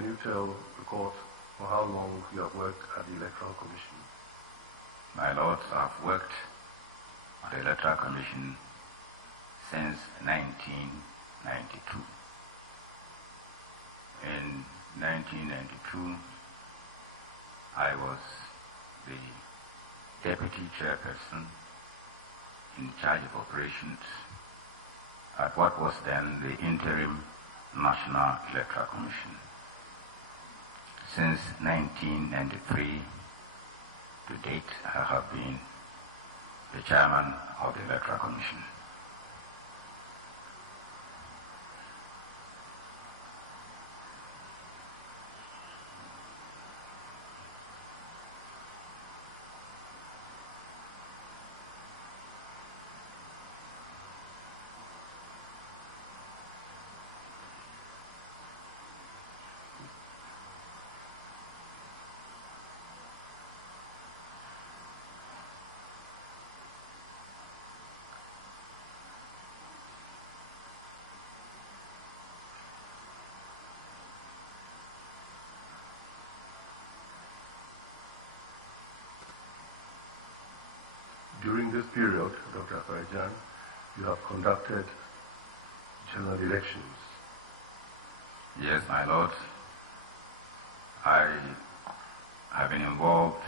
can you tell the court for how long you have worked at the Electoral Commission? My lords, I've worked at the Electoral Commission since 1992. In 1992, I was the deputy chairperson in charge of operations at what was then the interim National Electoral Commission. Since 1993 to date, I have been the chairman of the Electoral Commission. During this period, Dr. Afarajan, you have conducted general elections. Yes, my lord. I have been involved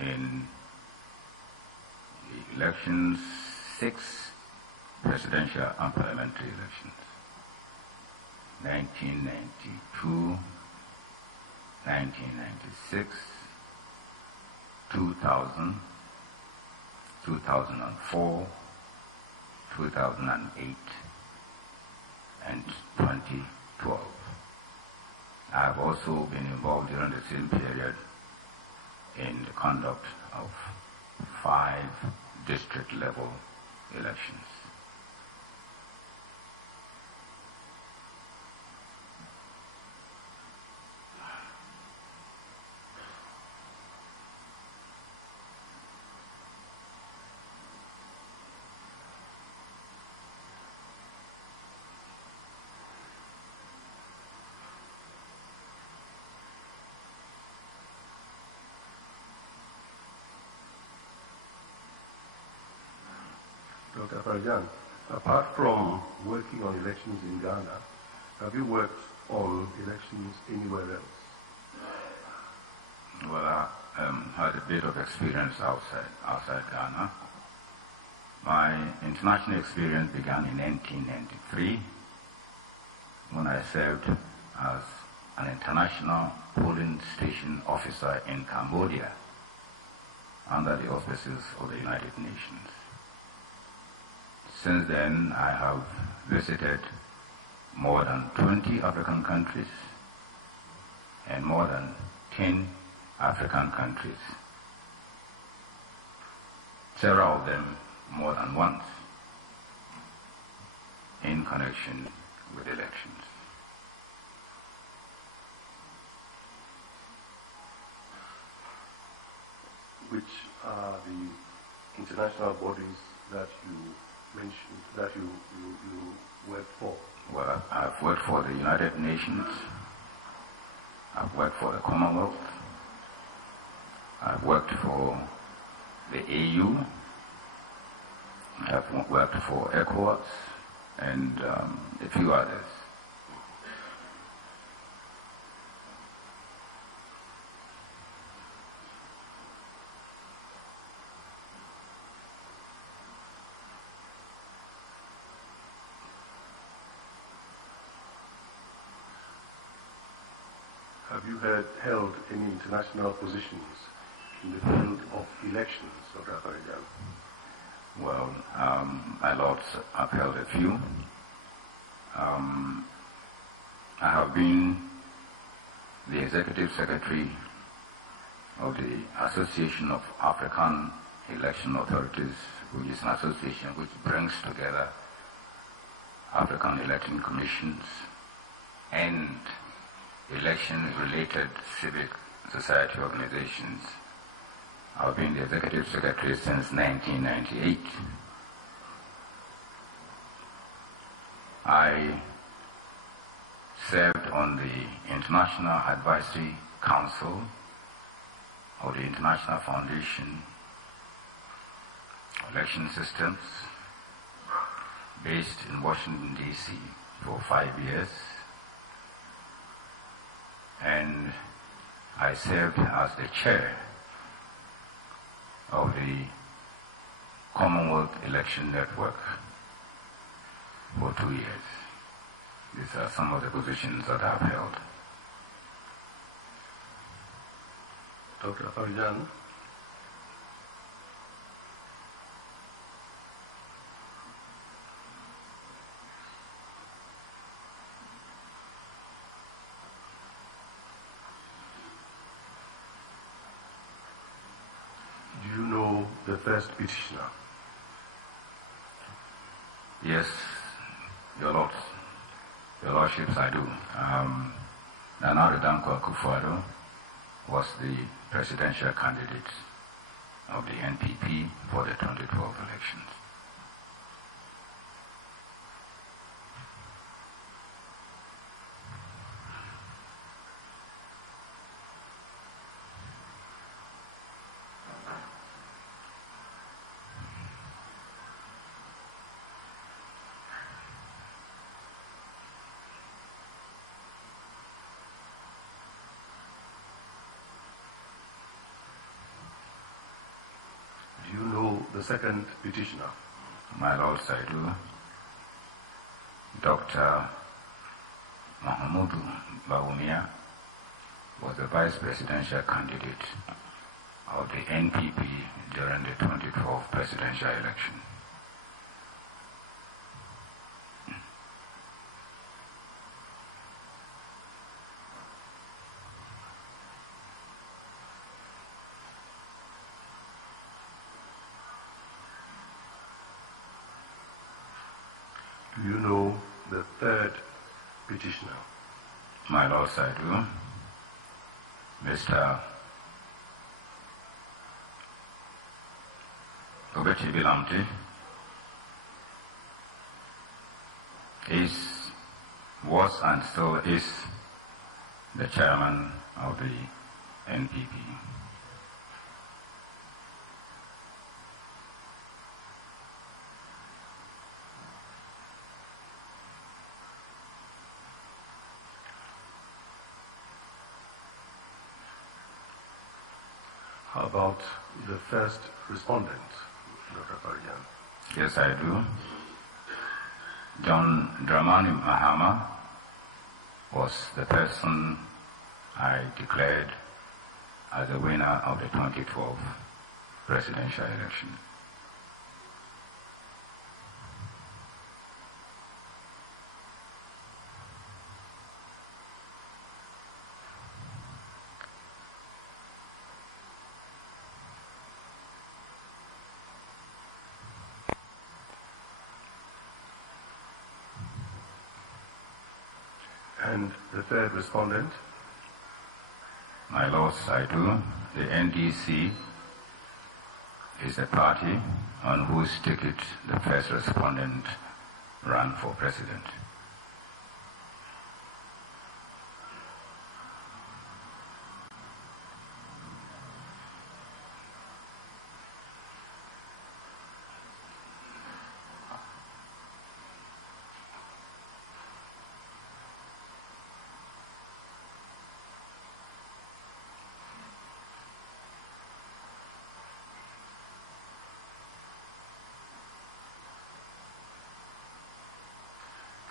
in the elections, 6 presidential and parliamentary elections. 1992, 1996, 2000, 2004, 2008, and 2012. I have also been involved during the same period in the conduct of 5 district-level elections. Dr. Afarajan, apart from working on elections in Ghana, have you worked on elections anywhere else? Well, I had a bit of experience outside Ghana. My international experience began in 1993 when I served as an international polling station officer in Cambodia under the auspices of the United Nations. Since then, I have visited more than 20 African countries and more than 10 African countries, several of them more than once, in connection with elections. Which are the international bodies that you mentioned, that you worked for? Well, I've worked for the United Nations, I've worked for the Commonwealth, I've worked for the AU, I've worked for Recount, and a few others. Have you held any international positions in the field of elections, Dr. Afarajan? Well, my lords, I've held a few. I have been the Executive Secretary of the Association of African Election Authorities, which is an association which brings together African election commissions and election-related civic society organizations. I've been the Executive Secretary since 1998. I served on the International Advisory Council of the International Foundation Election Systems, based in Washington, D.C. for 5 years, and I served as the chair of the Commonwealth Election Network for 2 years. These are some of the positions that I've held. Dr. Farjan. Do you know the first petitioner? Yes, Your Lordships, I do. Nana Danko Akufo-Addo was the presidential candidate of the NPP for the 2012 elections. Do you know the second petitioner? My Lords, I do. Dr. Mahamudu Bawumia was the vice presidential candidate of the NPP during the 2012 presidential election. Do you know the third petitioner? My Lords, I do. Mr. Obechi Bilamti was and still is the chairman of the NPP. How about the first respondent, Dr. Farjan? Yes, I do. John Dramani Mahama was the person I declared as the winner of the 2012 presidential election. And the third respondent? My Lords, I do. The NDC is the party on whose ticket the first respondent ran for president.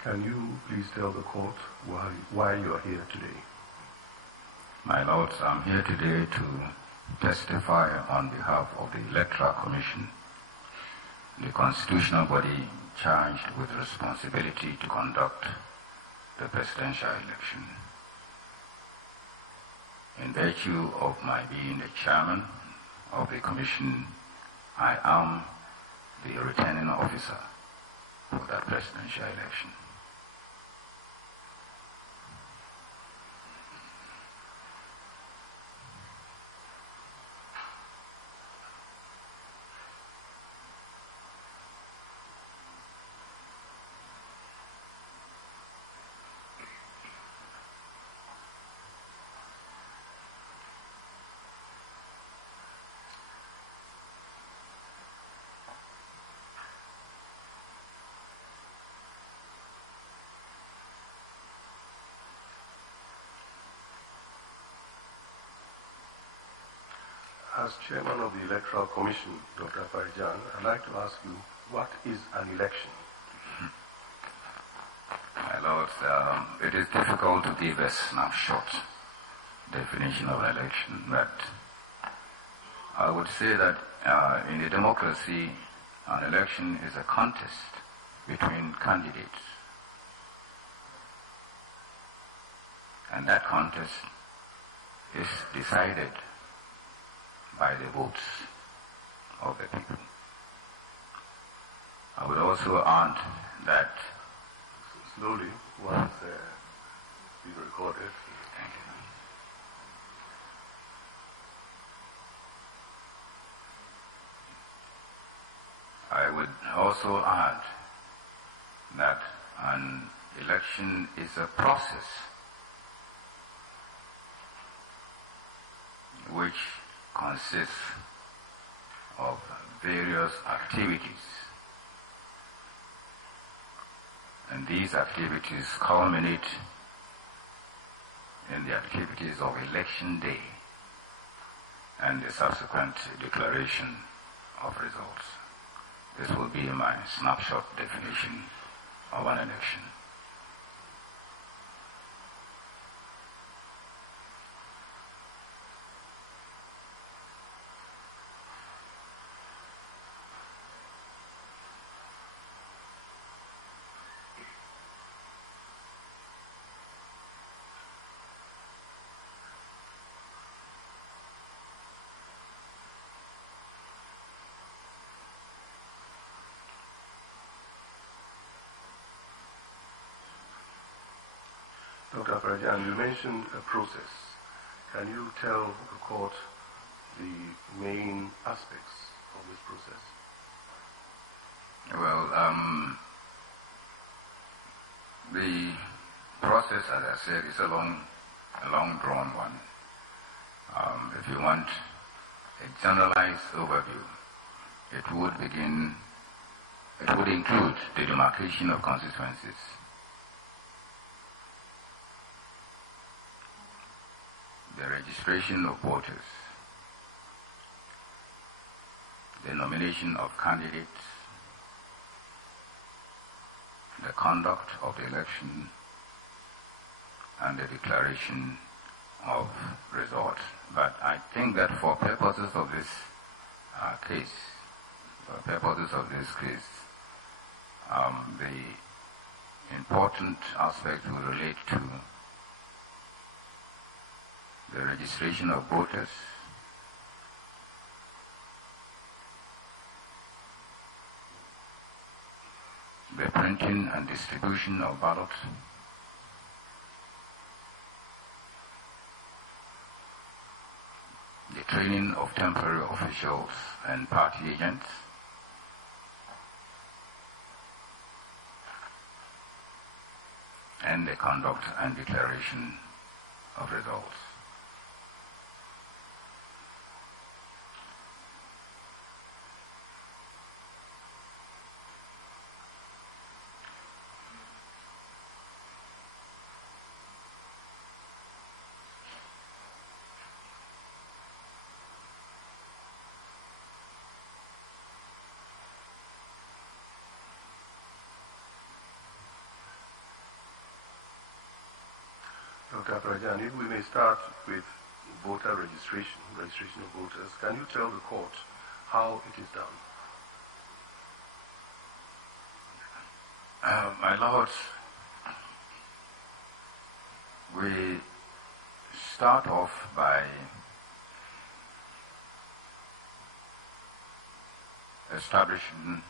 Can you please tell the court why you are here today? My Lords, I'm here today to testify on behalf of the Electoral Commission, the constitutional body charged with responsibility to conduct the presidential election. In virtue of my being the chairman of the commission, I am the returning officer for that presidential election. As Chairman of the Electoral Commission, Dr. Farijan, I'd like to ask you, what is an election? My Lord, it is difficult to give a snapshot definition of an election, but I would say that in a democracy, an election is a contest between candidates. And that contest is decided by the votes of the people. I would also add that slowly, once we recorded. Thank you. I would also add that an election is a process which consists of various activities, and these activities culminate in the activities of election day and the subsequent declaration of results. This will be my snapshot definition of an election. Dr. Farijan, you mentioned a process. Can you tell the court the main aspects of this process? Well, the process, as I said, is a long drawn one. If you want a generalized overview, it would include the demarcation of constituencies, the registration of voters, the nomination of candidates, the conduct of the election, and the declaration of results. But I think that for purposes of this case, the important aspect will relate to the registration of voters, the printing and distribution of ballots, the training of temporary officials and party agents, and the conduct and declaration of results. Dr. Farijan, if we may start with voter registration of voters, can you tell the court how it is done? My lords, we start off by establishing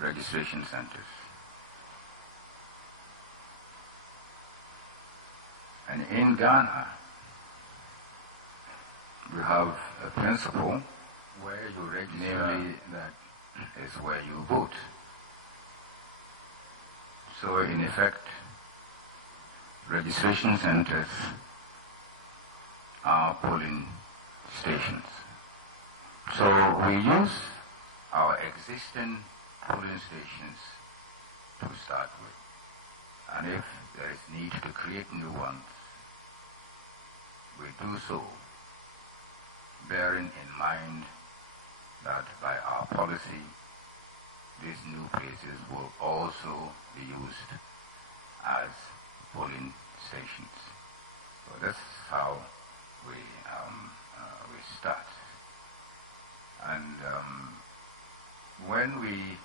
registration centers. And in Ghana, we have a principle Where you register, namely that is where you vote. So in effect, registration centers are polling stations. So we use our existing polling stations to start with. And if there is need to create new ones, we do so bearing in mind that by our policy, these new places will also be used as polling stations. So that's how we start. And when we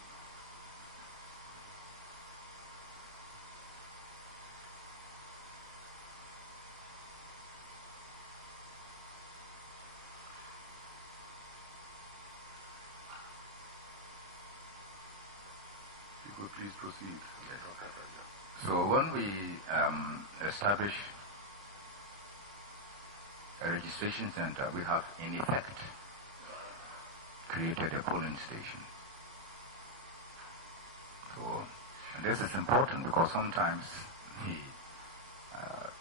please proceed. Yes. So when we establish a registration center, we have in effect created a polling station. So and this is important because sometimes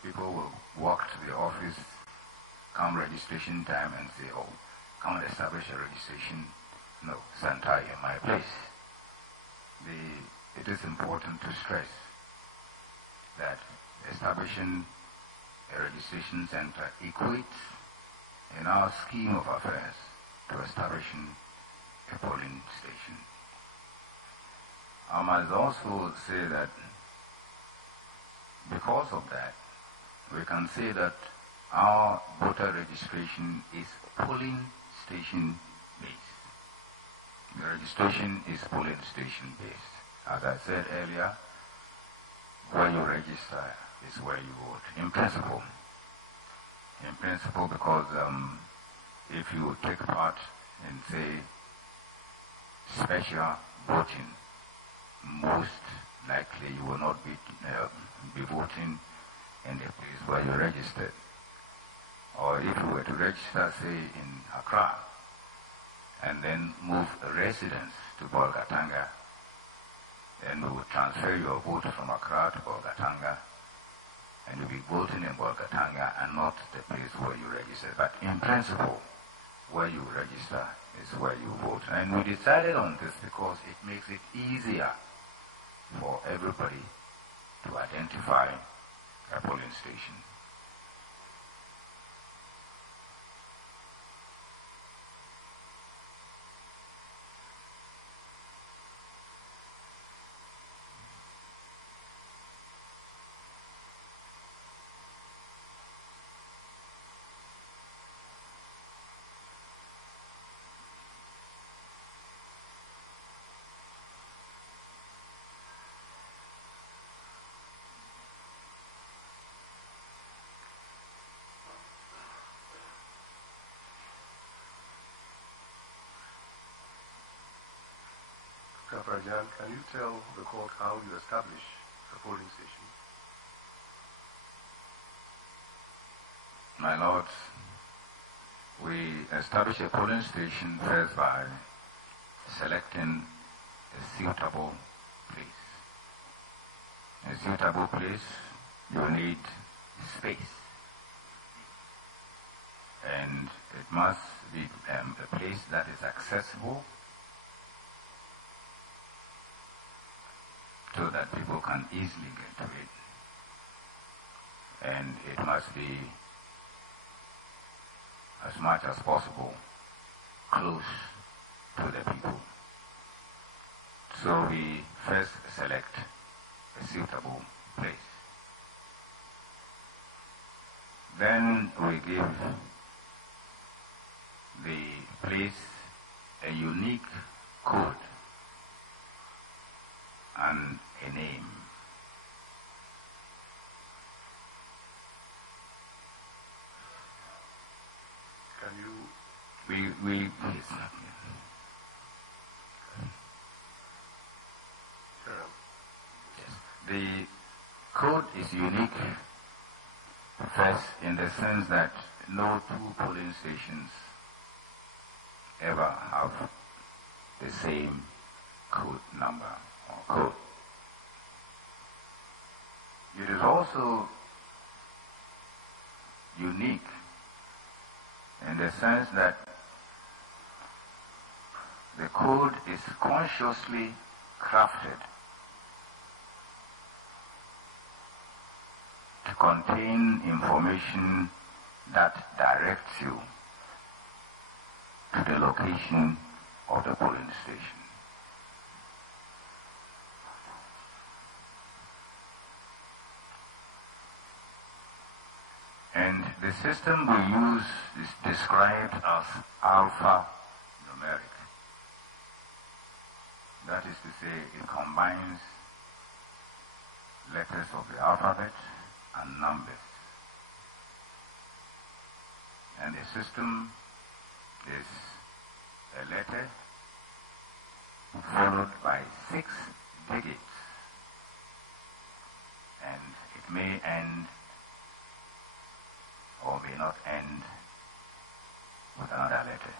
people will walk to the office, come registration time and say, oh, come and establish a registration center in my place. It is important to stress that establishing a registration center equates in our scheme of affairs to establishing a polling station. I must also say that because of that, we can say that our voter registration is polling station based. The registration is polling station based. As I said earlier, where you register is where you vote. In principle, because if you take part in, say, special voting, most likely you will not be voting in the place where you registered. Or if you were to register, say, in Accra, and then move a residence to Bolgatanga, then we would transfer your vote from Accra to Bolgatanga, and you'll be voting in Bolgatanga and not the place where you registered. But in principle, where you register is where you vote. And we decided on this because it makes it easier for everybody to identify a polling station. Kaprajan, can you tell the court how you establish a polling station? My lords, we establish a polling station first by selecting a suitable place. A suitable place, you need space. And it must be a place that is accessible so that people can easily get to it. And it must be, as much as possible, close to the people. So we first select a suitable place. Then we give the place a unique code and a name. Can you... It's not Yes. The code is unique first in the sense that no two polling stations ever have the same code number or code. It is also unique in the sense that the code is consciously crafted to contain information that directs you to the location of the polling station. And the system we use is described as alphanumeric. That is to say, it combines letters of the alphabet and numbers. And the system is a letter followed by 6 digits, and it may end or may not end with another letter.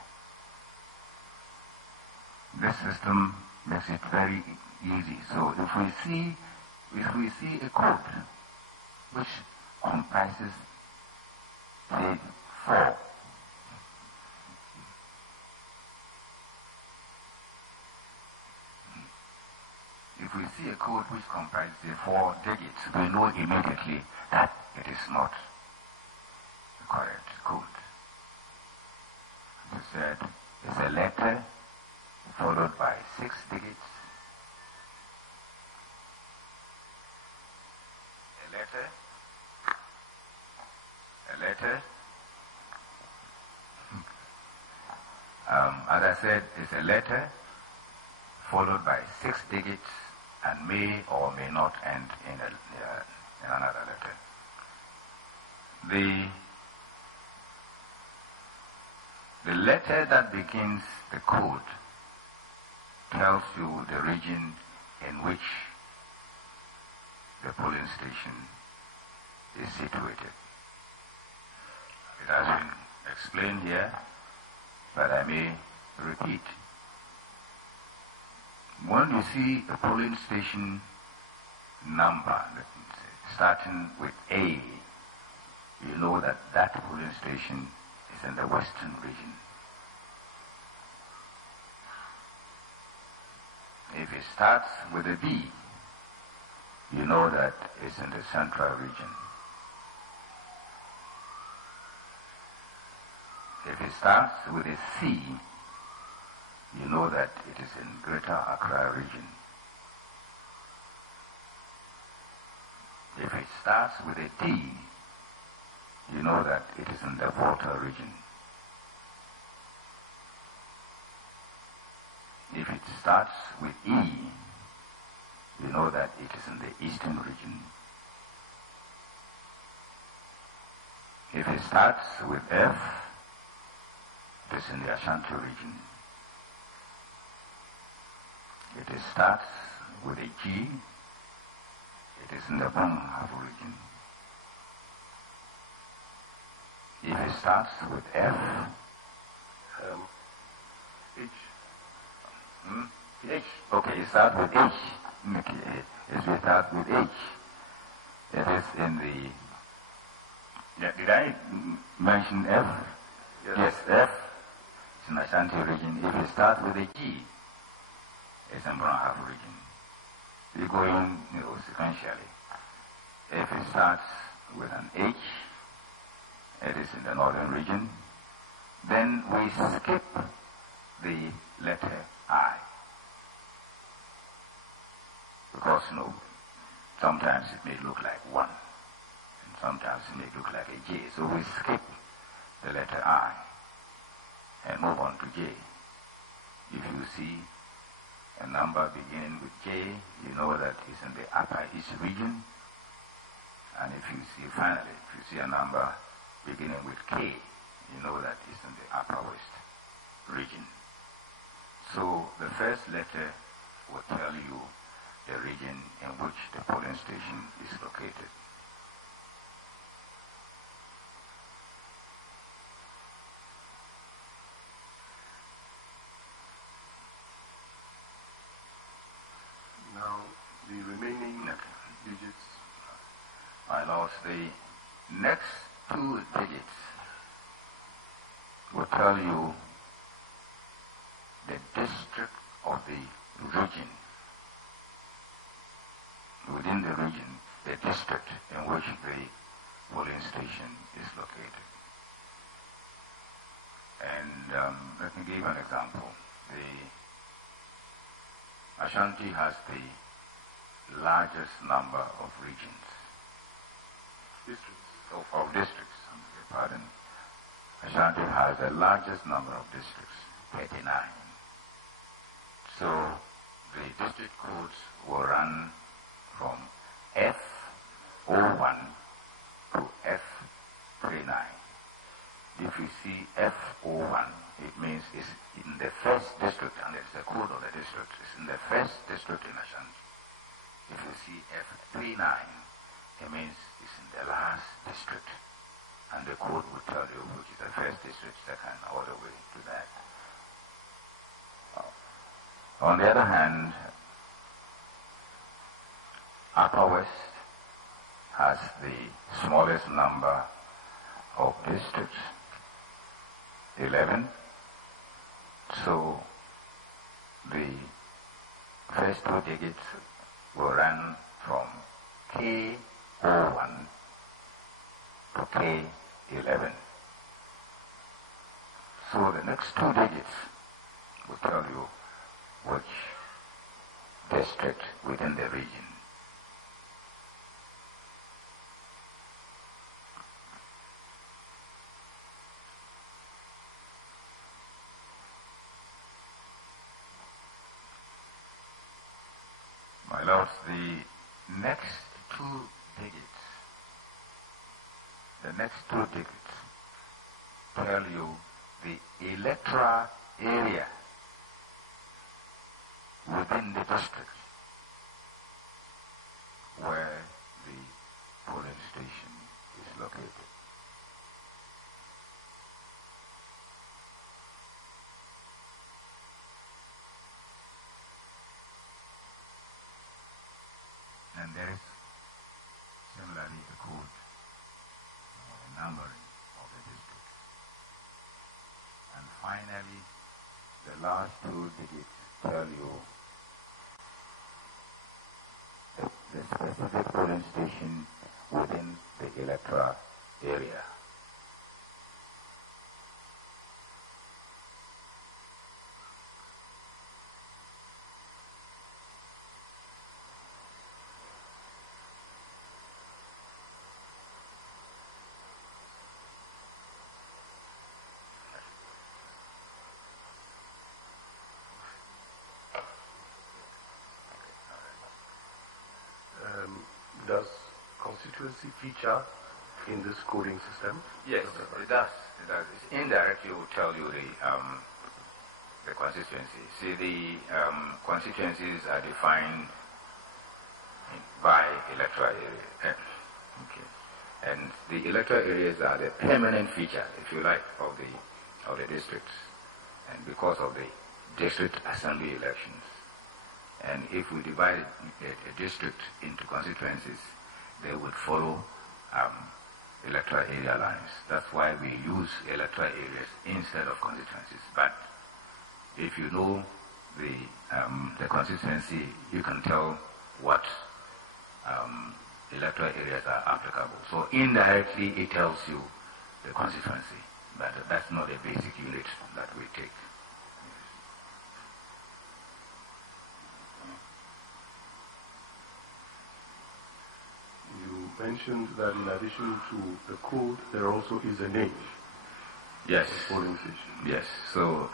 This system makes it very easy. So if we see a code which comprises, say, 4, if we see a code which comprises 4 digits, we know immediately that it is not the correct code. As I said, it's a letter followed by 6 digits. A letter. As I said, it's a letter followed by 6 digits and may or may not end in another letter. The letter that begins the code tells you the region in which the polling station is situated. It has been explained here, but I may repeat. When you see a polling station number, let me say, starting with A, you know that that polling station is in the western region. If it starts with a B, you know that it's in the central region. If it starts with a C, you know that it is in Greater Accra region. If it starts with a D, you know that it is in the Volta region. If it starts with E, you know that it is in the eastern region. If it starts with F, it is in the Ashanti region. If it starts with a G, it is in the Bangladesh region. If it starts with F, H. H. Okay, it starts with H. Okay, if we start with H, it is in the... Yeah, did I mention F? Yes, F. It's in the Ashanti region. If it starts with a G, it's in Bangladesh region. We go in, sequentially. If it starts with an H, it is in the northern region. Then we skip the letter I. Because, sometimes it may look like 1, and sometimes it may look like a J. So we skip the letter I and move on to J. If you see a number beginning with J, you know that it's in the upper east region. And if you see a number beginning with K, you know that it's in the upper west region. So the first letter will tell you the region in which the polling station is located. Now, the remaining digits. I lost the next 2 digits will tell you the district of the region. Within the region, the district in which the polling station is located. And let me give an example. The Ashanti has the largest number of regions. Districts. Of districts, I beg your pardon. Ashanti has the largest number of districts, 39. So the district codes will run from F01 to F39. If you see F01, it means it's in the first district, and it's the code of the district. It's in the first district in Ashanti. If you see F39, it means it's in the last district. And the code will tell you which is the first district, second, all the way to that. On the other hand, Upper West has the smallest number of districts, 11. So the first two digits will run from K01 to K11. So the next two digits will tell you which district within the region. My lords, the next two digits tell you the electoral area within the district where the polling station is located. And there is similarly a code, numbering of the district. And finally, the last two digits tell you the specific polling station within the electoral area. Does constituency feature in this coding system? Yes, it does. It does. It indirectly will tell you the constituency. See, the constituencies are defined by electoral area. Okay. And the electoral areas are the permanent feature, if you like, of the districts. And because of the district assembly elections. And if we divide a district into constituencies, they would follow electoral area lines. That's why we use electoral areas instead of constituencies. But if you know the constituency, you can tell what electoral areas are applicable. So indirectly, it tells you the constituency, but that's not a basic unit that we take. Mentioned that in addition to the code, there also is a name. Yes. Polling station. Yes. So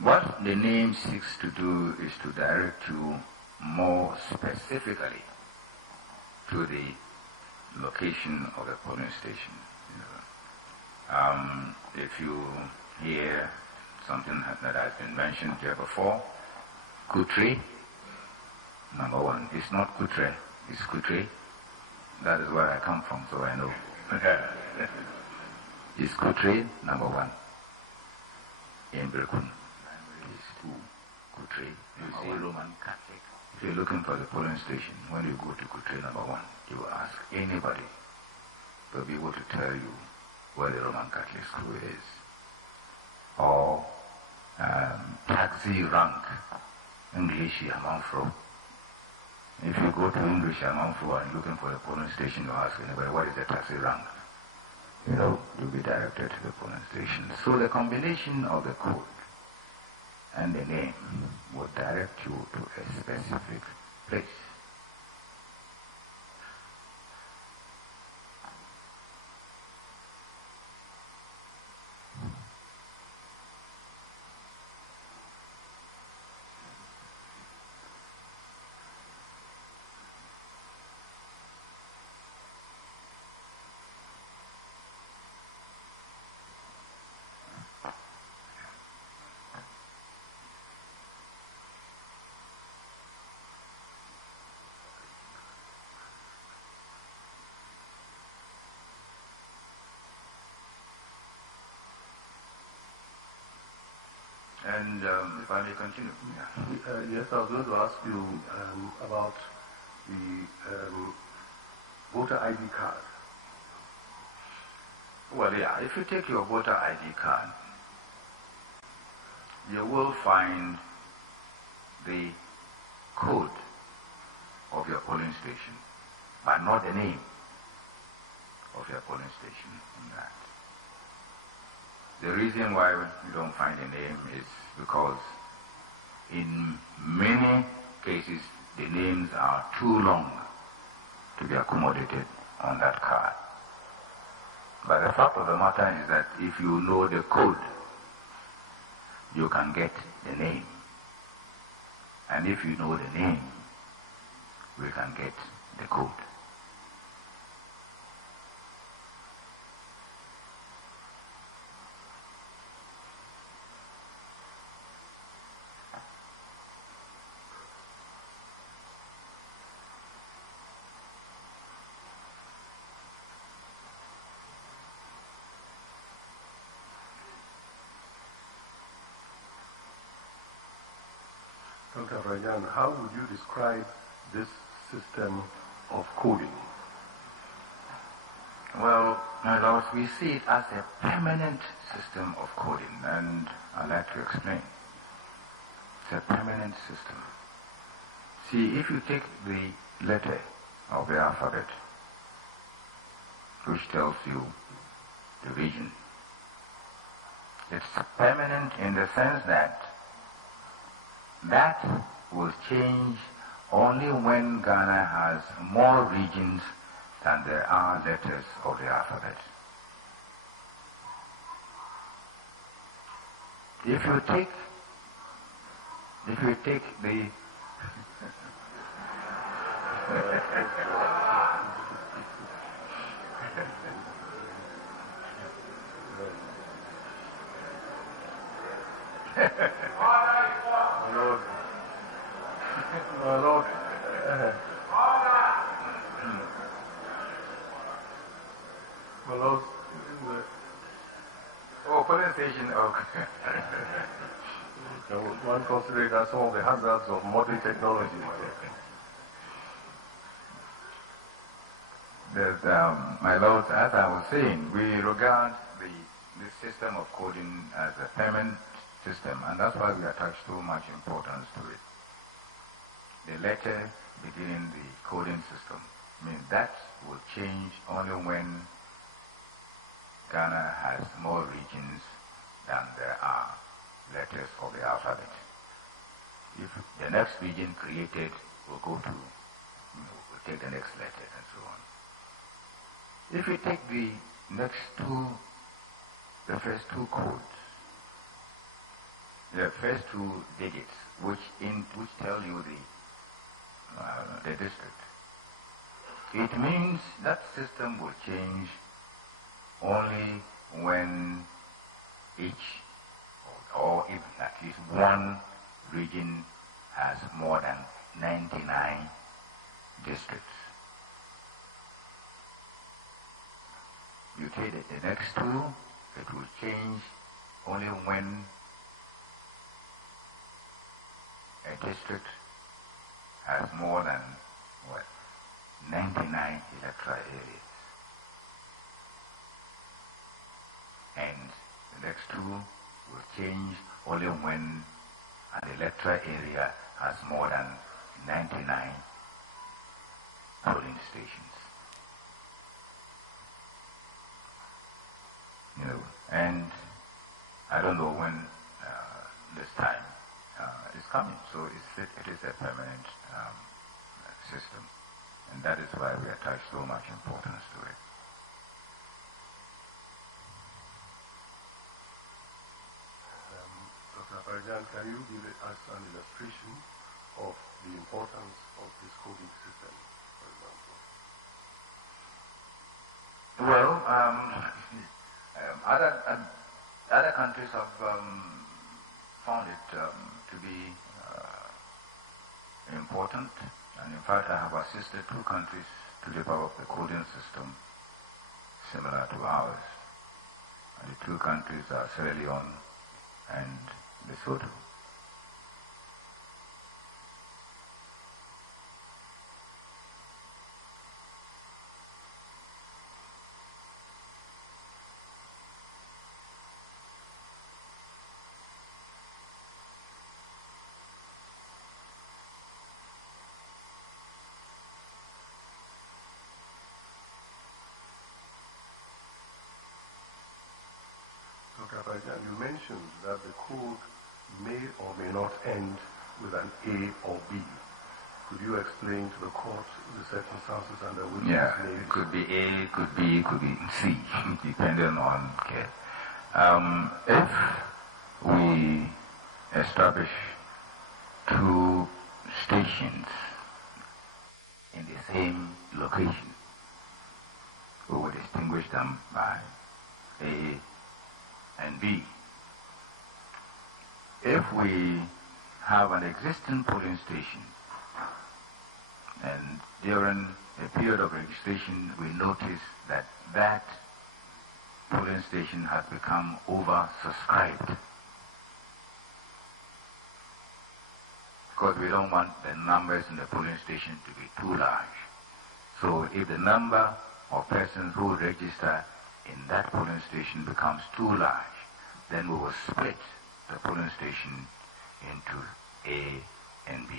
what the name seeks to do is to direct you more specifically to the location of the polling station. If you hear something that has been mentioned here before, Kutri. Number one, it's not Kutre, it's Kutri. That is where I come from, so I know. It's Kutri, number one. In Berkun. It's two, Kutri. You see Roman Catholic. If you're looking for the polling station, when you go to Kutri, number one, you ask anybody to be able to tell you where the Roman Catholic school is. Or taxi rank, English Amanfro. If you go to English Amanfro and looking for the polling station, you ask anybody, what is the taxi rank? to be directed to the polling station. So the combination of the code and the name would direct you to a specific place. And if I may continue. Yes, I was going to ask you about the voter ID card. Well, yeah, if you take your voter ID card, you will find the code of your polling station, but not the name of your polling station in that. The reason why you don't find a name is because in many cases the names are too long to be accommodated on that card. But the fact of the matter is that if you know the code, you can get the name. And if you know the name, we can get the code. Dr. Rajan, how would you describe this system of coding? Well, my lords, we see it as a permanent system of coding, and I'd like to explain. It's a permanent system. See, if you take the letter of the alphabet, which tells you the region, it's permanent in the sense that that will change only when Ghana has more regions than there are letters of the alphabet. If you take the polling station, okay. One considers that some of the hazards of modern technology. My lords, as I was saying, we regard the system of coding as a permanent system, and that's why we attach so much importance to it. The letter beginning the coding system, I mean, that will change only when Ghana has more regions than there are letters of the alphabet. If the next region created will go to, we'll take the next letter and so on. If you take the first two codes, the first two digits, which tell you the district, it means that system will change only when each, or even at least one region has more than 99 districts. You take the next two, it will change only when a district has more than 99 electoral areas. And the next two will change only when an electoral area has more than 99 polling stations. And I don't know when this time is coming. So it is a permanent system. And that is why we attach so much importance to it. Dr. Farjan, can you give us an illustration of the importance of this coding system, for example? Well, other countries have found it to be important, and in fact I have assisted 2 countries to develop a coding system similar to ours. And the 2 countries are Sierra Leone and Lesotho. Dr. Farjan, you mentioned that the code may or may not end with an A or B. Could you explain to the court the circumstances under which Yeah, it may it could be A, could be, could be C, depending on care. If we establish 2 stations in the same location, we will distinguish them by A and B. If we have an existing polling station and during a period of registration we notice that that polling station has become oversubscribed, because we don't want the numbers in the polling station to be too large. So if the number of persons who register in that polling station becomes too large, then we will split the polling station into A and B.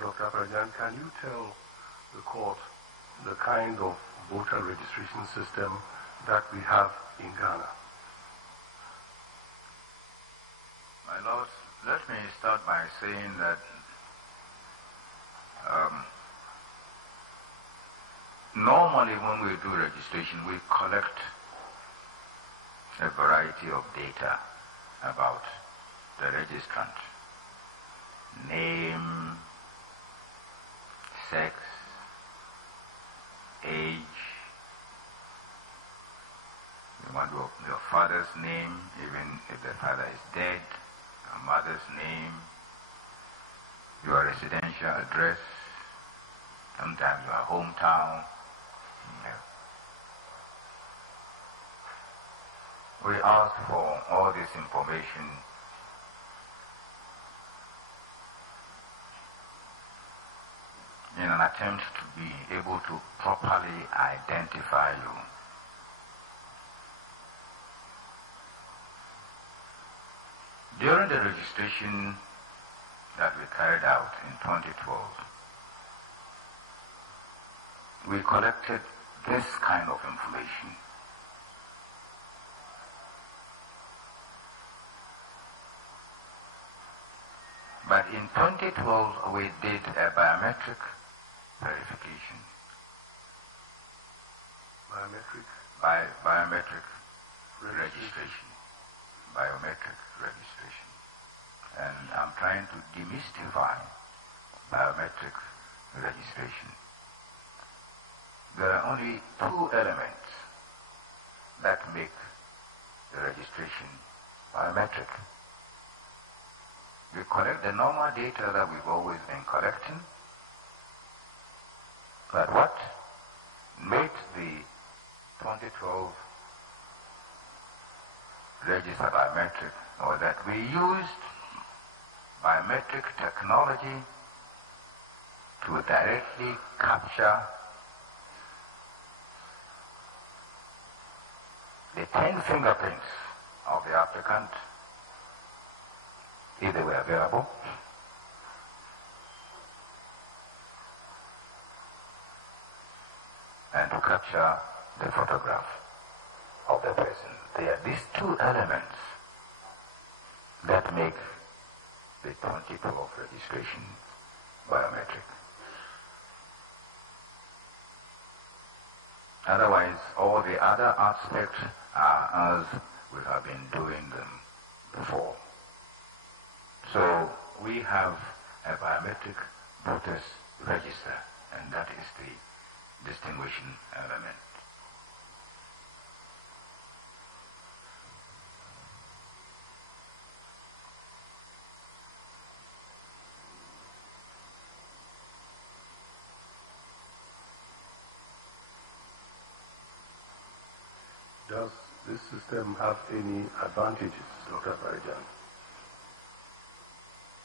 Dr. Farjan, can you tell the court the kind of voter registration system that we have in Ghana? My lords, let me start by saying that normally when we do registration, we collect a variety of data about the registrant. Name, sex, age, you want your father's name, even if the father is dead, your mother's name, your residential address, sometimes your hometown. We ask for all this information in an attempt to be able to properly identify you. During the registration that we carried out in 2012, we collected this kind of information. But in 2012, we did a biometric verification. Biometric registration. Biometric registration. And I'm trying to demystify biometric registration. There are only 2 elements that make the registration biometric. We collect the normal data that we've always been collecting, but what made the 2012 register biometric was that we used biometric technology to directly capture the 10 fingerprints of the applicant, if they were available, and to capture the photograph of the person. There are these two elements that make the 20 of registration biometric. Otherwise, all the other aspects are as we have been doing them before. So we have a biometric voters register, and that is the distinguishing element. Does this system have any advantages, Dr. Barijan?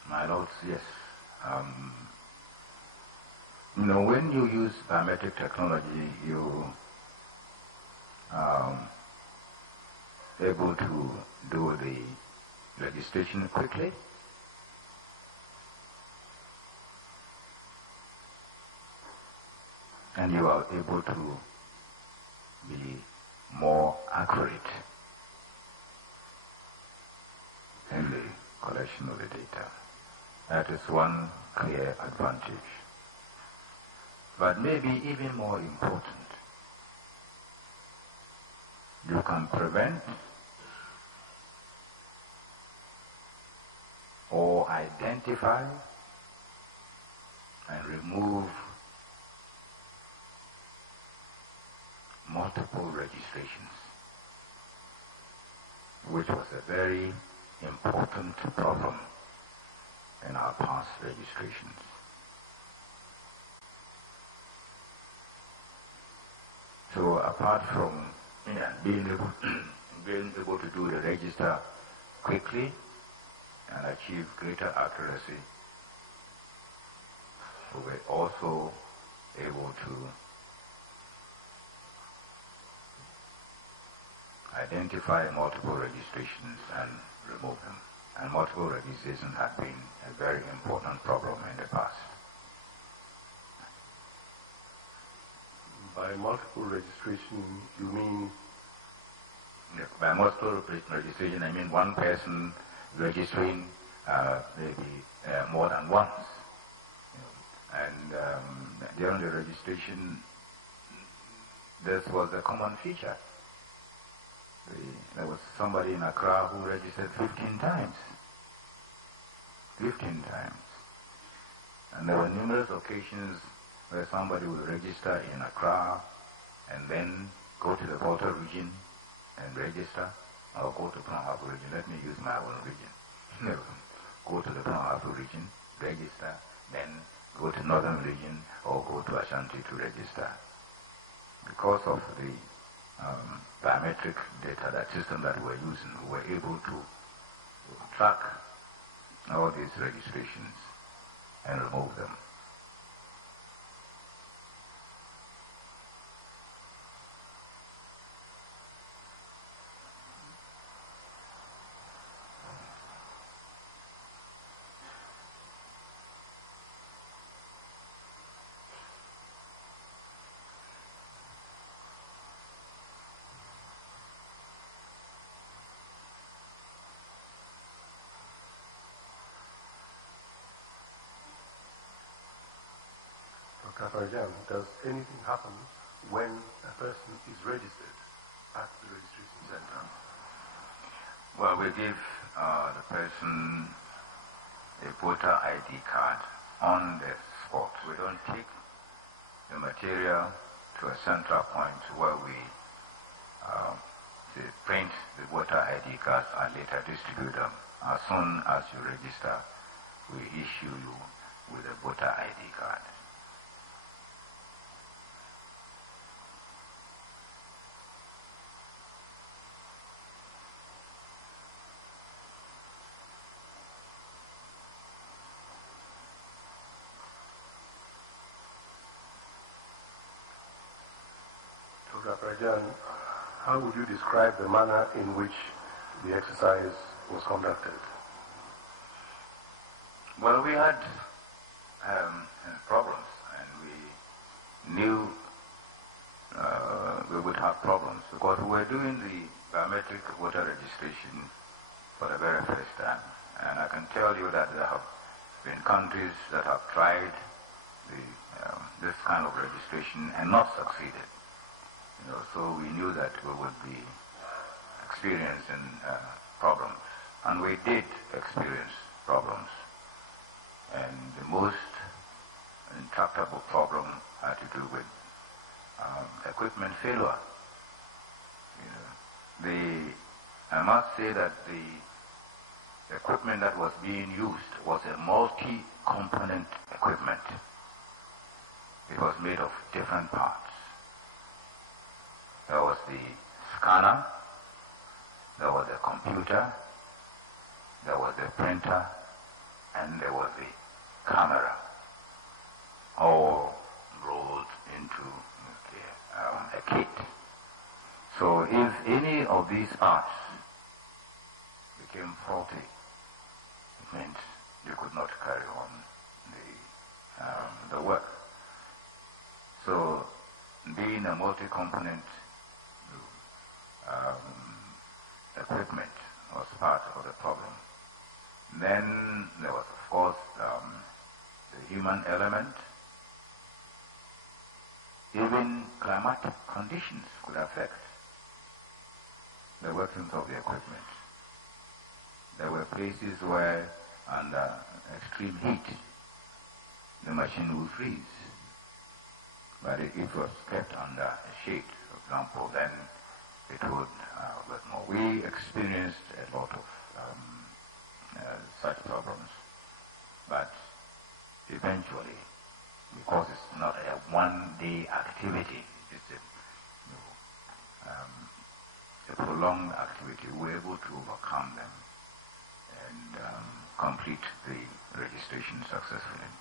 My lords, yes. When you use biometric technology, you are able to do the registration quickly. And you are able to be more accurate in the collection of the data. That is one clear advantage. But maybe even more important, you can prevent or identify and remove multiple registrations, which was a very important problem in our past registrations. So apart from being able to do the register quickly and achieve greater accuracy, we were also able to identify multiple registrations and remove them. And multiple registrations have been a very important problem in the past. By multiple registration, you mean? By multiple registration, I mean one person registering maybe more than once. And during the registration, this was a common feature. There was somebody in Accra who registered 15 times. 15 times. And there were numerous occasions where somebody would register in Accra and then go to the Volta region and register, or go to Pramhapu region. Let me use my own region. Go to the Pramhapu region, register, then go to Northern region or go to Ashanti to register. Because of the biometric data, that system that we're using, we were able to track all these registrations and remove them. Does anything happen when a person is registered at the registration center? Well, we give the person a voter ID card on the spot. We don't take the material to a central point where we print the voter ID cards and later distribute them. As soon as you register, we issue you with a voter ID card. Dr. Prajan, how would you describe the manner in which the exercise was conducted? Well, we had problems, and we knew we would have problems because we were doing the biometric voter registration for the very first time. And I can tell you that there have been countries that have tried this kind of registration and not succeeded. So we knew that we would be experiencing problems, and we did experience problems. And the most intractable problem had to do with equipment failure. I must say that the equipment that was being used was a multi-component equipment. It was made of different parts. There was the scanner, there was the computer, there was the printer, and there was the camera, all rolled into a kit. So if any of these parts became faulty, it meant you could not carry on the work. So being a multi-component equipment was part of the problem. Then there was, of course, the human element. Even climatic conditions could affect the workings of the equipment. There were places where, under extreme heat, the machine would freeze. But if it was kept under a shade, for example, then it would work more. We experienced a lot of such problems. But eventually, because it's not a one-day activity, it's a prolonged activity, we're able to overcome them and complete the registration successfully.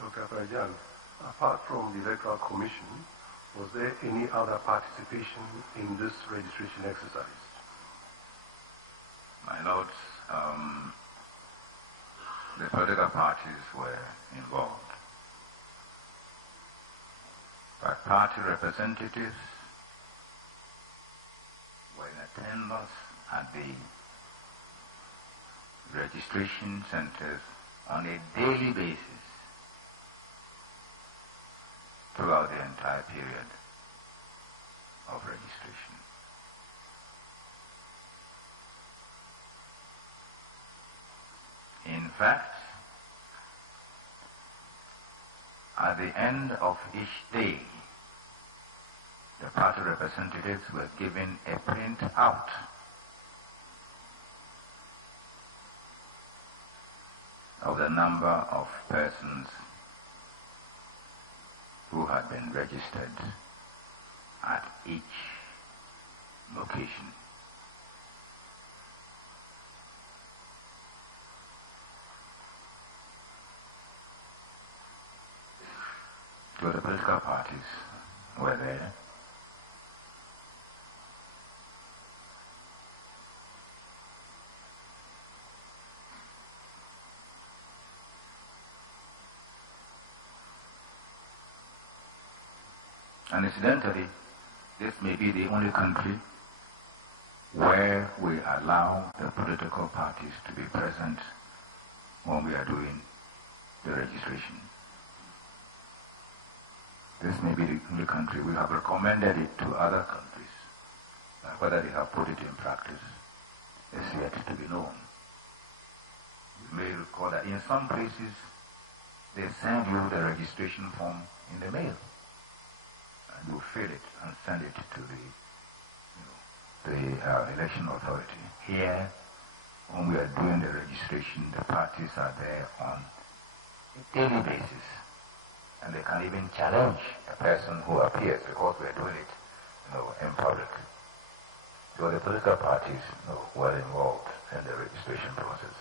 Dr. Prajan, apart from the Electoral Commission, was there any other participation in this registration exercise? My lords, the political parties were involved, but party representatives were in attendance at the registration centers on a daily basis throughout the entire period of registration. In fact, at the end of each day, the party representatives were given a printout of the number of persons who had been registered at each location. Two of the political parties were there. And incidentally, this may be the only country where we allow the political parties to be present when we are doing the registration. This may be the only country. We have recommended it to other countries. Whether they have put it in practice is yet to be known. mail recorder. In some places, they send you the registration form in the mail. And you fill it and send it to the election authority. Here, when we are doing the registration, the parties are there on a daily basis. And they can even challenge a person who appears because we are doing it in public. So the political parties were involved in the registration process.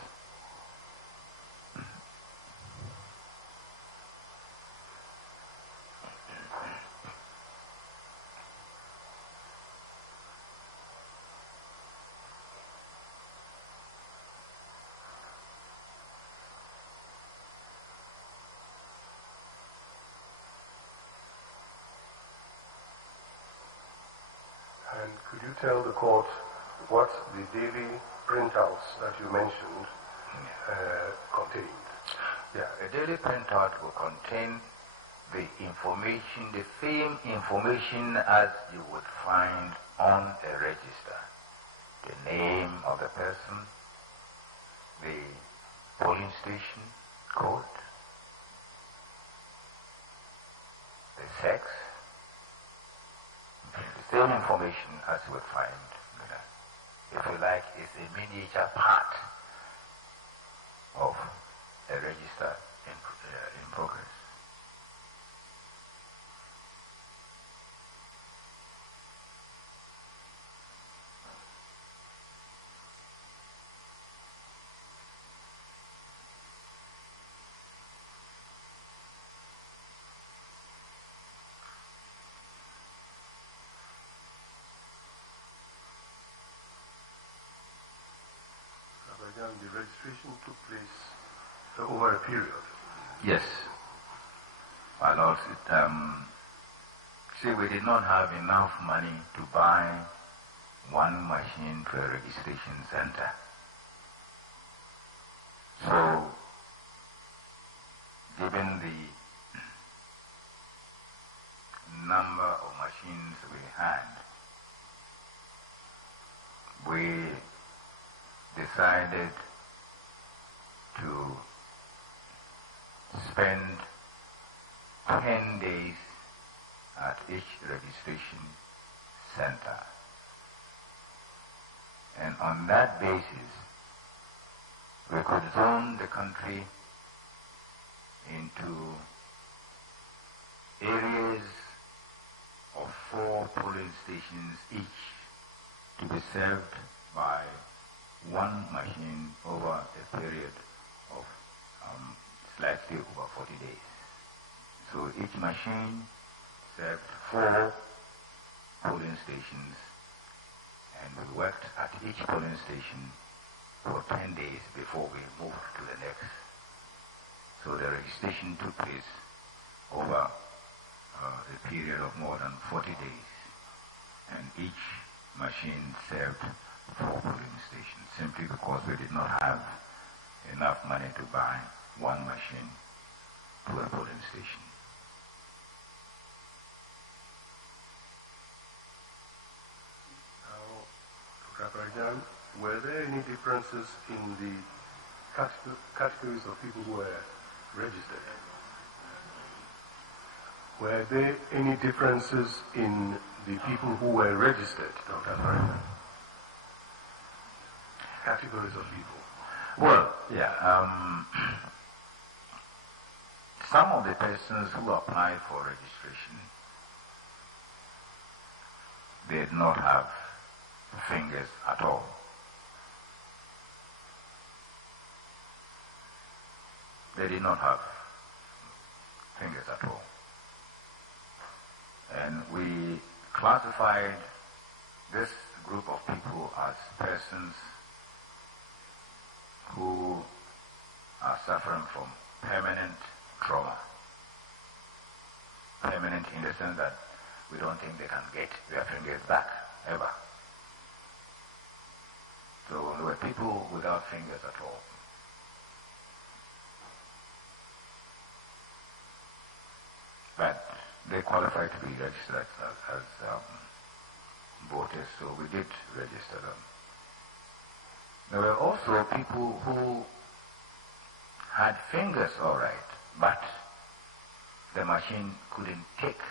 And could you tell the court what the daily printouts that you mentioned contained? Yeah, a daily printout will contain the information, the same information as you would find on a register. The name of the person, the polling station code, the sex, the same information as you would find, if you like, is a miniature part of a register in progress. The registration took place over a period. Yes. My lords, see, we did not have enough money to buy one machine to a registration center. So, given the number of machines we had, we decided to spend 10 days at each registration center. And on that basis, we could zone the country into areas of 4 polling stations each to be served by one machine over a period of slightly over 40 days. So each machine served 4 polling stations, and we worked at each polling station for 10 days before we moved to the next. So the registration took place over a period of more than 40 days, and each machine served 4 polling stations, simply because we did not have enough money to buy one machine to a polling station. Now, Dr. Parajan, were there any differences in the categories of people who were registered? Were there any differences in the people who were registered, Dr. Parajan? Categories of people. Well, yeah. Some of the persons who applied for registration did not have fingers at all. They did not have fingers at all. And we classified this group of people as persons who are suffering from permanent trauma. Permanent in the sense that we don't think they can get their fingers back, ever. So there were people without fingers at all. But they qualified to be registered as voters, so we did register them. There were also people who had fingers all right, but the machine couldn't take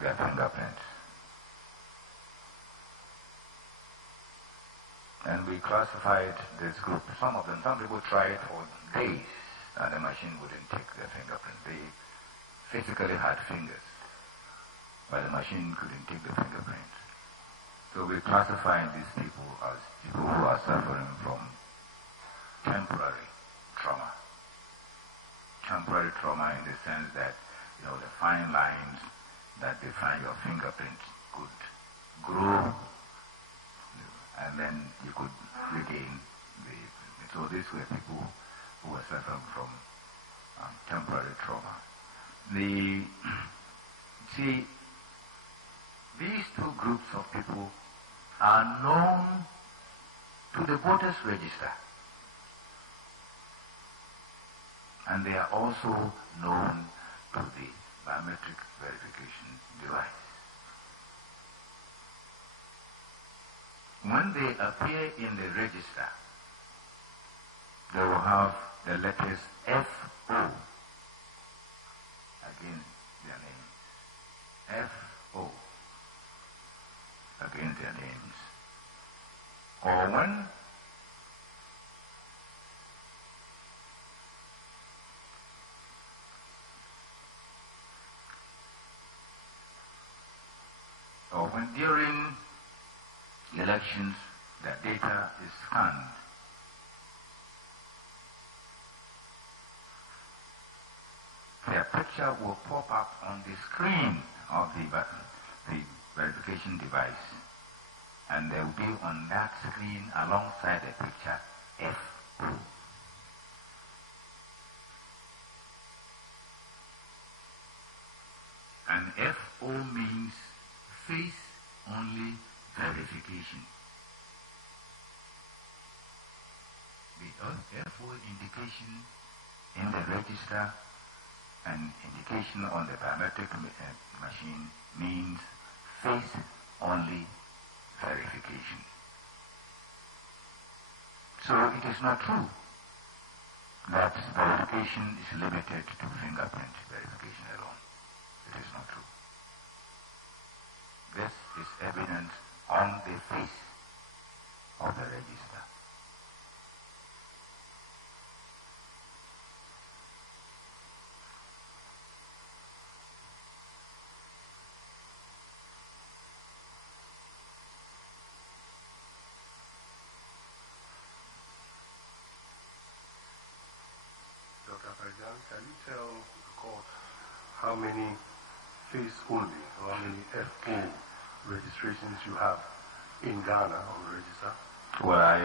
their fingerprints. And we classified this group. Some people tried for days, and the machine wouldn't take their fingerprint. They physically had fingers, but the machine couldn't take the fingerprint. So we classified these people as people who are suffering from temporary trauma. Temporary trauma in the sense that, the fine lines that define your fingerprint could grow, and then you could regain so these were people who were suffering from temporary trauma. These two groups of people are known to the voters register, and they are also known to the biometric verification device. When they appear in the register, they will have the letters FO against their names. FO against their names. Or when during elections the data is scanned, their picture will pop up on the screen of the verification device, and they will be on that screen alongside the picture FO. And FO means face-only verification. The FO indication in the register and indication on the biometric machine means face-only verification. So it is not true that verification is limited to fingerprint verification alone. It is not true. This is evident on the face of the register. Dr. Fajan, can you tell the court how many face-only or how many FO registrations you have in Ghana on the register? Well,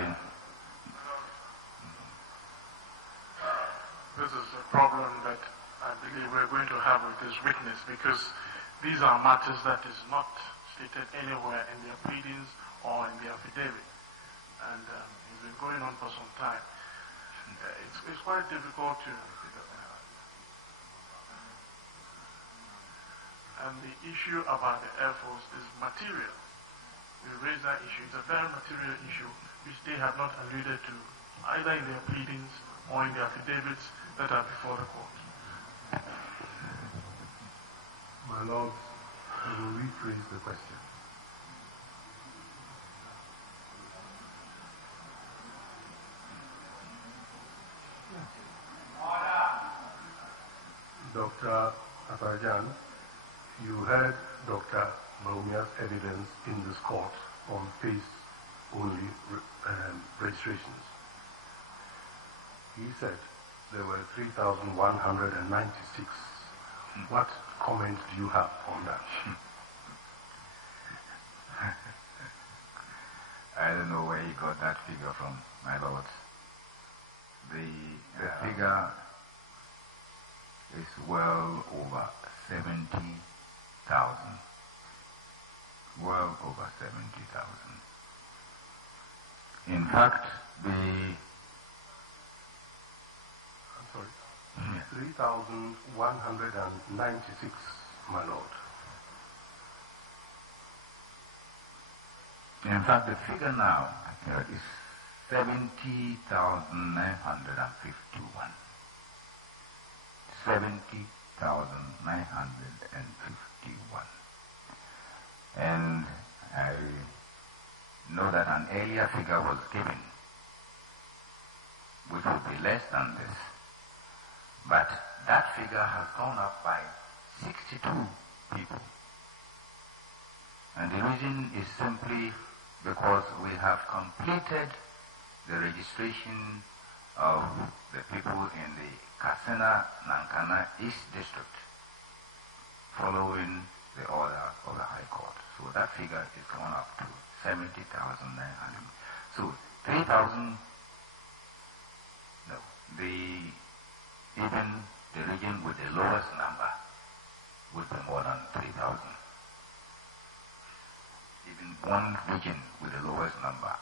this is a problem that I believe we're going to have with this witness, because these are matters that is not stated anywhere in their pleadings or in the affidavit. And it's been going on for some time. It's quite difficult to... And the issue about the Air Force is material. We raised that issue. It's a very material issue which they have not alluded to either in their pleadings or in the affidavits that are before the court. My Lord, I will rephrase the question. Dr. Afarjan, you heard Dr. Baumia's evidence in this court on face-only registrations. He said there were 3,196. What comment do you have on that? I don't know where he got that figure from, my lord. The figure is well over 70,000. Well over 70,000. In fact, I'm sorry. 3,196, my lord. In fact, the figure now is 70,951. 70,951. And I know that an earlier figure was given, which would be less than this. But that figure has gone up by 62 people. And the reason is simply because we have completed the registration of the people in the Katsina-Nankana East District following the order of the High Court. So that figure is gone up to 70,900. So 3,000, no, even the region with the lowest number would be more than 3,000. Even one region with the lowest number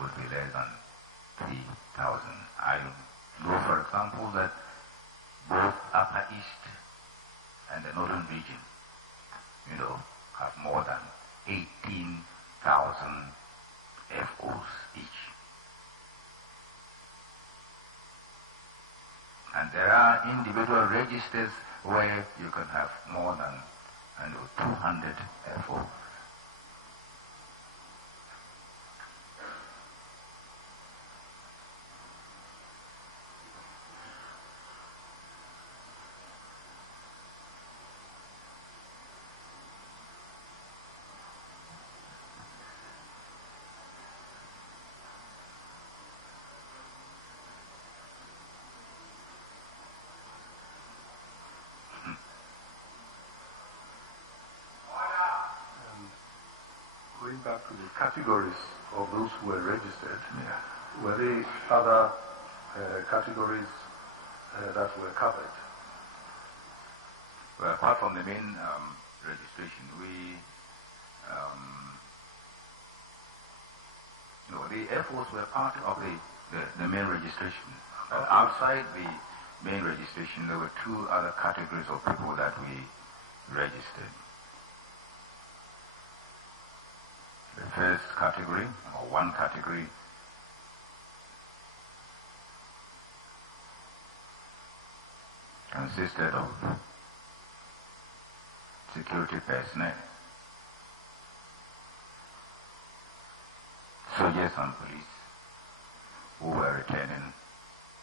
would be less than 3,000. I know, for example, that both Upper East and the Northern region, have more than 18,000 FOs each. And there are individual registers where you can have more than 200 FOs. Going back to the categories of those who were registered, were there other categories that were covered? Well, apart from the main registration, the FOs were part of the main registration. Outside the main registration, there were two other categories of people that we registered. The first category, or one category, consisted of security personnel, soldiers and police who were returning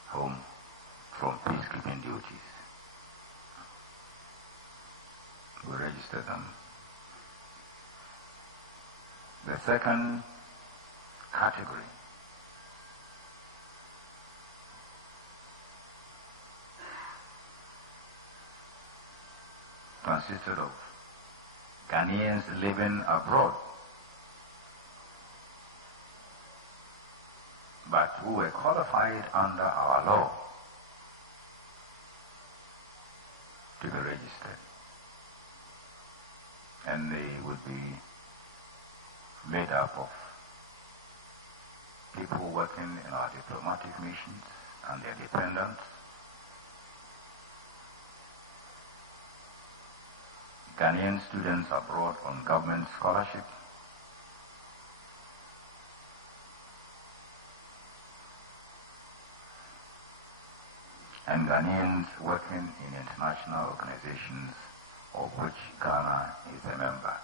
home from peacekeeping duties. We registered them. The second category consisted of Ghanaians living abroad, but who were qualified under our law to be registered. And they would be made up of people working in our diplomatic missions and their dependents, Ghanaian students abroad on government scholarship, and Ghanaians working in international organizations of which Ghana is a member.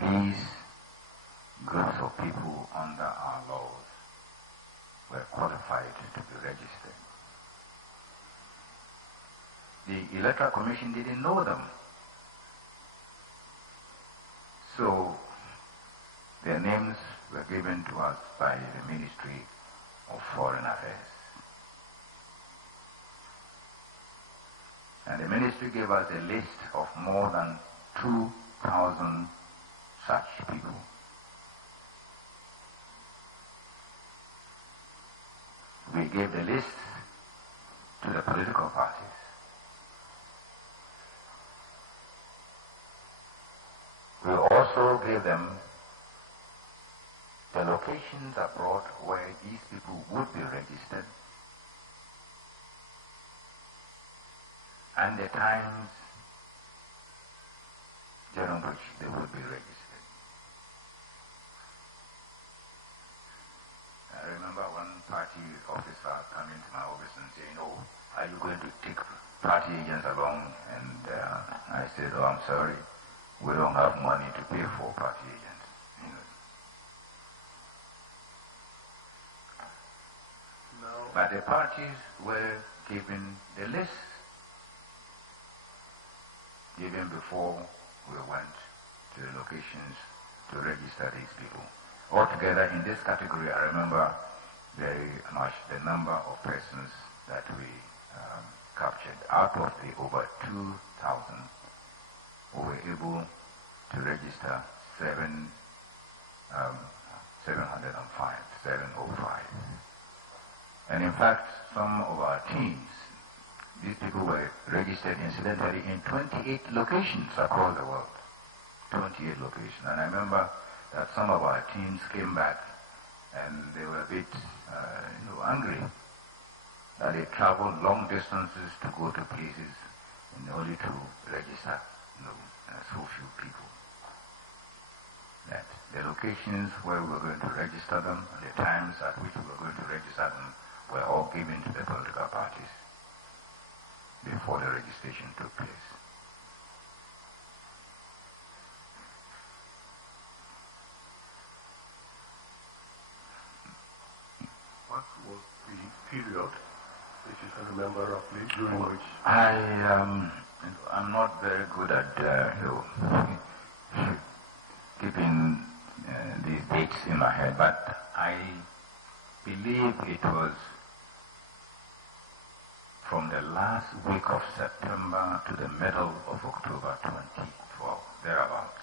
These groups of people under our laws were qualified to be registered. The Electoral Commission didn't know them. So their names were given to us by the Ministry of Foreign Affairs. And the ministry gave us a list of more than 2,000 such people. We gave the list to the political parties. We also gave them the locations abroad where these people would be registered and the times during which they would be registered. I remember one party officer coming to my office and saying, "Oh, are you going to take party agents along?" And I said, "Oh, I'm sorry, we don't have money to pay for party agents." You know. No. But the parties were given the list, given before we went to the locations to register these people. Altogether, in this category, I remember very much the number of persons that we captured. Out of the over 2,000, we were able to register 705. And in fact, some of our teams, these people were registered incidentally in 28 locations across the world. 28 locations. And I remember that some of our teams came back and they were a bit angry that they traveled long distances to go to places in order to register so few people. That the locations where we were going to register them and the times at which we were going to register them were all given to the political parties before the registration took place. What was the period, if you can remember roughly, during which? I'm not very good at keeping these dates in my head, but I believe it was from the last week of September to the middle of October 2012, thereabouts.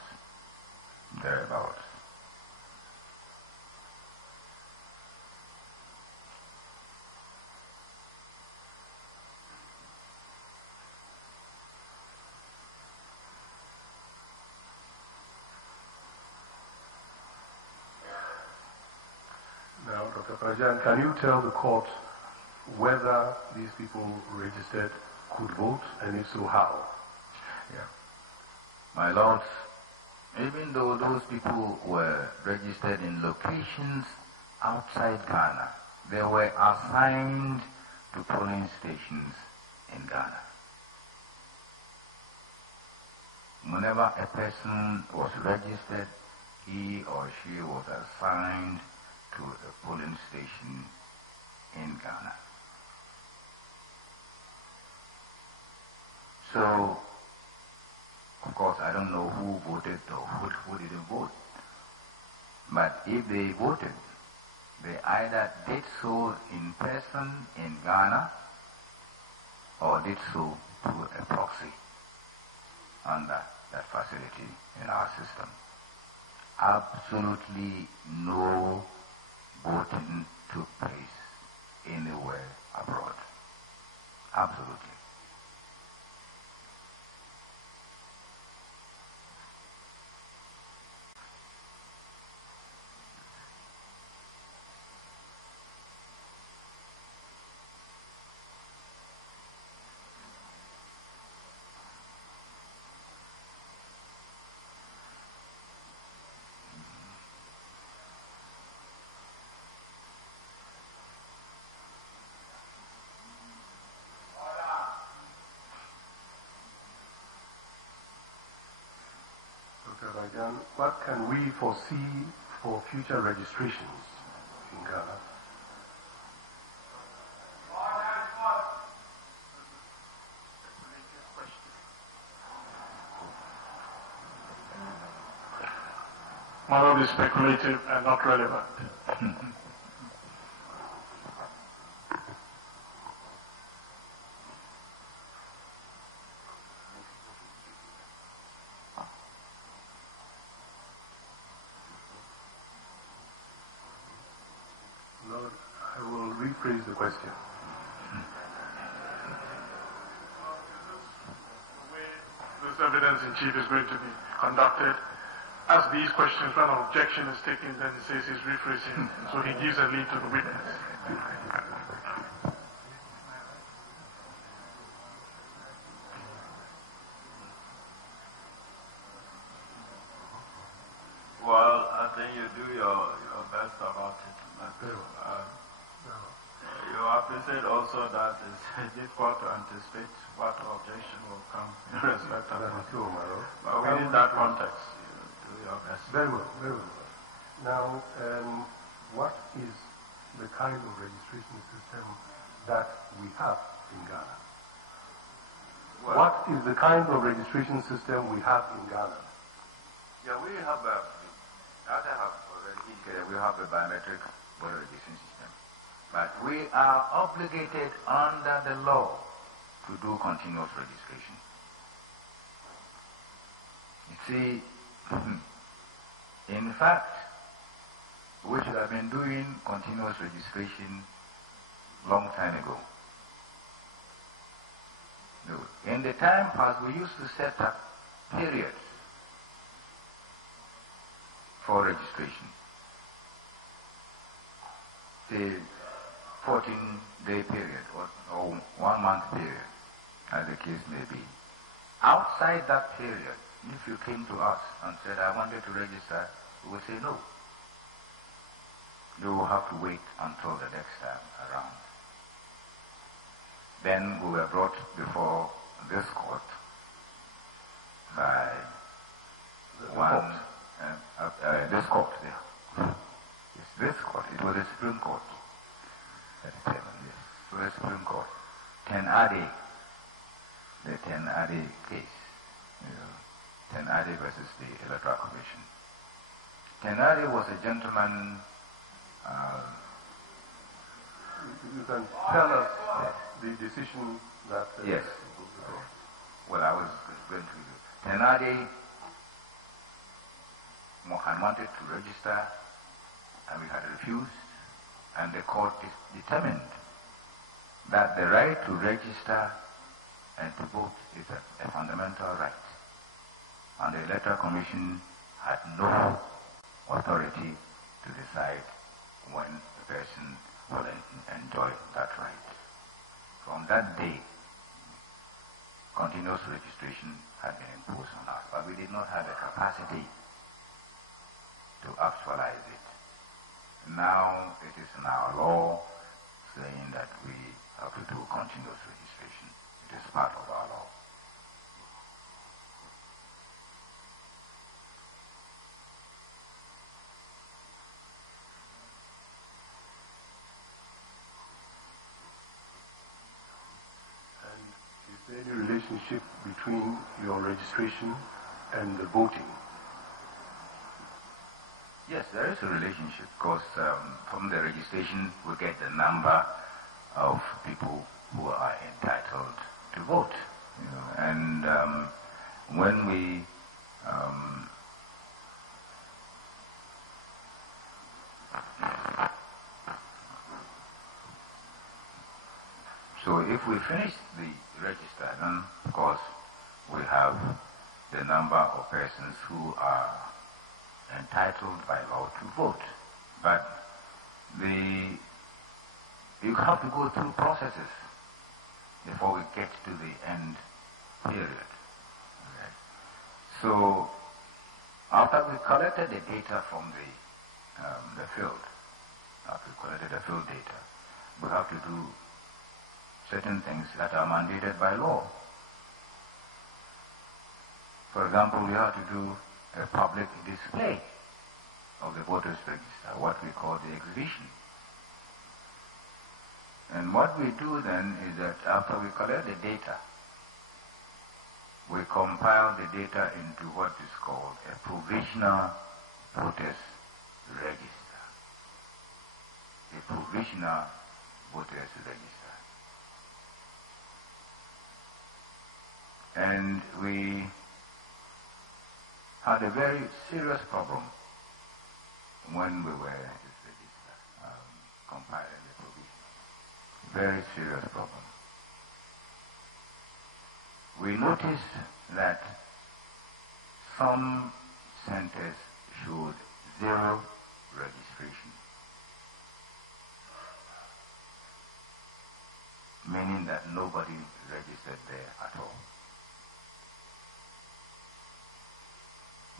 Now, Dr. Prajan, can you tell the court whether these people registered could vote, and if so, how? Yeah. My lords, even though those people were registered in locations outside Ghana, they were assigned to polling stations in Ghana. Whenever a person was registered, he or she was assigned to a polling station in Ghana. So, of course, I don't know who voted or who didn't vote. But if they voted, they either did so in person in Ghana or did so through a proxy under that facility in our system. Absolutely no voting took place anywhere abroad. Absolutely. What can we foresee for future registrations in Ghana? One of the speculative and not relevant. Lord, I will rephrase the question. The way this evidence in chief is going to be conducted, as these questions, when an objection is taken, then he says he's rephrasing, so he gives a lead to the witness. think you do your best about it. Very well. You appreciate also that it's difficult to anticipate what objection will come in respect of That is true, my lord. But within that context, you do your best. Very well, very well. Now, what is the kind of registration system that we have in Ghana? Well, What is the kind of registration system we have in Ghana? Yeah, we have, as I have already indicated, we have a biometric voter registration system. But we are obligated under the law to do continuous registration. You see, in fact, we should have been doing continuous registration long time ago. In the time past, we used to set up periods for registration. Say 14-day period or 1 month period, as the case may be. Outside that period, if you came to us and said, I wanted to register, we would say no. You will have to wait until the next time around. Then we were brought before this court by this court, yeah. It's this court. It was the Supreme Court at the time. Yes. So the Supreme Court. The 10 case. You know, 10 versus the Electoral Commission. 10 was a gentleman. You can tell us the decision that... yes. Well, I was going to... 10 Mohan wanted to register, and we had refused, and the court determined that the right to register and to vote is a fundamental right. And the Electoral Commission had no authority to decide when the person will enjoy that right. From that day, continuous registration had been imposed on us, but we did not have the capacity to actualize it. Now it is in our law saying that we have to do continuous registration. It is part of our law. And is there any relationship between your registration and the voting? Yes, there is a relationship because from the registration we get the number of people who are entitled to vote. You know, and when we so if we finish the register, then of course we have the number of persons who are entitled by law to vote. But you have to go through processes before we get to the end period. Okay. So after we collected the data from the field, after we collected the field data, we have to do certain things that are mandated by law. For example, we have to do a public display of the voters register, what we call the exhibition. And what we do then is that after we collect the data, we compile the data into what is called a provisional voters register. A provisional voters register. And we had a very serious problem when we were compiling the provision. Very serious problem. We noticed that some centers showed zero registration, meaning that nobody registered there at all.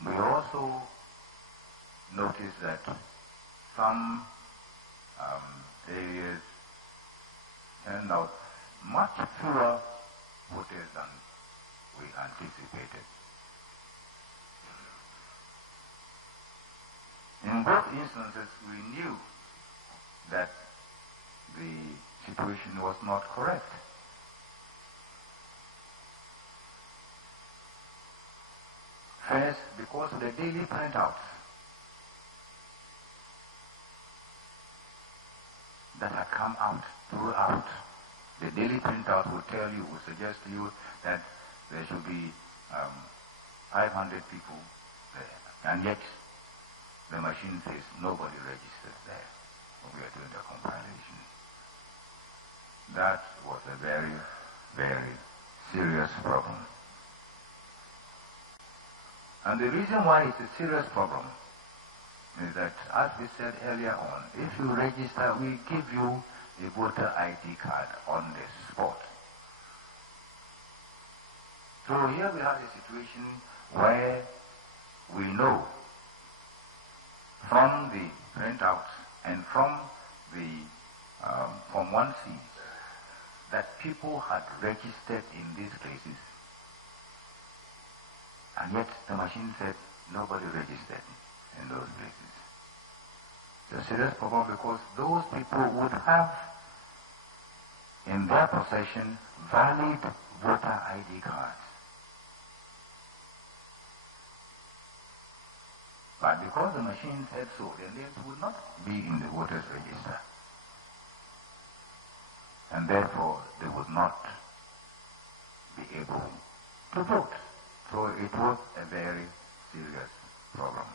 We also noticed that some areas turned out much fewer voters than we anticipated. In both instances, we knew that the situation was not correct. First, because of the daily printouts that had come out throughout. The daily printout would tell you, would suggest to you that there should be 500 people there, and yet the machine says nobody registered there when we are doing the compilation. That was a very, very serious problem. And the reason why it's a serious problem is that, as we said earlier on, if you register, we give you a voter ID card on the spot. So here we have a situation where we know from the printouts and from the Form 1C that people had registered in these places, and yet the machine said nobody registered in those places. It's a serious problem because those people would have in their possession valid voter ID cards. But because the machine said so, their names would not be in the voters register. And therefore, they would not be able to vote. So it was a very serious problem.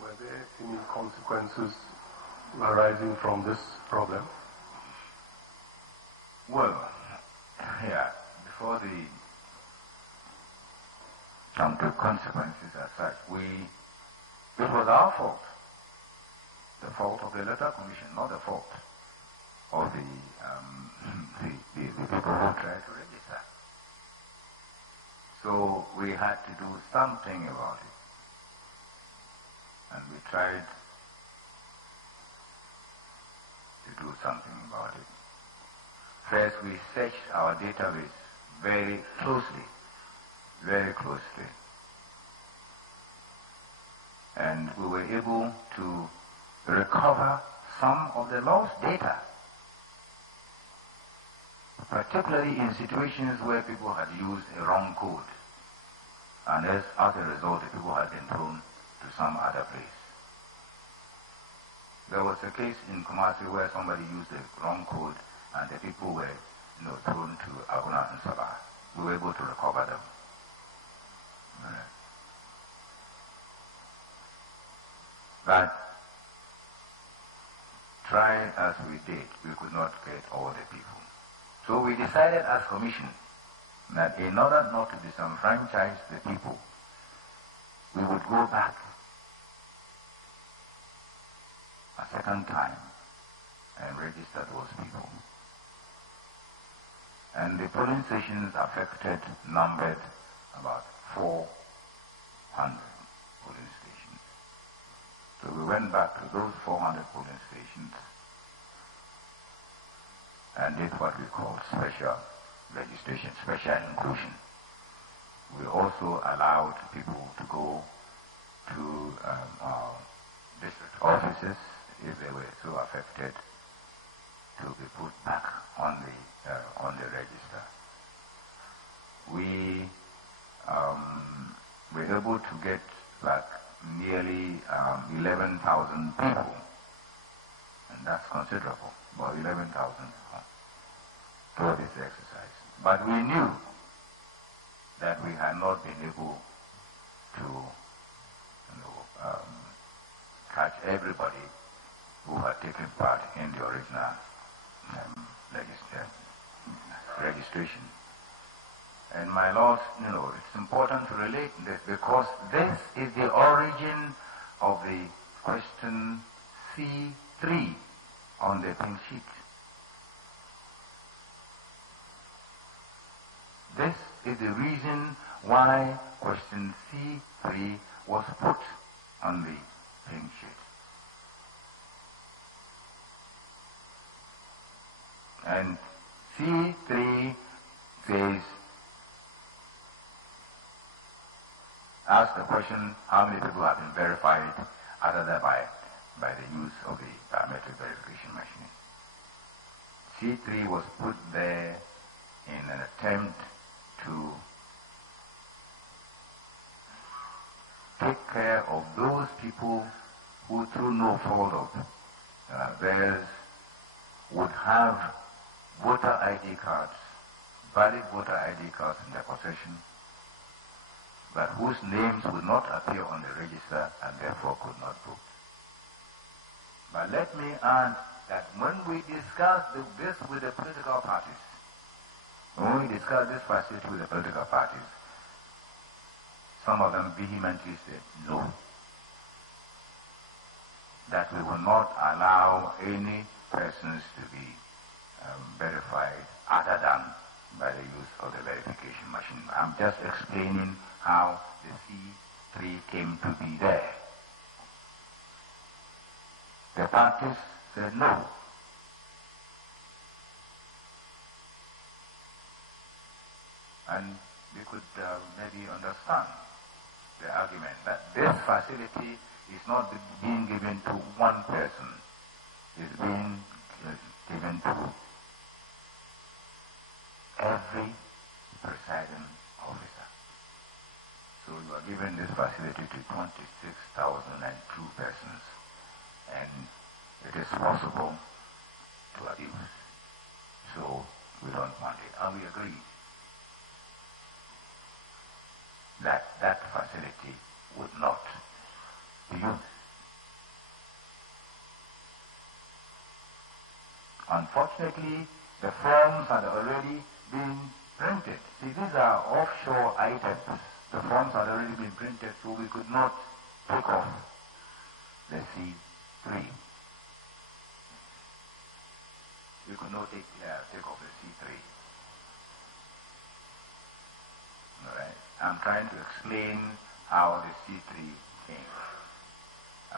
Were there any consequences arising from this problem? Well, yeah, before the come to consequences as such, it was our fault. The fault of the Electoral Commission, not the fault of the people who tried to register. So we had to do something about it. And we tried to do something about it. First, we searched our database very closely. And we were able to recover some of the lost data, particularly in situations where people had used a wrong code, and as a result, the people had been thrown to some other place. There was a case in Kumasi where somebody used the wrong code, and the people were, thrown to Aguna and Sabah. We were able to recover them. But try as we did, we could not get all the people. So we decided as Commission that in order not to disenfranchise the people, we would go back a second time and register those people. And the polling stations affected numbered about 400 polling stations. So we went back to those 400 polling stations and did what we call special registration, special inclusion. We also allowed people to go to our district offices if they were so affected to be put back on the register. We were able to get nearly 11,000 people, and that's considerable, about 11,000 for this exercise. But we knew that we had not been able to catch everybody who had taken part in the original registration. And my lords, it's important to relate this because this is the origin of the question C3 on the pink sheet. This is the reason why question C3 was put on the pink sheet. And C3 says, ask the question, how many people have been verified other than by the use of the biometric verification machine. C3 was put there in an attempt to take care of those people who, through no fault of theirs, would have voter ID cards, valid voter ID cards in their possession, but whose names would not appear on the register and therefore could not vote. But let me add that when we discussed this with the political parties, when we discussed this facility with the political parties, some of them vehemently said no, that we will not allow any persons to be verified other than by the use of the verification machine. I'm just explaining how the C3 came to be there. The parties said no. And we could maybe understand the argument that this facility is not being given to one person. It's being given to every presiding officer. So you are given this facility to 26,002 persons, and it is possible to abuse. So we don't want it, and we agree that that facility would not be used. Unfortunately, the forms had already been printed. See, these are offshore items. The forms had already been printed, so we could not take off the C3. We could not take off the C3. All right. I'm trying to explain how the C3 came.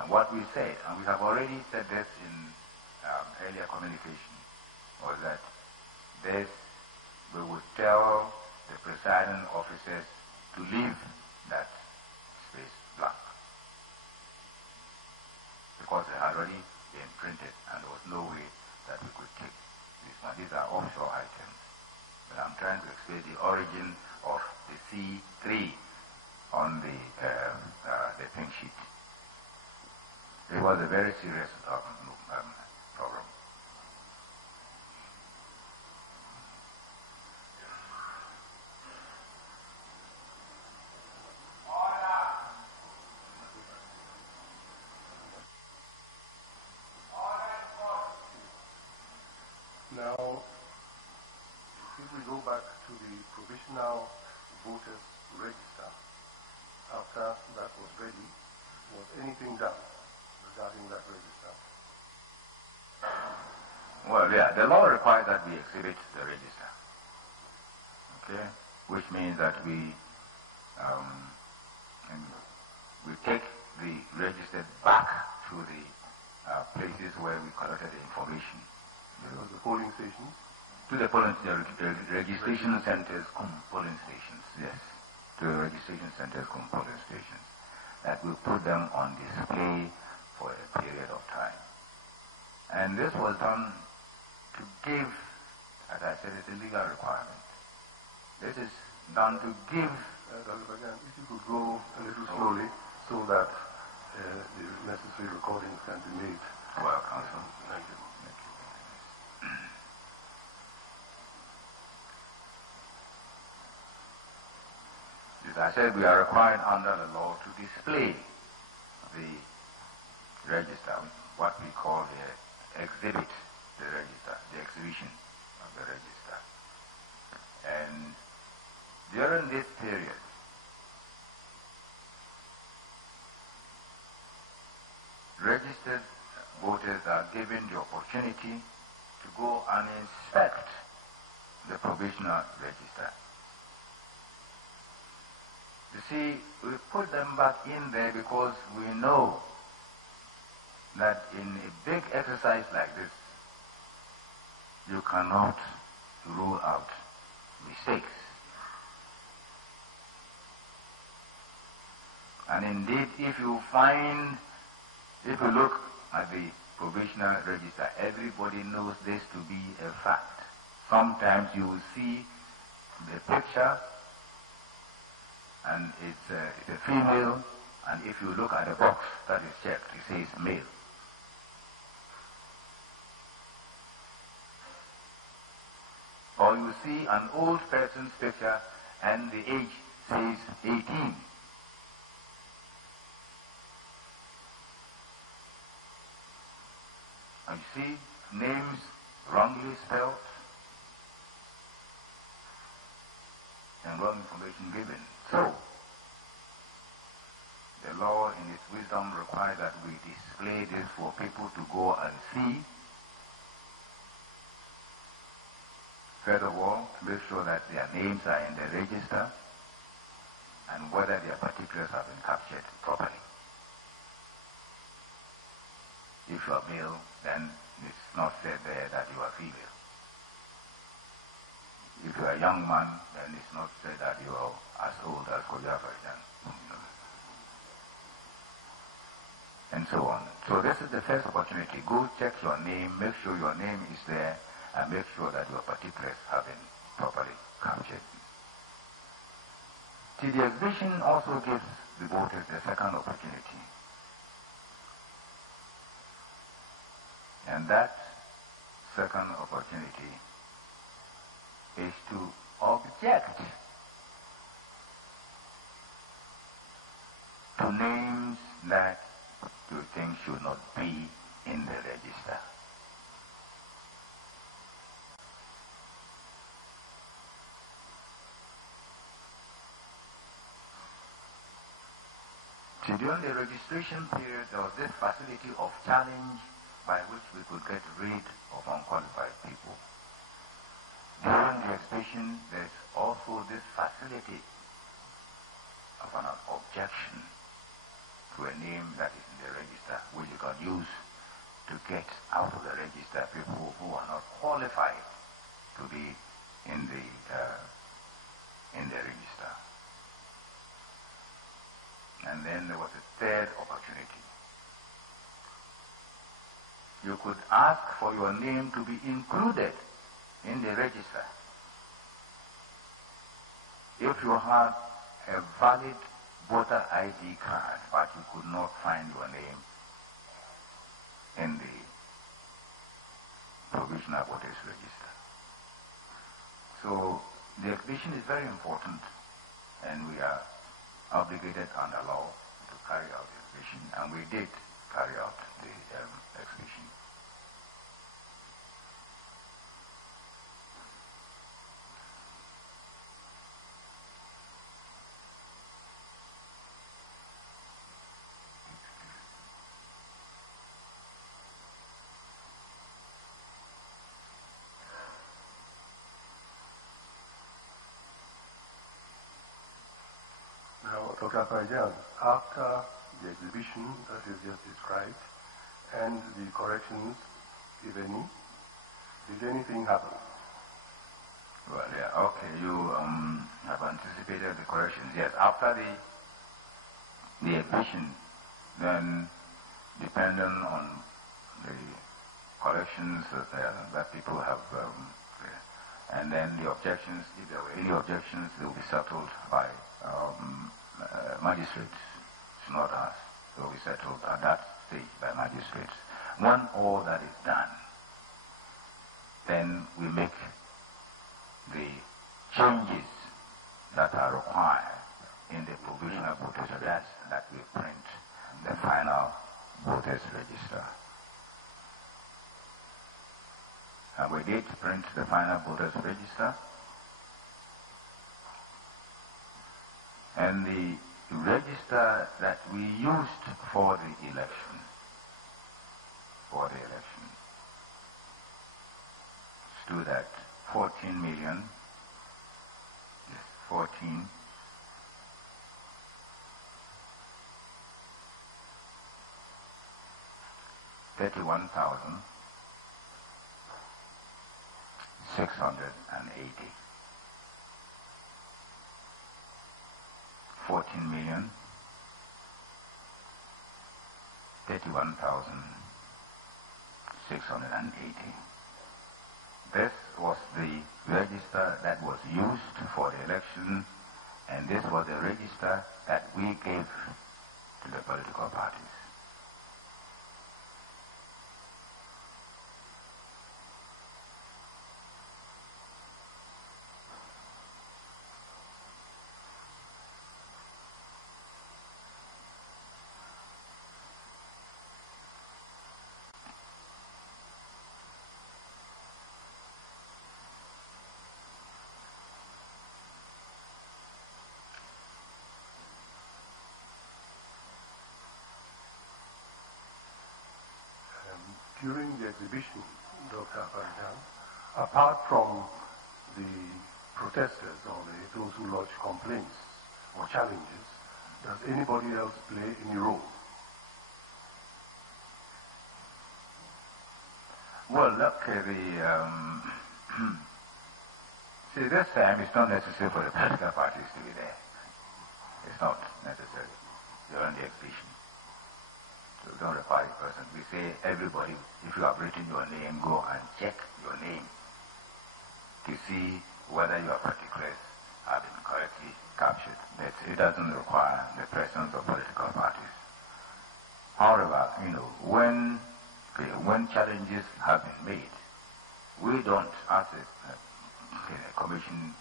And what we said, and we have already said this in earlier communication, was that we would tell the presiding officers to leave that space blank, because it had already been printed and there was no way that we could take this one. These are offshore items. But I'm trying to explain the origin of the C3 on the pink sheet. It was a very serious problem. Now, if we go back to the provisional voters register, after that was ready, was anything done regarding that register? Well, yeah, the law requires that we exhibit the register. Okay, which means that we take the register back to the places where we collected the information. The polling stations? To the polling registration centers, polling stations, yes. To the registration centers, polling stations. That will put them on display for a period of time. And this was done to give, as I said, it's a legal requirement. This is done to give... if you could go a little slowly so that the necessary recordings can be made. Well, Council. Thank you. As I said, we are required under the law to display the register, what we call the exhibit, the register, the exhibition of the register. And during this period, registered voters are given the opportunity to go and inspect the provisional register. You see, we put them back in there because we know that in a big exercise like this, you cannot rule out mistakes. And indeed, if you look at the provisional register, everybody knows this to be a fact. Sometimes you will see the picture and it's a female, and if you look at the box that is checked, it says male. Or you see an old person's picture and the age says 18. And you see names wrongly spelled and wrong information given. So, the law in its wisdom requires that we display this for people to go and see. First of all, to make sure that their names are in the register and whether their particulars have been captured properly. If you are male, then it's not said there that you are female. If you are a young man, then it's not said that you are as old as Koyafajan. And so on. So this is the first opportunity. Go check your name, make sure your name is there, and make sure that your particulars have been properly captured. See, the exhibition also gives the voters a second opportunity. And that second opportunity is to object to names that you think should not be in the register. See, during the registration period, there was this facility of challenge by which we could get rid of unqualified people. During the exhibition, there's also this facility of an objection to a name that is in the register, which you can use to get out of the register people who are not qualified to be in the register. And then there was a third opportunity. You could ask for your name to be included in the register if you had a valid voter ID card, but you could not find your name in the provisional voters register. So the exhibition is very important, and we are obligated under law to carry out the exhibition, and we did carry out the exhibition. Now, Dr. Fajan, after the exhibition that is just described and the corrections, if any, did anything happen? Well, yeah, okay, you have anticipated the corrections. Yes, after the exhibition, then depending on the corrections that people have, and then the objections, if there were any objections, they will be settled by magistrates. It's not us. They will be settled at that stage by magistrates. When all that is done, then we make the changes that are required in the provisional voters register, that we print the final voters register. And we did print the final voters register, and the register that we used for the election, stood at 14 million, 14 31,680. 14,031,680. This was the register that was used for the election, and this was the register that we gave to the political parties. During the exhibition, Dr. Abarijan, apart from the protesters or those who lodge complaints or challenges, does anybody else play any role? Well, look, see, this time it's not necessary for the political parties to be there. It's not necessary during the exhibition. So don't require a person. We say everybody, if you have written your name, go and check your name to see whether your particulars have been correctly captured. But it doesn't require the presence of political parties. However, when challenges have been made, we don't, as a commission,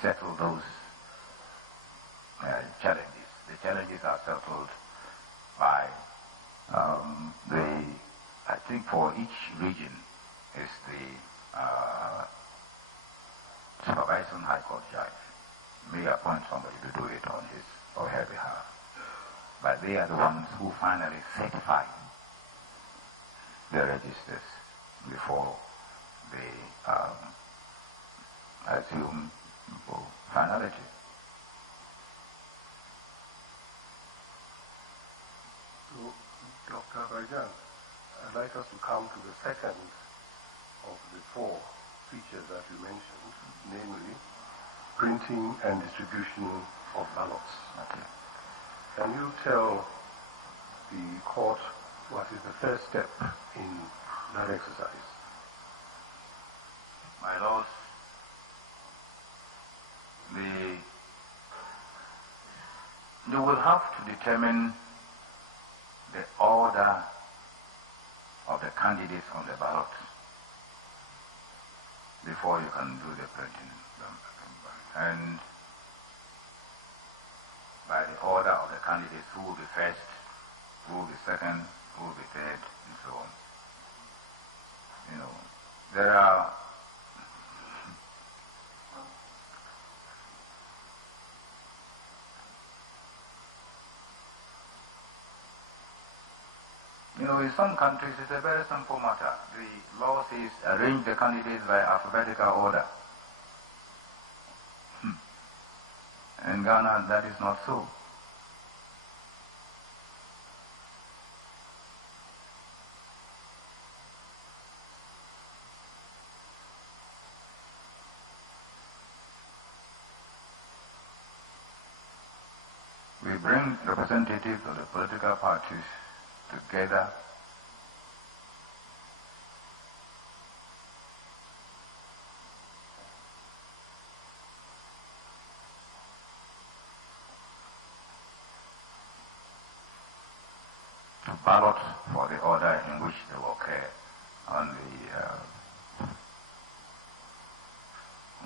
settle those challenges. The challenges are settled by I think for each region is the supervising high court judge may appoint somebody to do it on his or her behalf. But they are the ones who finally certify the registers before they assume finality. So, Dr. Abarijan, I'd like us to come to the second of the four features that you mentioned, namely printing and distribution of ballots. Okay. Can you tell the court what is the first step in that exercise? My lords, you will have to determine the order of the candidates on the ballot before you can do the printing. And by the order of the candidates, who will be first, who will be second, who will be third, and so on. There are in some countries it's a very simple matter. The law says arrange the candidates by alphabetical order. In Ghana, that is not so. We bring representatives of the political parties together to ballot for the order in which they will occur on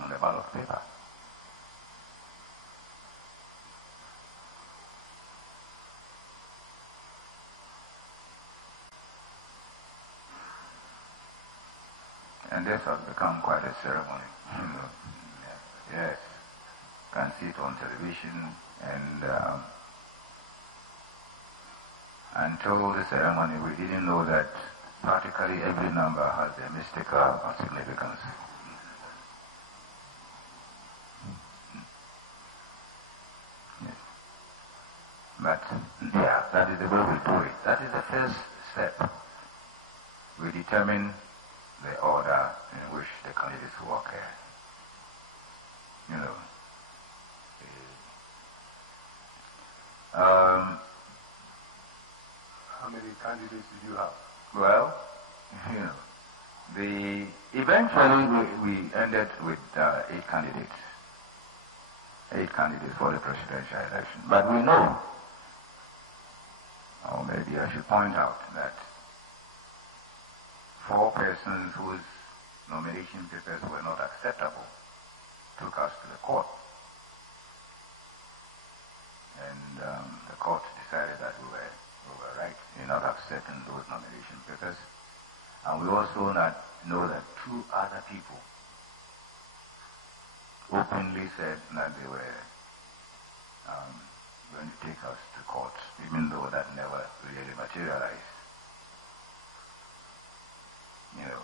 the ballot paper. And this has become quite a ceremony. Yes, you can see it on television, and until the ceremony we didn't know that practically every number has a mystical significance. Yes. But yeah, that is the way we do it. That is the first step, we determine the order in which the candidates will occur. You know. How many candidates did you have? Well, you know, eventually we ended with 8 candidates. 8 candidates for the presidential election. But we know, or maybe I should point out, that 4 persons whose nomination papers were not acceptable took us to the court. And the court decided that we were right in not accepting those nomination papers. And we also know that 2 other people openly said that they were going to take us to court, even though that never really materialized. You know,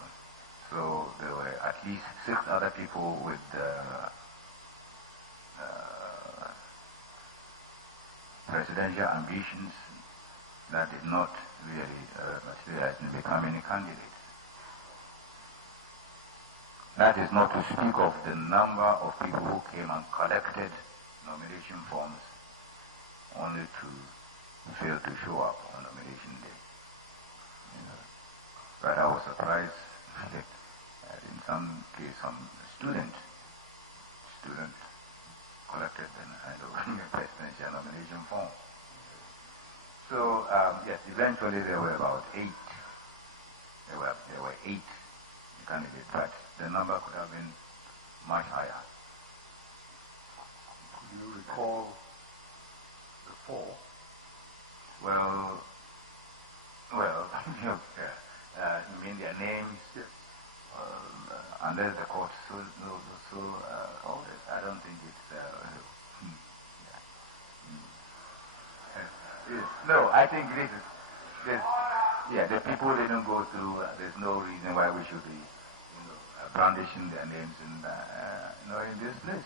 so there were at least 6 other people with presidential ambitions that did not really materialize in becoming candidates. That is not to speak of the number of people who came and collected nomination forms only to fail to show up on nomination day. You know. But I was surprised that in some case some student collected the presidential nomination form. So yes, eventually there were about 8. There were 8 candidates, but the number could have been much higher. Could you recall the 4? Well, you mean their names? Yes. Unless the court all this, I don't think it's. No, I think this. Yeah, the people didn't go through. There's no reason why we should be, brandishing their names in this place.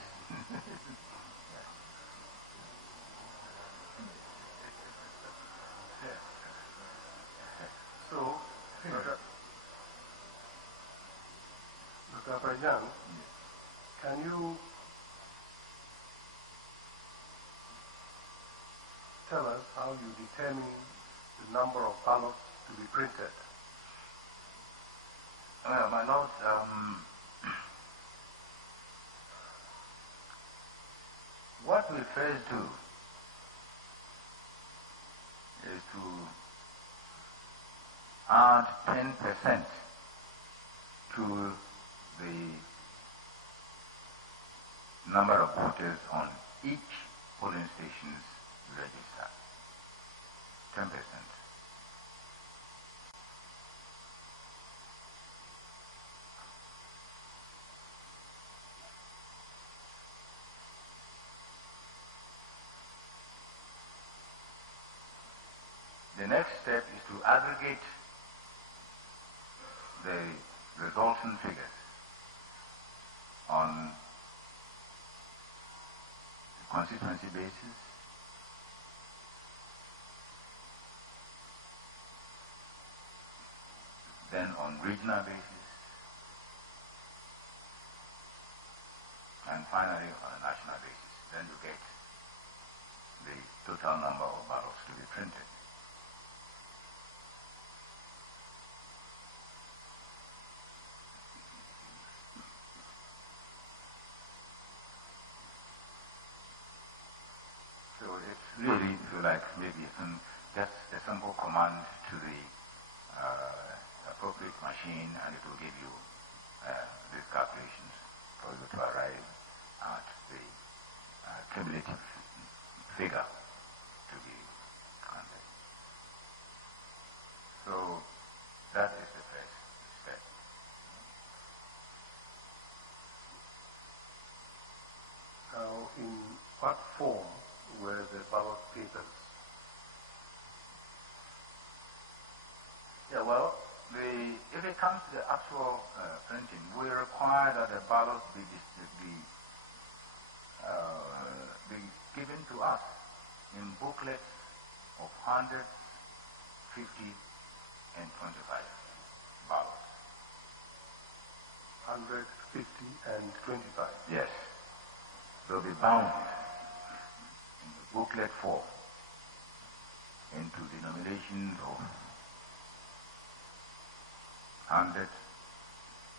So, Dr. Fajan, can you tell us how you determine the number of ballots to be printed? Well, my lord, what we first do is to add 10% to the number of voters on each polling station's register. 10%. The next step is to aggregate the resultant figures on a constituency basis, then on regional basis, and finally on a national basis. Then you get the total number of ballots to be printed. Really, if you like, maybe just a simple command to the appropriate machine, and it will give you these calculations for you to arrive at the cumulative figure to be counted. So that is the first step. Now, in what form were the ballot papers? Yeah, well, if it comes to the actual printing, we require that the ballot be given to us in booklets of 150 and 25 ballots. 100, 50, and 25. Yes. They'll be bound in the booklet form into denominations of 100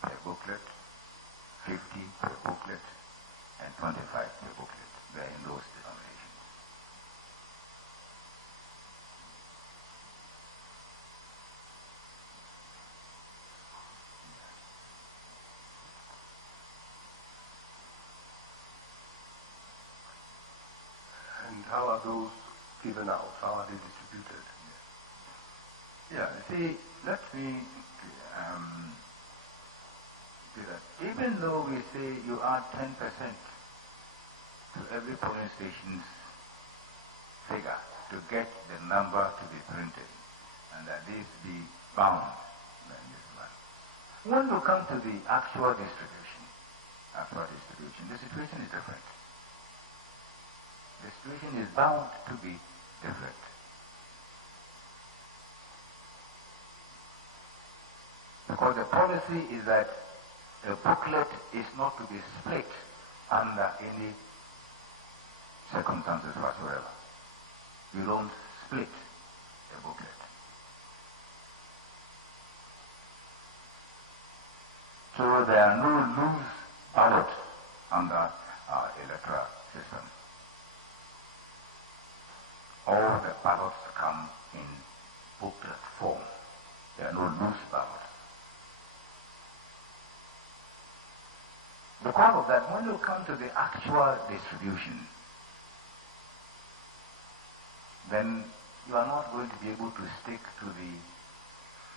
per booklet, 50 per booklet, and 25 per booklet. They're in those denominations. And how are those given out? How are they distributed? Yeah, see, let me do that. Even though we say you add 10% to every polling station's figure to get the number to be printed, and that this be bound by this one. When you come to the actual distribution, the situation is different. The situation is bound to be different. Because the policy is that a booklet is not to be split under any circumstances whatsoever. You don't split a booklet. So there are no loose ballots under our electoral system. All the ballots come in booklet form. There are no loose ballots. Because of that, when you come to the actual distribution, then you are not going to be able to stick to the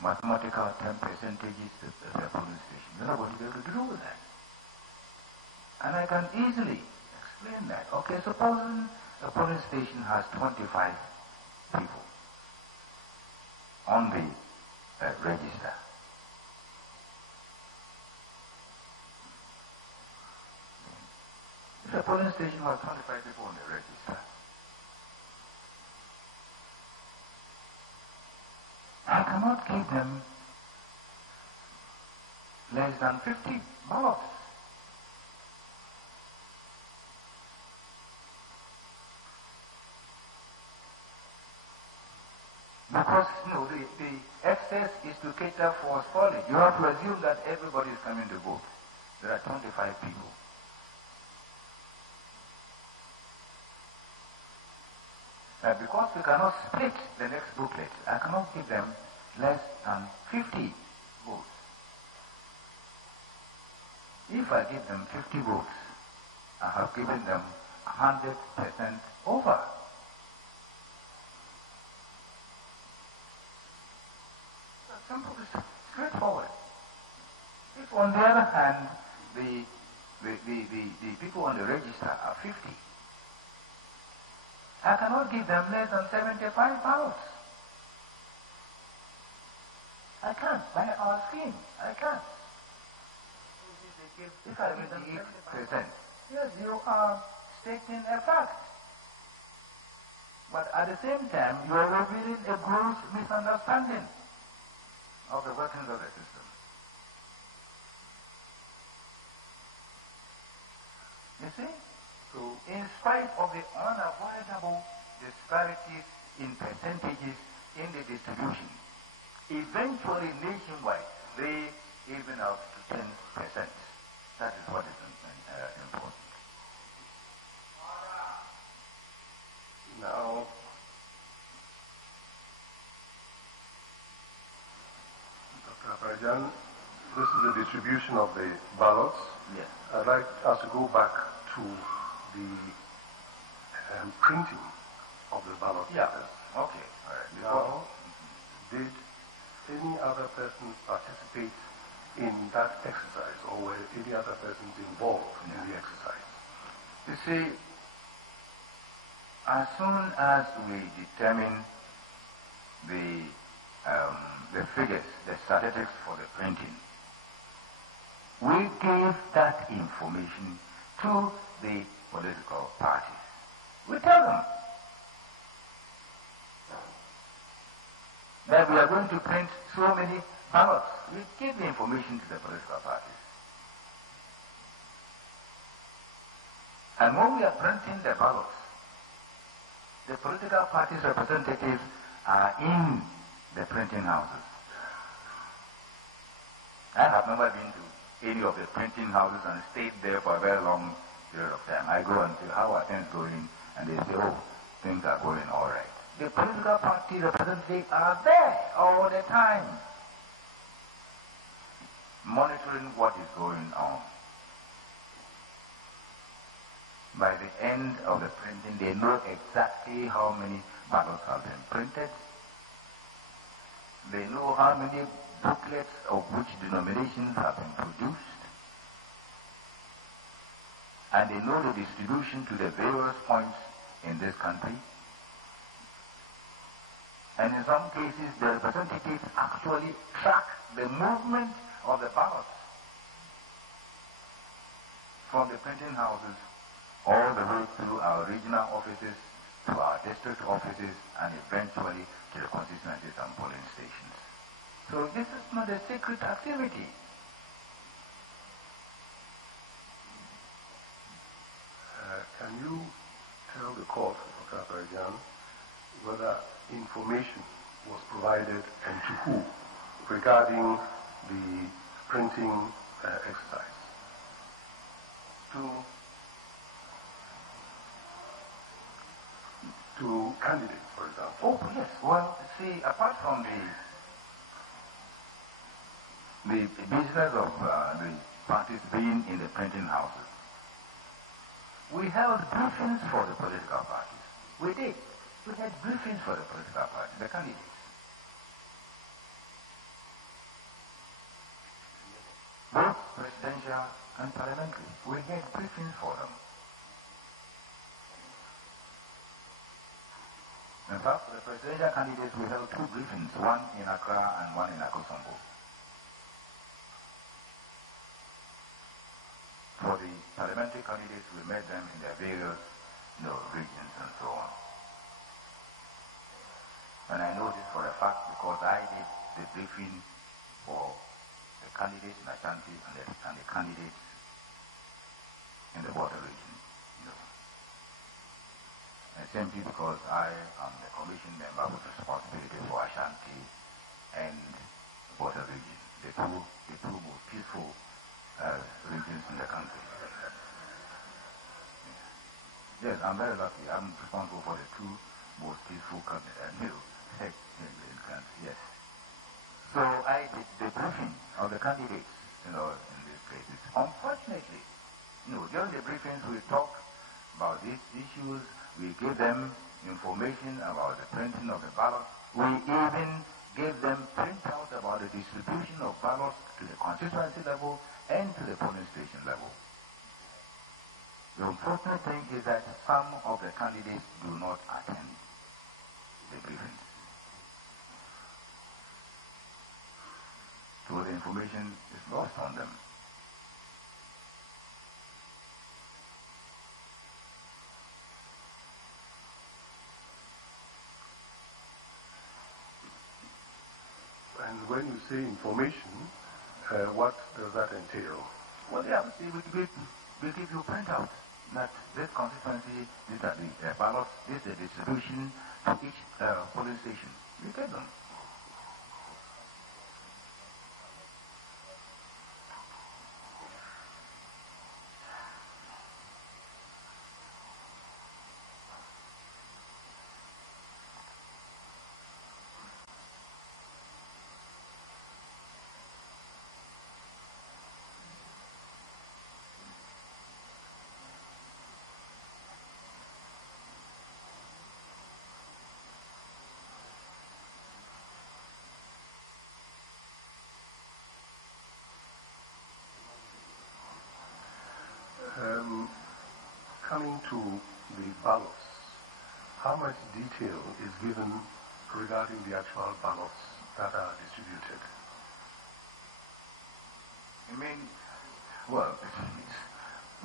mathematical 10 percentages of the polling station. You're not going to be able to do that. And I can easily explain that. Okay, supposing a polling station has 25 people on the register. If a polling station has 25 people on the register, I cannot give them less than 50 ballots. Because the excess is to cater for spoilage. You have to assume that everybody is coming to vote. There are 25 people. Because we cannot split the next booklet, I cannot give them less than 50 votes. If I give them 50 votes, I have given them 100% over. That's simple, it's straightforward. If on the other hand, the people on the register are 50, I cannot give them less than 75 ballots. I can't. By our scheme, I can't. If I give them 8%, yes, you are stating a fact. But at the same time, you are revealing a gross misunderstanding of the workings of the system. You see? So, in spite of the unavoidable disparities in percentages in the distribution, eventually nationwide, they even out to 10%. That is what is important. Now, Dr. Abrajan, this is the distribution of the ballots. Yes. I'd like us to go back to the printing of the ballot papers. Okay. All right. Now, did any other persons participate in that exercise, or were any other persons involved in the exercise? You see, as soon as we determine the figures, the statistics for the printing, we give that information to the political parties. We tell them. that we are going to print so many ballots. We give the information to the political parties. And when we are printing the ballots, the political parties' representatives are in the printing houses. I have never been to any of the printing houses and stayed there for a very long period of time. I go and say, how are things going? And they say, oh, things are going all right. The political party representatives are there all the time, monitoring what is going on. By the end of the printing, they know exactly how many ballots have been printed. They know how many booklets of which denominations have been produced. And they know the distribution to the various points in this country. And in some cases, the representatives actually track the movement of the ballots from the printing houses all the way through our regional offices, to our district offices, and eventually to the constituencies and polling stations. So this is not a secret activity. Can you tell the court, Dr. Abarajan, whether information was provided and to who regarding the printing exercise? To candidates, for example. Oh, yes. Well, see, apart from the business of the parties being in the printing houses, we held briefings for the political parties. We did. We had briefings for the political parties, the candidates. Both presidential and parliamentary. We had briefings for them. In fact, for the presidential candidates, we held two briefings, one in Accra and one in Akosombo. For the parliamentary candidates, we met them in their various regions and so on. And I know this for a fact because I did the briefing for the candidates in Ashanti and the candidates in the border region. And simply because I am the commission member with responsibility for Ashanti and border region, the two most peaceful regions in the country. Yes, I'm very lucky. I'm responsible for the two most peaceful countries in the country. Yes. So I did the briefing of the candidates, in these cases. Unfortunately, during the briefings we talk about these issues. We give them information about the printing of the ballot. We even gave them printouts about the distribution of ballots to the constituency level and to the polling station level. The unfortunate thing is that some of the candidates do not attend the briefings. So the information is lost on them. And when you say information, what does that entail? Well, yeah, we give you printouts that this constituency, these are the ballots, this is the distribution to each polling station. We get them. Coming to the ballots, how much detail is given regarding the actual ballots that are distributed? I mean, well,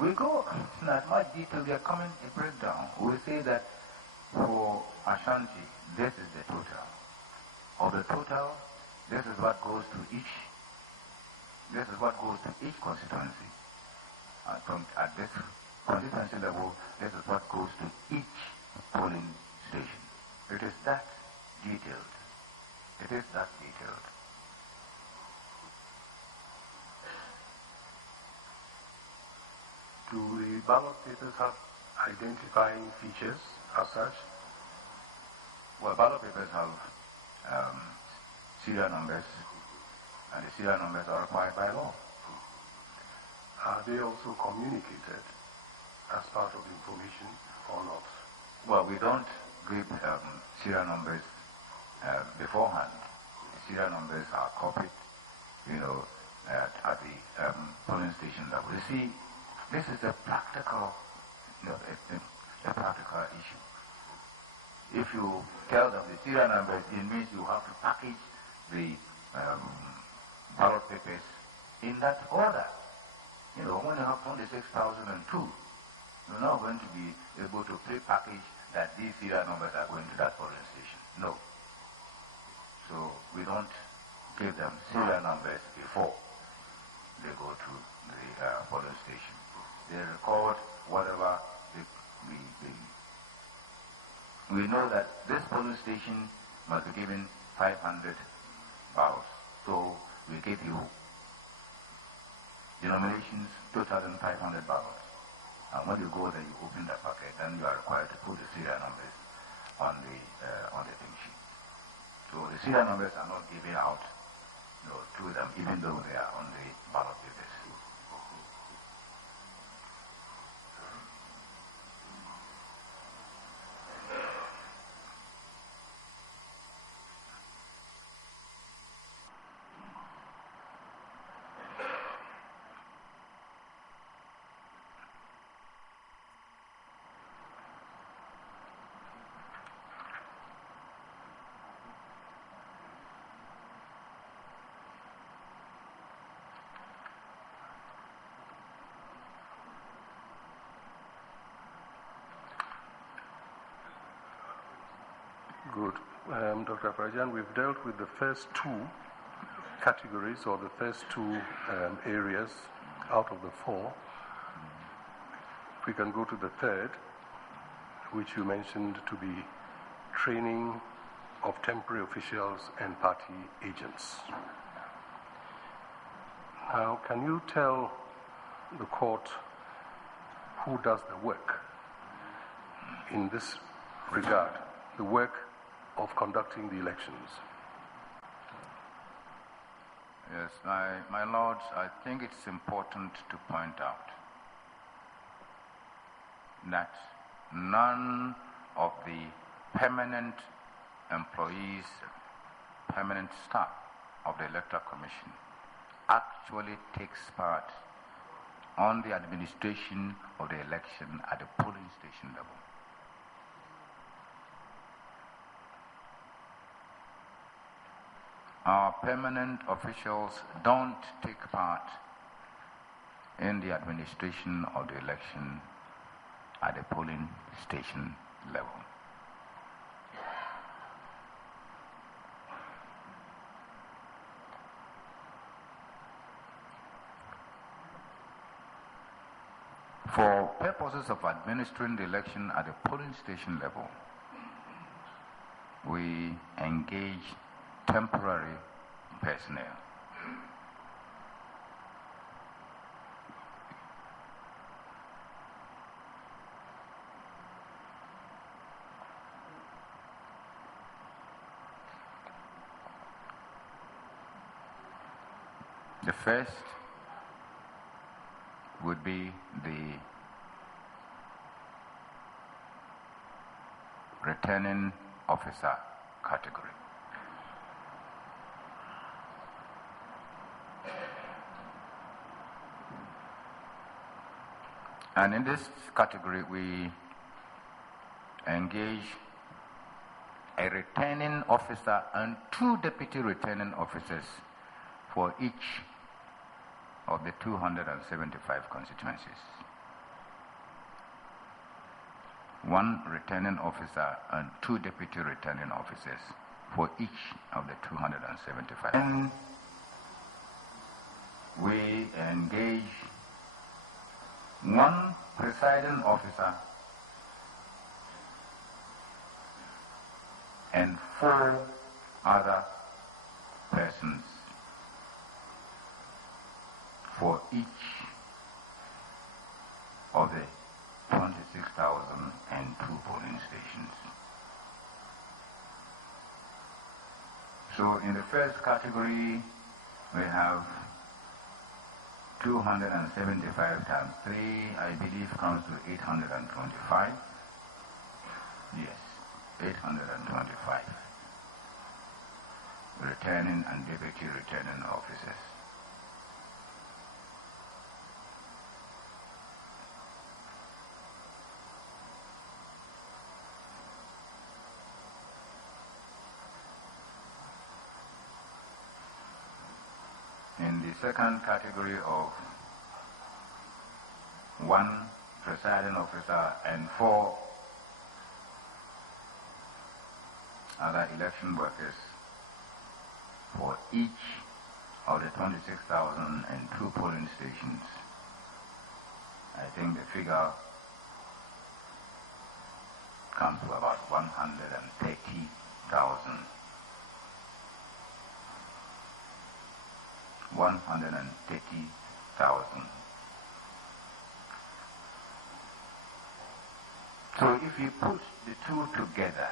we go in as much detail. We are coming a breakdown. We say that for Ashanti, this is the total. of the total, this is what goes to each constituency. At this constituency level, this is what goes to each polling station. It is that detailed. It is that detailed. Do the ballot papers have identifying features as such? Well, ballot papers have serial numbers, and the serial numbers are required by law. Are they also communicated as part of the information or not? Well, we don't give serial numbers beforehand. The serial numbers are copied, at the polling station level. You see, this is a practical, a practical issue. If you tell them the serial numbers, it means you have to package the ballot papers in that order. When you have 26,002, you're not going to be able to pre-package that these serial numbers are going to that polling station. No. So we don't give them serial numbers before they go to the polling station. They record whatever we know that this polling station must be given 500 ballots. So we give you denominations 2,500 ballots. And when you go there, you open the packet, then you are required to put the serial numbers on the thing sheet. So the serial numbers are not given out to them, even though they are on the ballot papers. Good. Dr. Farajan, we've dealt with the first two categories or the first two areas out of the four. We can go to the third, which you mentioned to be training of temporary officials and party agents. Now, can you tell the court who does the work in this regard, the work of conducting the elections? Yes, my lords, I think it's important to point out that none of the permanent employees, permanent staff of the Electoral Commission actually takes part on the administration of the election at the polling station level. Our permanent officials don't take part in the administration of the election at the polling station level. For purposes of administering the election at the polling station level, we engage temporary personnel. The first would be the returning officer category. And in this category, we engage a returning officer and 2 deputy returning officers for each of the 275 constituencies. 1 returning officer and 2 deputy returning officers for each of the 275. And we engage one presiding officer and 4 other persons for each of the 26,002 polling stations. So in the first category, we have 275 times 3, I believe, comes to 825. Yes, 825. Returning and deputy returning officers. In the second category of 1 presiding officer and 4 other election workers for each of the 26,002 polling stations, I think the figure comes to about 130,000. 130,000. So if you put the two together,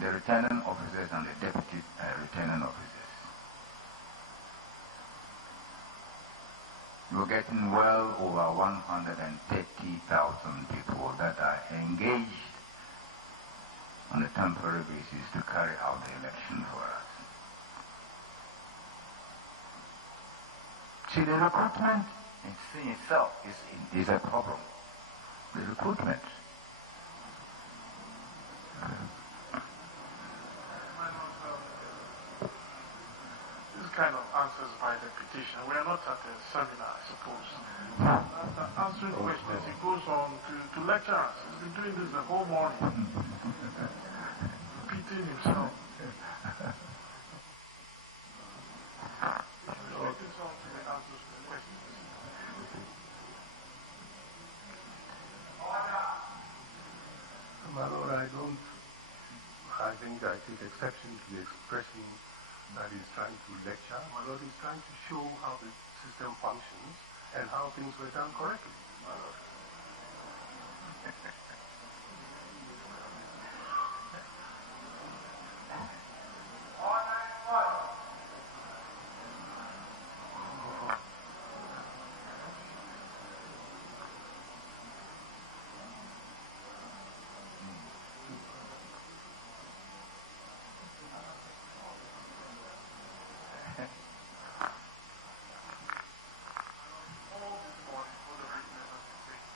the returning officers and the deputy returning officers, you're getting well over 130,000 people that are engaged on a temporary basis to carry out the election for us. See, the recruitment in itself is a problem. The recruitment. This kind of answers by the petition. We are not at a seminar, I suppose. After answering questions, he goes on to lecture us. He's been doing this the whole morning. Repeating himself. My Lord, I think I take exception to the expression that he's trying to lecture. My Lord, he's trying to show how the system functions and how things were done correctly, my Lord.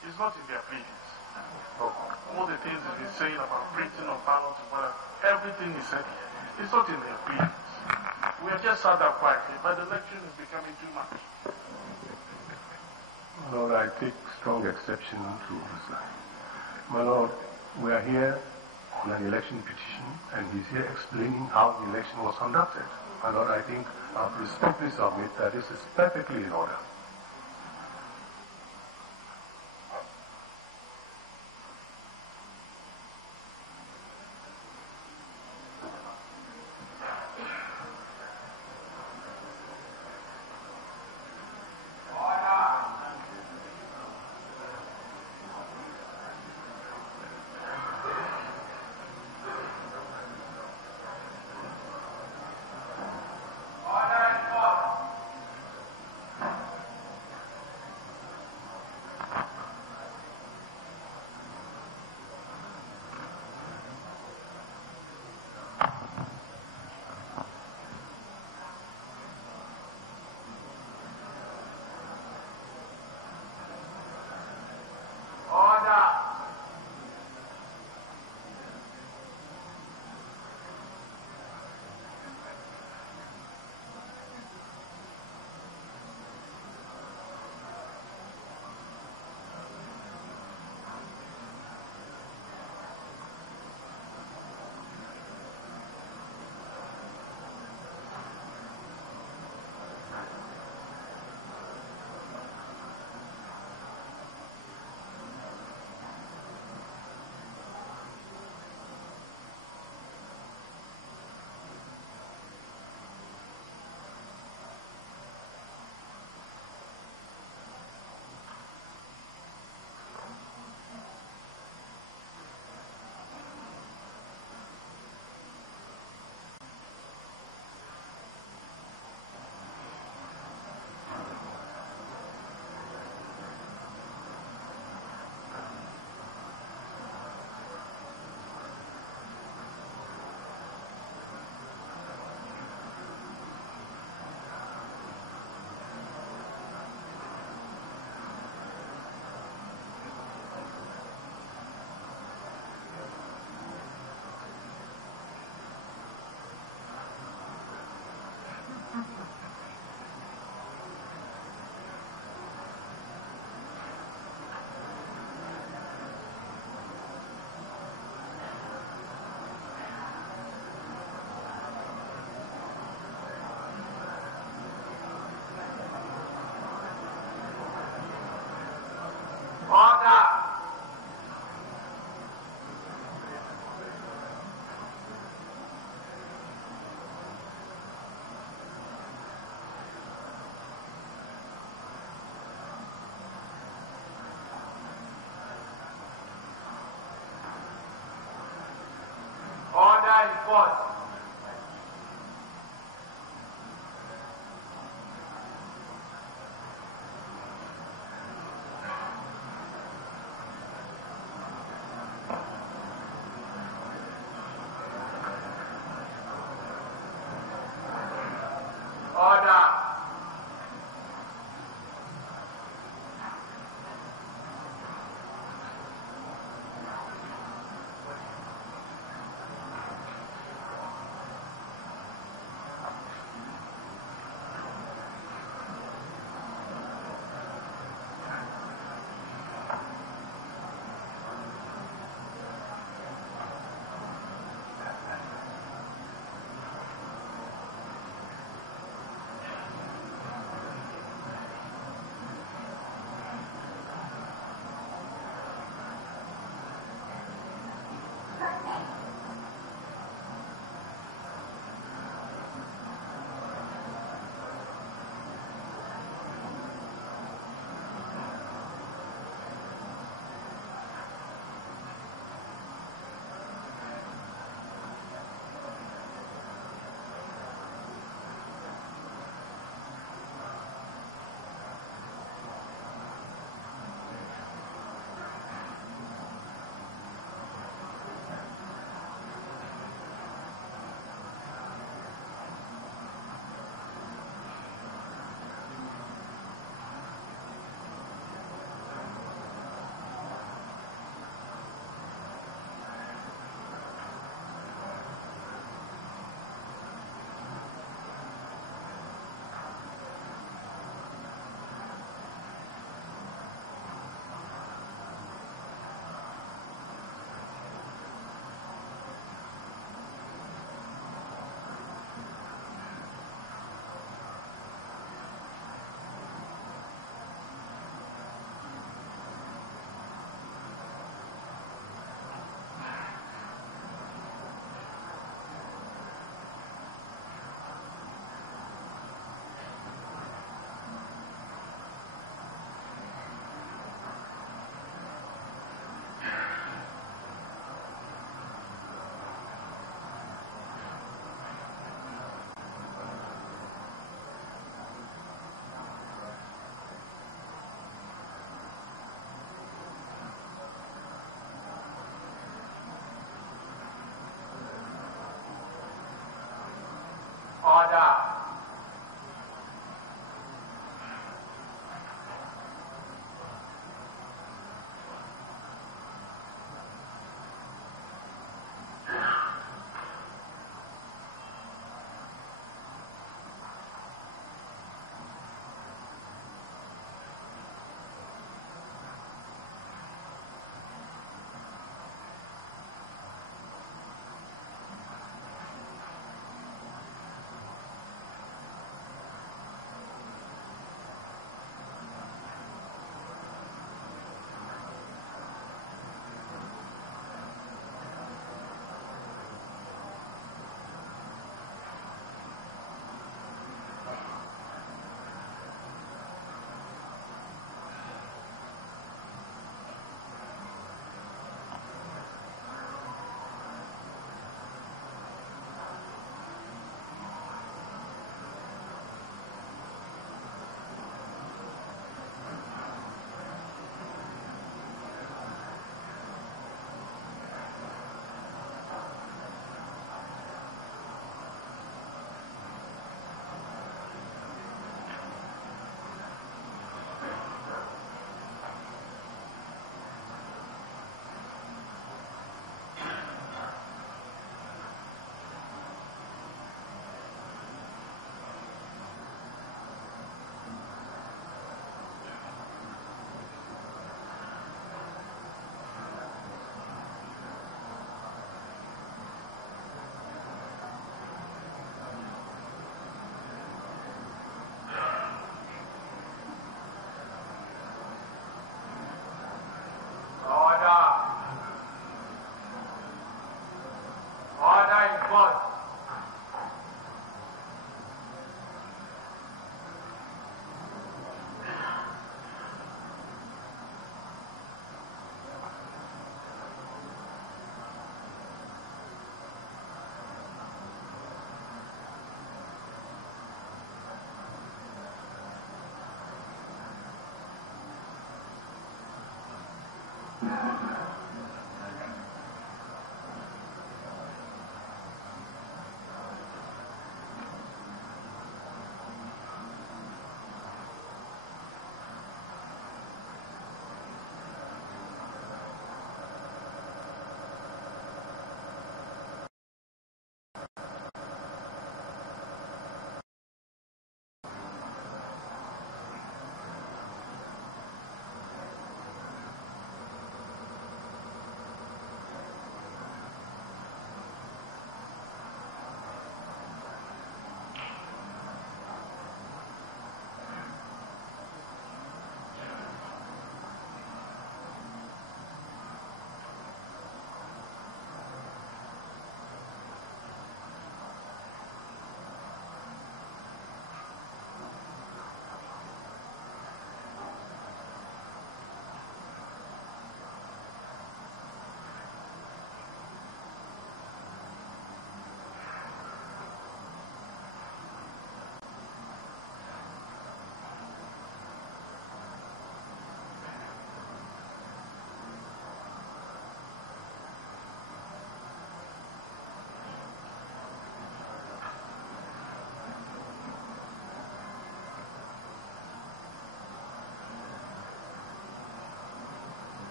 It's not in their pleadings. All the things that he's saying about printing of ballots and whatever, everything he said here, it's not in their pleadings. We have just sat there quietly, but the lecture is becoming too much. My Lord, I take strong exception to this line. My Lord, we are here on an election petition, and he's here explaining how the election was conducted. My Lord, I think I respectfully submit that this is perfectly in order. File report. Order.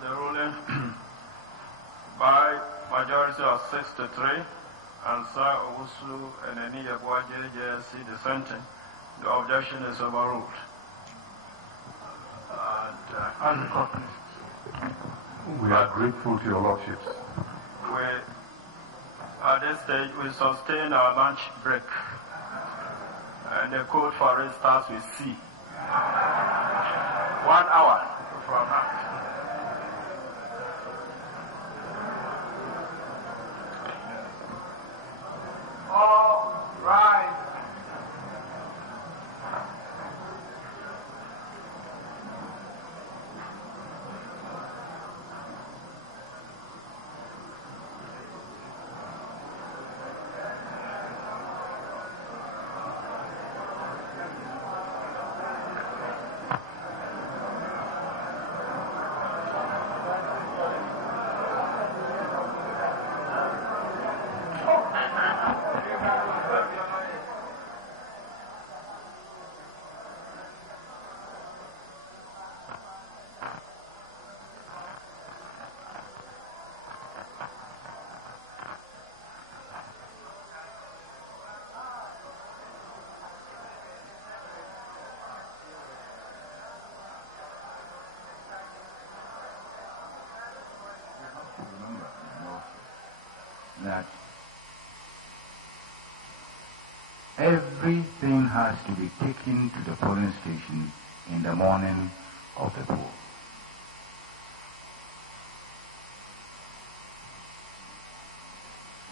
The ruling by majority of 6 to 3, and Sir Owusu and Eniya Bwaje JSC dissenting. The objection is overruled. We are grateful to your lordships. At this stage, we sustain our lunch break. And the code for it starts with C. 1 hour from now. All right. That everything has to be taken to the polling station in the morning of the poll.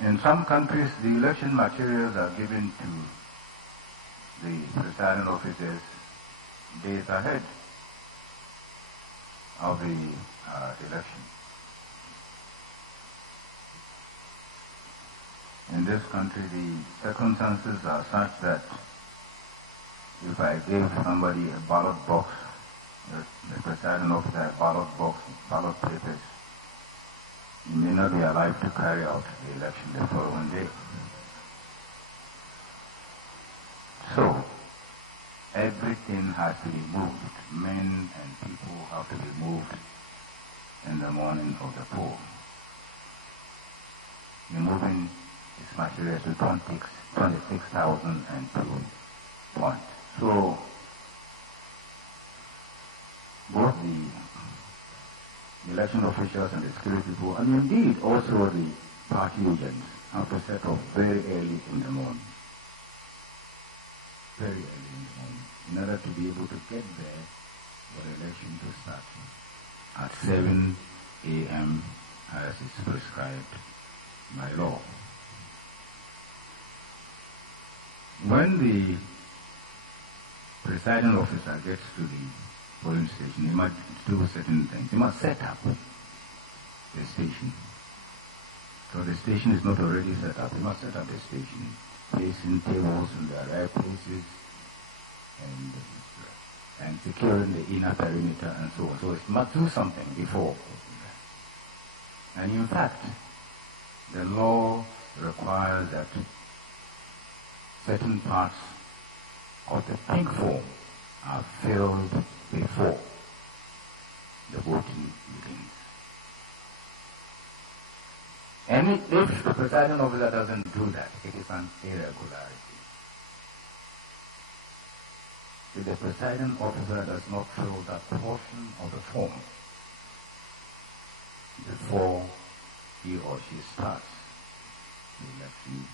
In some countries, the election materials are given to the presiding officers days ahead of the election. In this country, the circumstances are such that if I gave somebody a ballot box, the presiding officer a ballot box, ballot papers, he may not be alive to carry out the election the following day. So, everything has to be moved. Men and people have to be moved in the morning of the poll. You're moving this material to 26,002 points. So, both the election officials and the security people, and indeed also the party agents, have to set off very early in the morning. Very early in the morning, in order to be able to get there for the election to start at 7 a.m. as is prescribed by law. when the presiding officer gets to the polling station, he must do certain things. He must set up the station. So the station is not already set up. He must set up the station, placing tables in the right places, and securing the inner perimeter and so on. So it must do something before. And in fact, the law requires that certain parts of the pink form are filled before the voting begins. And if the presiding officer doesn't do that, it is an irregularity. If the presiding officer does not fill that portion of the form before he or she starts the election,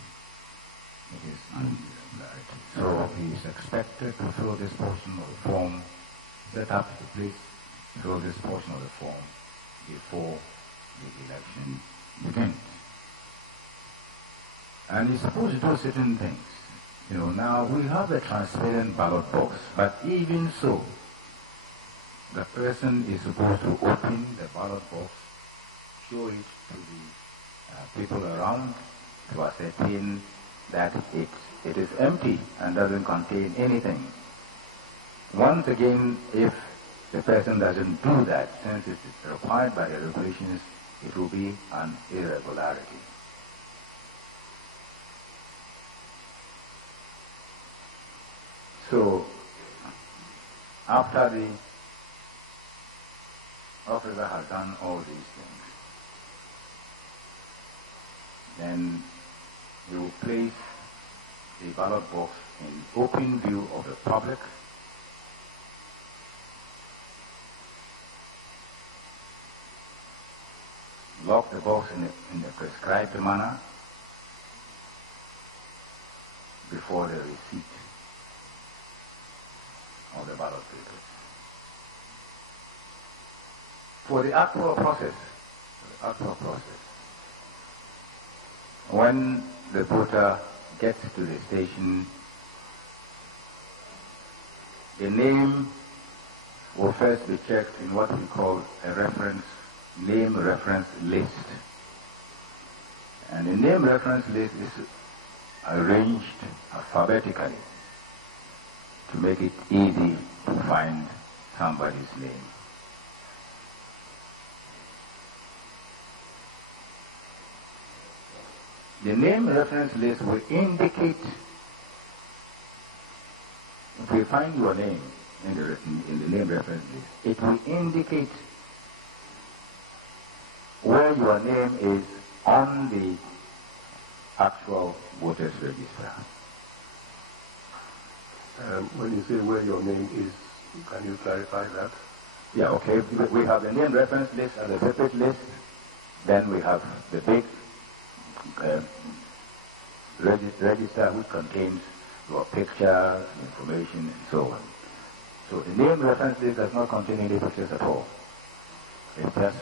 it is an irregularity. So he is expected to fill this portion of the form, set up the place, fill this portion of the form before the election begins. And he's supposed to do certain things. You know, now we have a transparent ballot box, but even so, the person is supposed to open the ballot box, show it to the people around to ascertain that it is empty and doesn't contain anything. Once again, if the person doesn't do that, since it is required by the regulations, it will be an irregularity. So, after the officer has done all these things, then he will place the ballot box in open view of the public, lock the box in the prescribed manner before the receipt of the ballot papers. For the actual process, when the voter gets to the station, the name will first be checked in what we call a name reference list. And the name reference list is arranged alphabetically to make it easy to find somebody's name. The name reference list will indicate, if we find your name in the name reference list, it will indicate where your name is on the actual voters register. When you say where your name is, can you clarify that? Yeah, okay. We have the name reference list as a separate list. Then we have the big register which contains your picture, information, and so on. So the name reference list does not contain any pictures at all. It's just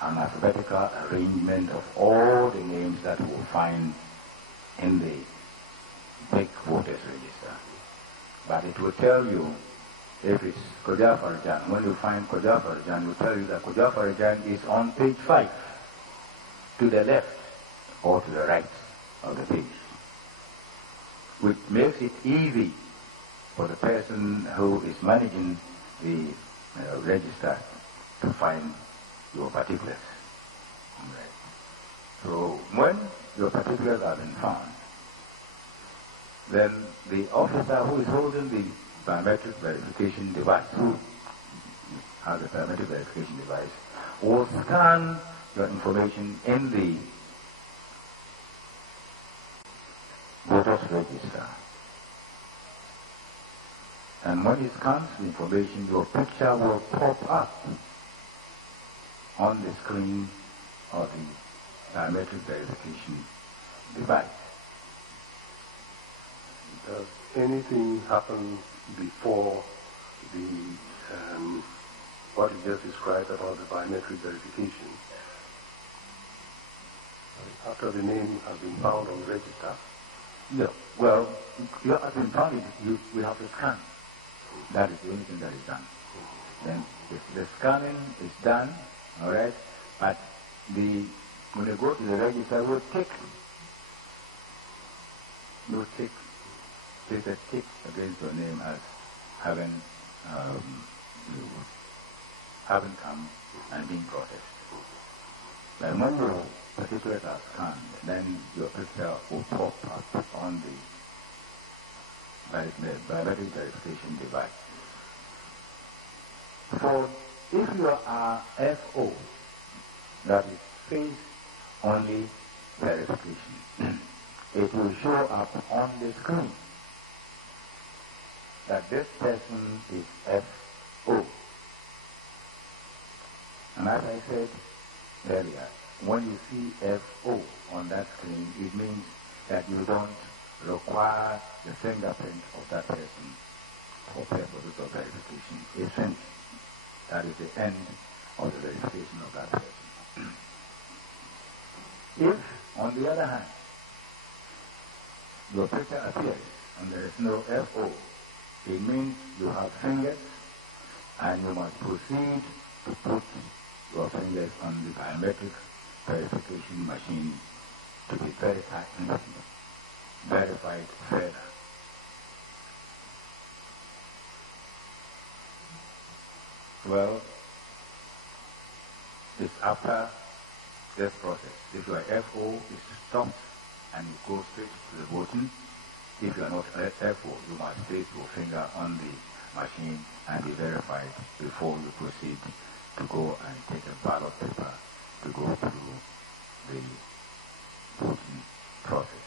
an alphabetical arrangement of all the names that we'll find in the big voters register. But it will tell you if it's Koja Farijan. When you find Koja Farijan, it will tell you that Koja Farijan is on page 5, to the left or to the right of the page, which makes it easy for the person who is managing the register to find your particulars. Right. So when your particulars have been found, then the officer who is holding the biometric verification device, who has a biometric verification device, will scan your information in the voters register. And when he scans the information, your picture will pop up on the screen of the biometric verification device. Does anything happen before the what you just described about the biometric verification? After the name has been found on the register, No. Well, you have been found, we have to scan. That is the only thing that is done. Then if the scanning is done, all right, but when you go to the register, we'll tick. No tick. There's a tick against your name as having come and been processed. But when your particulars are scanned, then your picture will pop up on the biometric verification device. So if you are FO, that is face only verification, it will show up on the screen that this person is FO. And as I said earlier, when you see FO on that screen, it means that you don't require the fingerprint of that person for purposes of verification. It's finished. That is the end of the verification of that person. If, on the other hand, your picture appears and there is no FO, it means you have fingers and you must proceed to put your fingers on the biometric verification machine to be verified further. Well, it's after this process. If your FO is stopped and you go straight to the voting, if you are not FO, you must place your finger on the machine and be verified before you proceed to go and take a ballot paper to go through the voting process.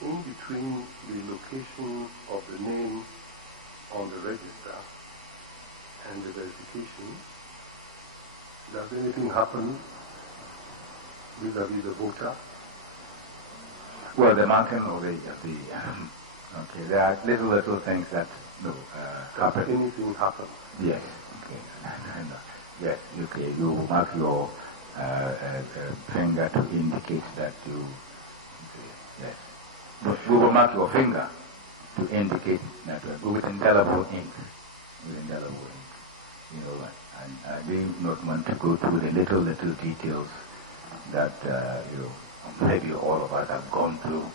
In between the location of the name on the register and the verification, does anything happen vis-a-vis the voter? Well, the marking of the okay, there are little things that happen. Does anything happen? Yes, okay. Yes, okay, you mark your finger to indicate that you, yes. We will mark your finger to indicate that with indelible ink. You know, and I do not want to go through the little details that maybe all of us have gone through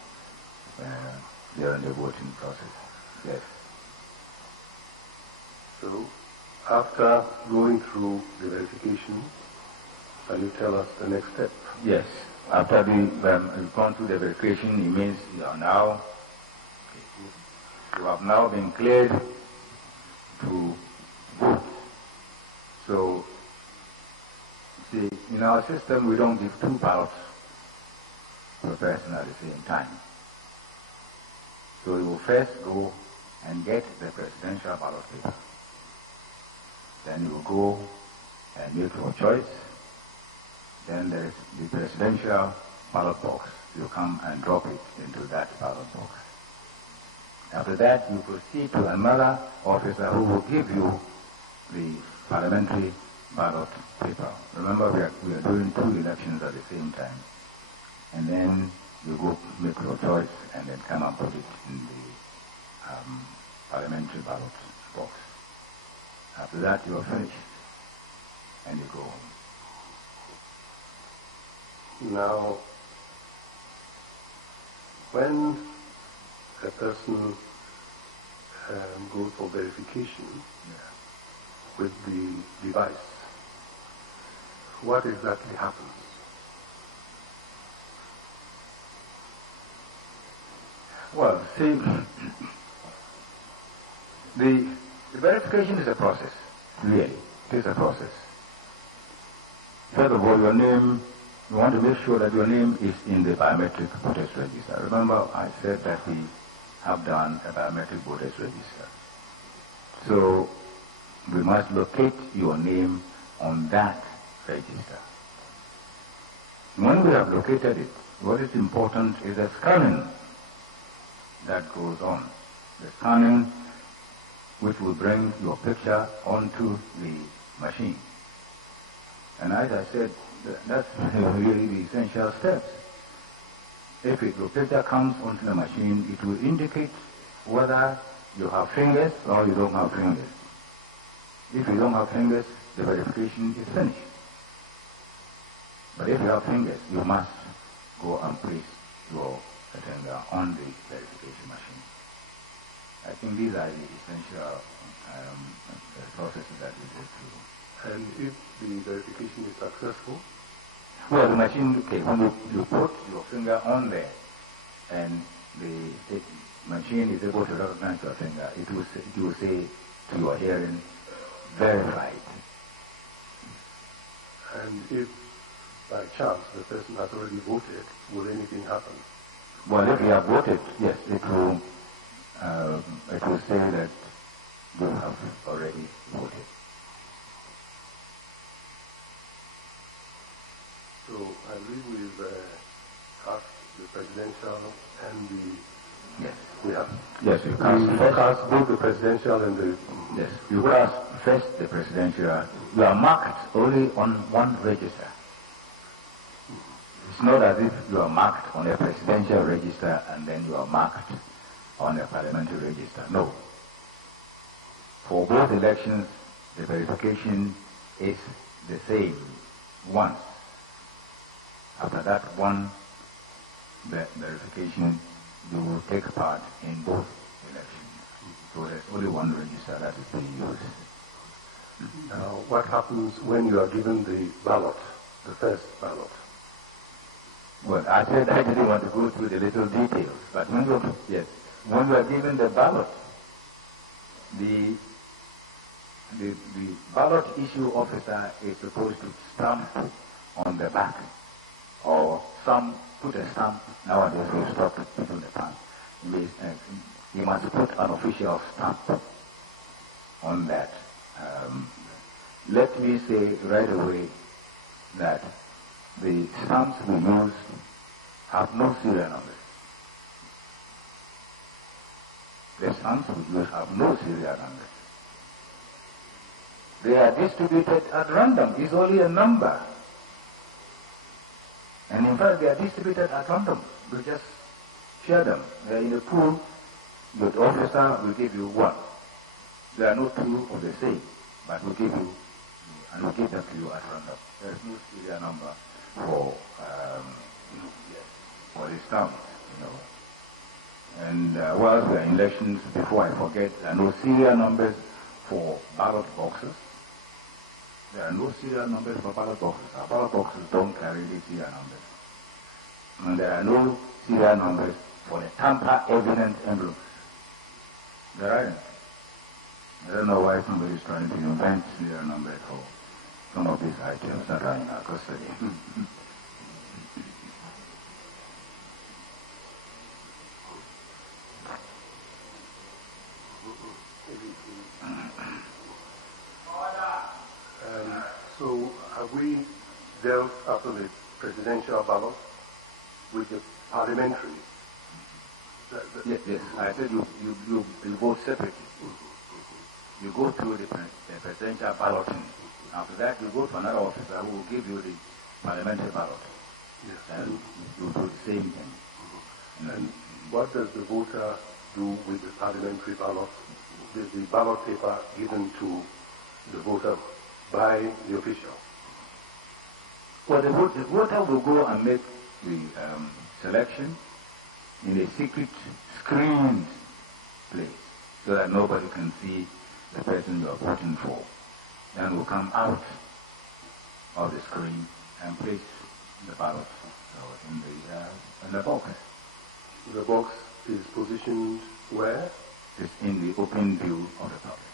during the voting process. Yes. So, after going through the verification, can you tell us the next step? Yes. After you've gone through the verification, it means you have now been cleared to vote. So, see, in our system, we don't give two ballots per person at the same time. So you will first go and get the presidential ballot paper. Then you will go and make your choice. Then there is the presidential ballot box. You come and drop it into that ballot box. After that, you proceed to another officer who will give you the parliamentary ballot paper. Remember, we are doing two elections at the same time. And then you go make your choice and then come and put it in the parliamentary ballot box. After that, you are finished and you go home. Now, when a person goes for verification with the device, what exactly happens? Well, see, the verification is a process, really. It is a process. First of all, your name, you want to make sure that your name is in the biometric voters register. Remember, I said that we have done a biometric voters register. So, we must locate your name on that register. When we have located it, what is important is the scanning that goes on. The scanning which will bring your picture onto the machine. And as I said, that's really the essential steps. If your picture comes onto the machine, it will indicate whether you have fingers or you don't have fingers. If you don't have fingers, the verification is finished. But if you have fingers, you must go and place your finger on the verification machine. I think these are the essential processes that we go through. And if the verification is successful? Well, the machine, okay, when you put your finger on there and the machine is able to recognize your finger, it will say to your hearing, verified. And if by chance the person has already voted, will anything happen? Well, if you have voted, yes, it will say that you have already voted. So I believe we've asked the presidential and the... Yes. Yeah. Yes, you cast both the presidential and the... Yes, you cast first the presidential. You are marked only on one register. It's not as if you are marked on a presidential register and then you are marked on a parliamentary register. No. For both elections, the verification is the same once. After that one verification, you will take part in both elections. So there's only one register that is being used. Now, what happens when you are given the ballot, the first ballot? Well, I said I didn't want to go through the little details, but when you are given the ballot, the ballot issue officer is supposed to stamp on the back, or some put a stamp. Nowadays we stop putting the stamp. You must put an official stamp on that. Let me say right away that the stamps we use have no serial numbers. The stamps we use have no serial numbers. They are distributed at random. It's only a number. And in fact, they are distributed at random. We just share them. They are in a pool. The officer will give you one. There are no two of the same, but we'll give you, and we'll give them to you at random. There is no serial number for the stamps, And whilst we are in elections, before I forget, there are no serial numbers for ballot boxes. There are no serial numbers for ballot boxes. Our ballot boxes don't carry the serial numbers. And there are no serial numbers for the tamper-evident envelopes. There aren't. I don't know why somebody is trying to invent serial numbers for some of these items that are in our custody. So have we dealt after the presidential ballot with the parliamentary? Yes. I said you vote separately. You go through the presidential balloting. After that, you go to another officer who will give you the parliamentary ballot. Yes. And you do the same thing. And what does the voter do with the parliamentary ballot? Is the ballot paper given to the voter by the official? Well, the voter will go and make the selection in a secret screened place so that nobody can see the person you are voting for. Then will come out of the screen and place the ballot in the box. The box is positioned where? It's in the open view of the public.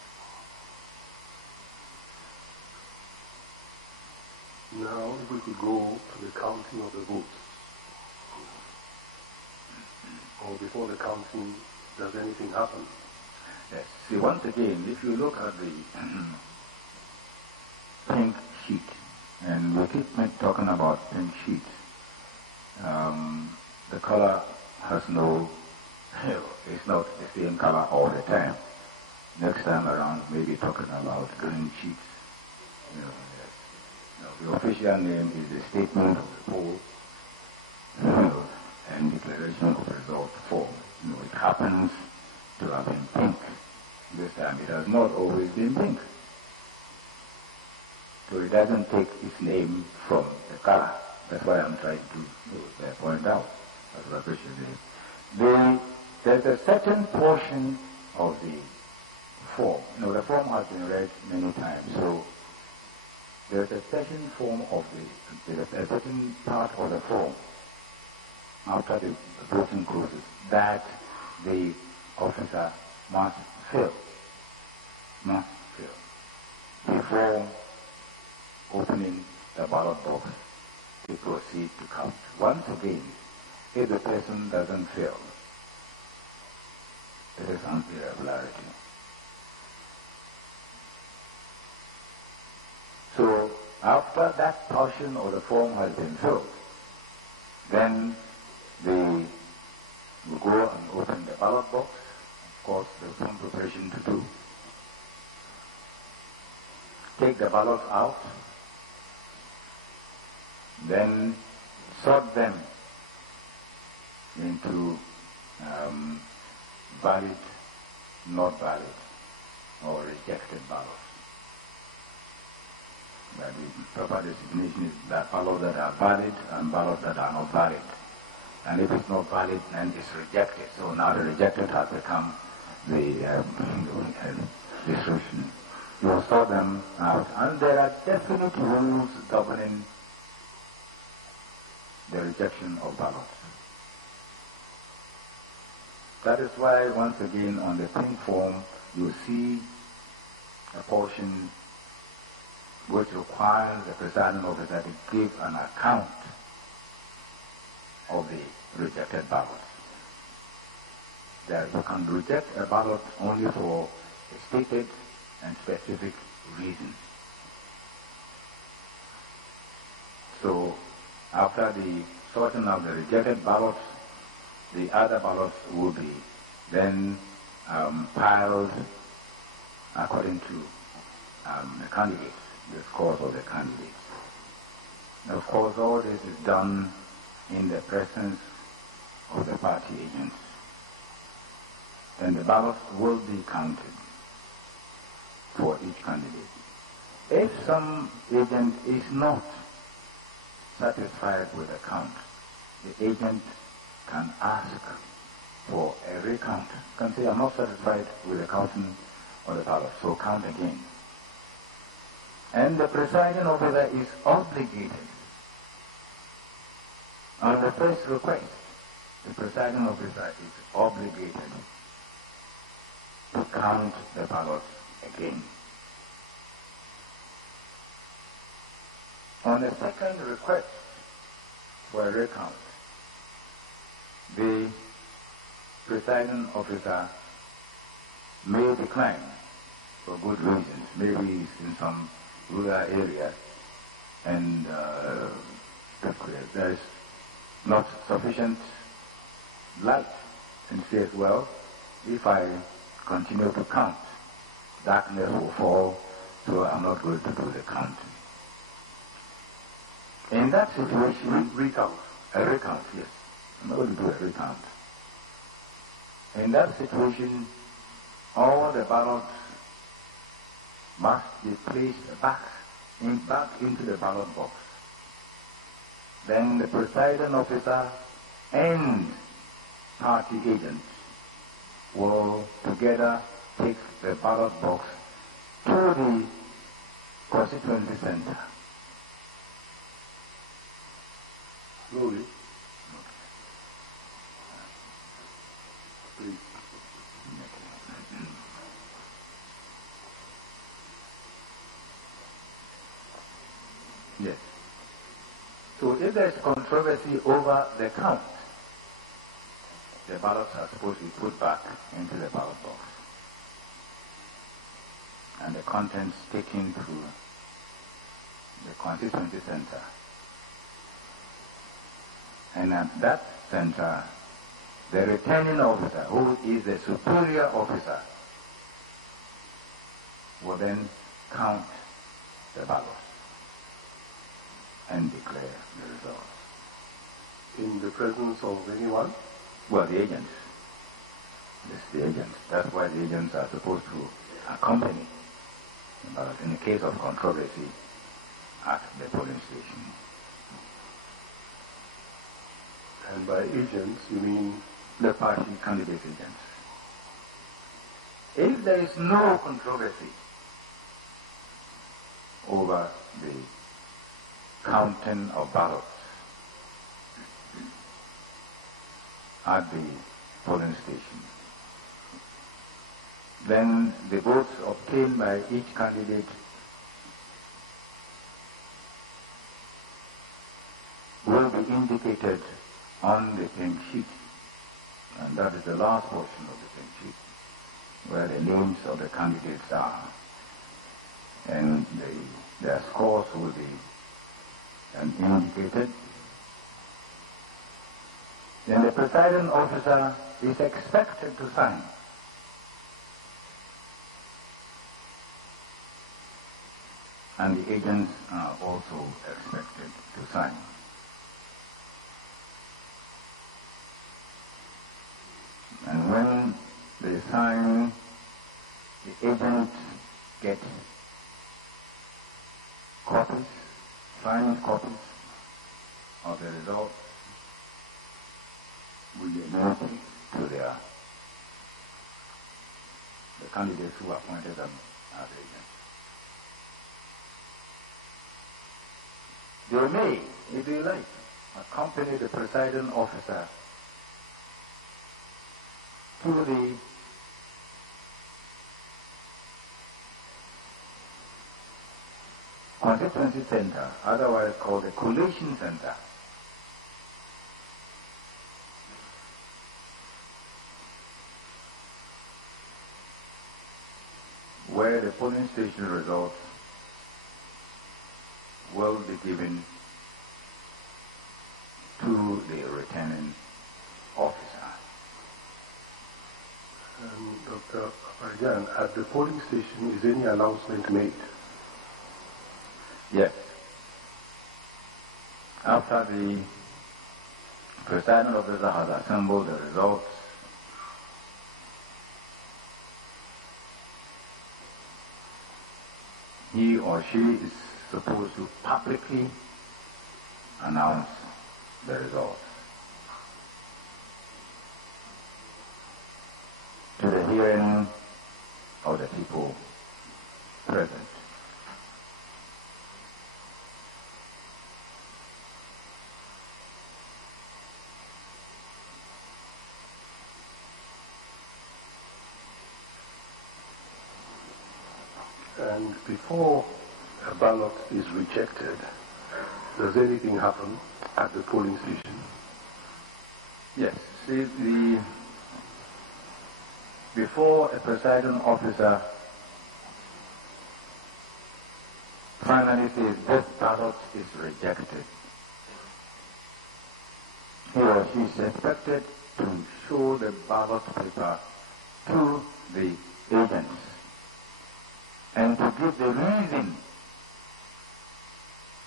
Now, if we could go to the counting of the votes. Or before the counting, does anything happen? Yes. See, once again, if you look at the pink sheet, and we keep talking about pink sheets, the color has it's not the same color all the time. Next time around, maybe talking about green sheets. The official name is the statement of the poll and declaration of result form. It happens to have been pink. This time it has not always been pink. So it doesn't take its name from the color. That's why I'm trying to point out. That's what I appreciate. There's a certain portion of the form. The form has been read many times, so there's a certain form of there's a certain part of the form after the voting closes that the officer must fill before opening the ballot box to proceed to count. Once again, if the person doesn't fill, there is an irregularity. So after that portion of the form has been filled, then we will go and open the ballot box. Of course, there's some preparation to do. Take the ballots out, then sort them into valid, not valid, or rejected ballots. But the proper designation is that ballots that are valid and ballots that are not valid. And if it's not valid, then it's rejected. So now the rejected has become the description. You will sort them out. And there are definite rules governing the rejection of ballots. That is why, once again, on the pink form, you see a portion which requires the presiding officer to give an account of the rejected ballots. That you can reject a ballot only for a stated and specific reason. So, after the sorting of the rejected ballots, the other ballots will be then piled according to the candidates, the scores of the candidates. And of course, all this is done in the presence of the party agents. And the ballots will be counted for each candidate. If some agent is not satisfied with the count, the agent can ask for a recount. Can say, I'm not satisfied with the counting of the ballot, so count again. And the presiding officer is obligated, on the first request, the presiding officer is obligated to count the ballots again. On the second request for a recount, the presiding officer may decline for good reasons. Maybe it's in some rural area and there is not sufficient light, and says, well, if I continue to count, darkness will fall, so I'm not going to do the counting. In that situation, recount. A recount, yes. I'm not going to do a recount. In that situation, all the ballots must be placed back into the ballot box. Then the presiding officer and party agents will together take the ballot box to the constituency center. Slowly. Please. Yes. So if there is controversy over the count, the ballots are supposed to be put back into the ballot box and the contents taken to the constituency center. And at that center, the returning officer, who is the superior officer, will then count the ballots. and declare the results. In the presence of anyone? Well, the agents. It's the agents. That's why the agents are supposed to accompany. But in the case of controversy at the polling station. And by agents, you mean? The party candidate agents. If there is no controversy over the counting of ballots at the polling station, then the votes obtained by each candidate will be indicated on the pink sheet, and that is the last portion of the pink sheet, where the names of the candidates are, and their scores will be indicated. Then the presiding officer is expected to sign. And the agents are also expected to sign. And when they sign, the agent gets copies, signed copies of the results with the annuity to the candidates who appointed them as agents. They may, if they like, accompany the presiding officer to the constituency center, otherwise called the Collation center, where the polling station results will be given to the returning officer. Dr. Arjan, at the polling station, is any announcement made? Yes. After the presiding officer has assembled the results, he or she is supposed to publicly announce the results to the hearing of the people present. And before a ballot is rejected, does anything happen at the polling station? Yes. See, before a presiding officer finally says this ballot is rejected, he or she is expected to show the ballot paper to the agents and to give the reason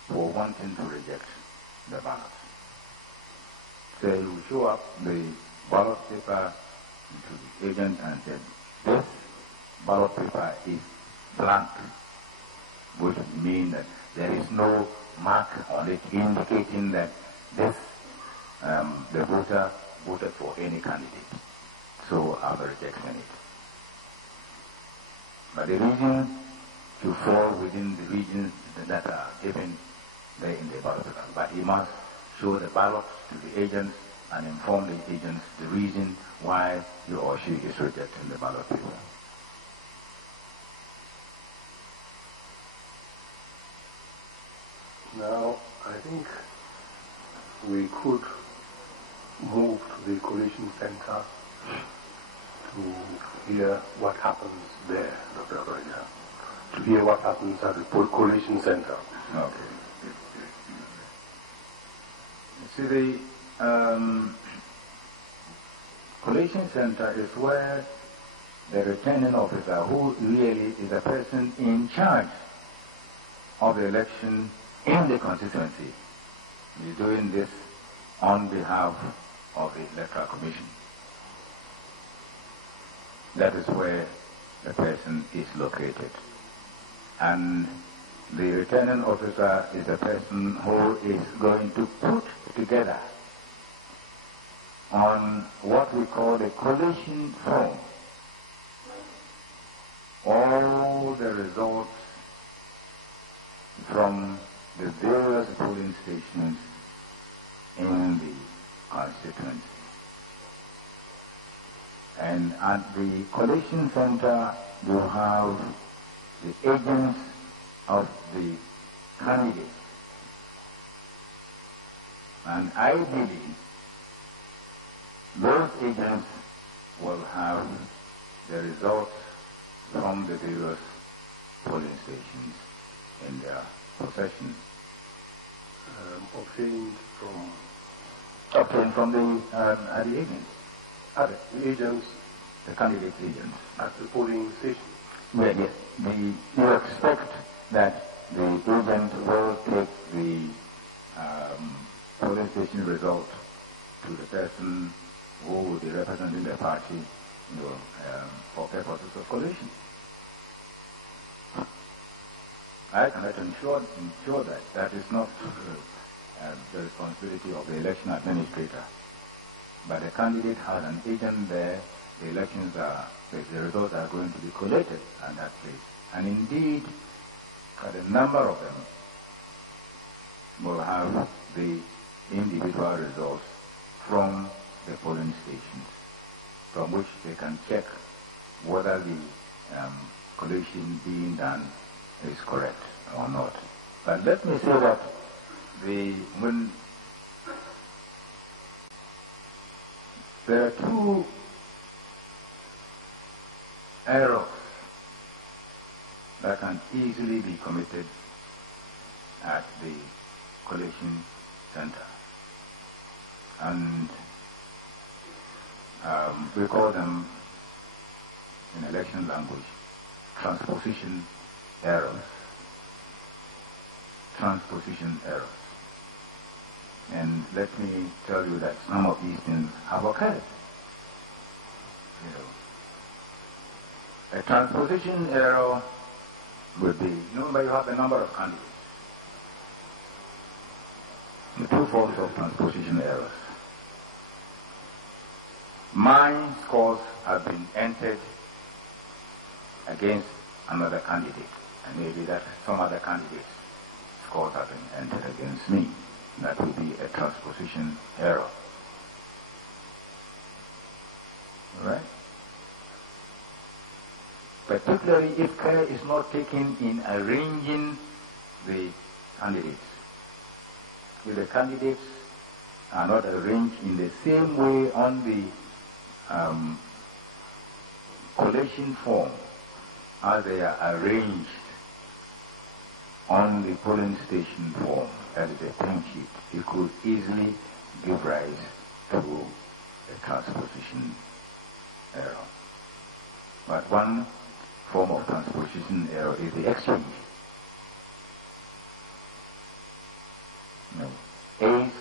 for wanting to reject the ballot. So you show up the ballot paper to the agent and say, this ballot paper is blank, which means that there is no mark on it indicating that this the voter voted for any candidate. So I'll be rejecting it. But the reason to fall within the regions that are given there in the ballot paper. But he must show the ballot to the agents and inform the agents the reason why he or she is rejecting the ballot paper. Now, I think we could move to the Collation Center to hear what happens there, Dr. Abraham. To hear what happens at the Collation Center. Okay. See, the Collation Center is where the returning officer, who really is the person in charge of the election in the constituency is doing this on behalf of the Electoral Commission. That is where the person is located. And the returning officer is the person who is going to put together on what we call the collation form all the results from the various polling stations in the constituency. And at the collation center, you have the agents of the candidates. And ideally, those agents will have the results from the various polling stations in their possession. Obtained from the agents. The agents, the candidate agents. at the polling station. Well, yes. You expect that the agent will take the polling station result to the person who will be representing the party, for purposes of collation. I cannot ensure that is not the responsibility of the election administrator. But the candidate has an agent there. The results are going to be collated at that place. And indeed, a number of them will have the individual results from the polling stations, from which they can check whether the collation being done is correct or not. But let me say that when there are two errors that can easily be committed at the collation center. And we call them, in election language, transposition errors. Transposition errors. And let me tell you that some of these things have occurred. A transposition error would be, remember you have a number of candidates. The two forms of transposition errors. My scores have been entered against another candidate, and maybe that some other candidate's scores have been entered against me. That would be a transposition error. All right? Particularly if care is not taken in arranging the candidates. If the candidates are not arranged in the same way on the collation form as they are arranged on the polling station form, that is a pin sheet, it could easily give rise to a transposition error. But one form of transposition error is the exchange. A's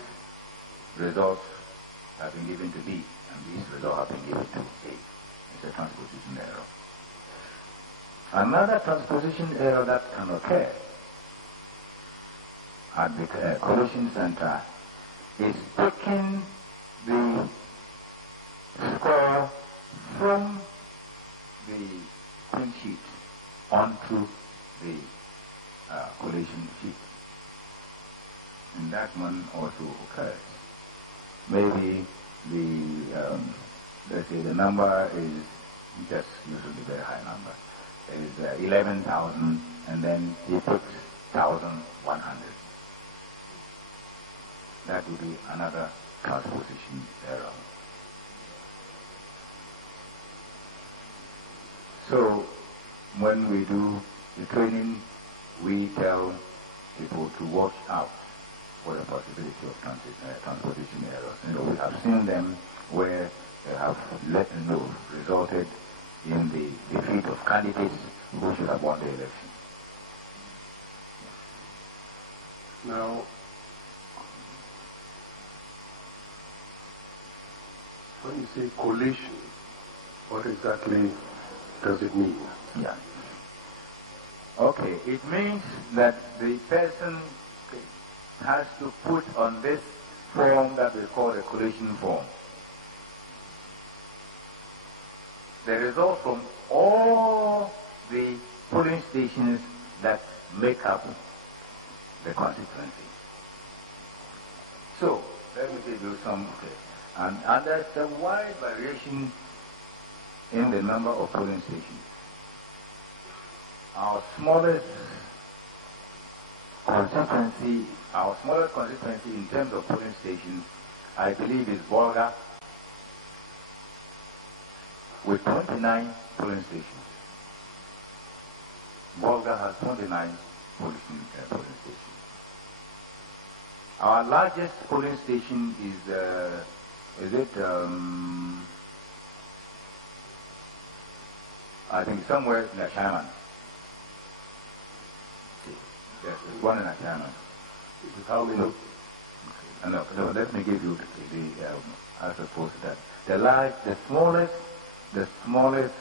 results have been given to B, and B's results have been given to A. It's a transposition error. Another transposition error that can occur at the collation center is taking the score from the print sheet onto the collation sheet. And that one also occurs. Maybe let's say the number is just usually a very high number. It is 11,000, and then he puts 1,100. That would be another transposition error. So when we do the training, we tell people to watch out for the possibility of transposition errors. We have seen them where they have resulted in the defeat of candidates who should have won the election. Now, when you say collation, what exactly does it mean? Yeah. Okay, it means that the person has to put on this form that we call a collation form the result from all the polling stations that make up the constituency. So, let me give you some, and there's a wide variation in the number of polling stations. Our smallest constituency in terms of polling stations, I believe, is Bolga, with 29 polling stations. Bolga has 29 polling stations. Our largest polling station I think somewhere in Ashaman. Yes, there's one in Ashaman. How many? No, let me give you the as opposed to that. The smallest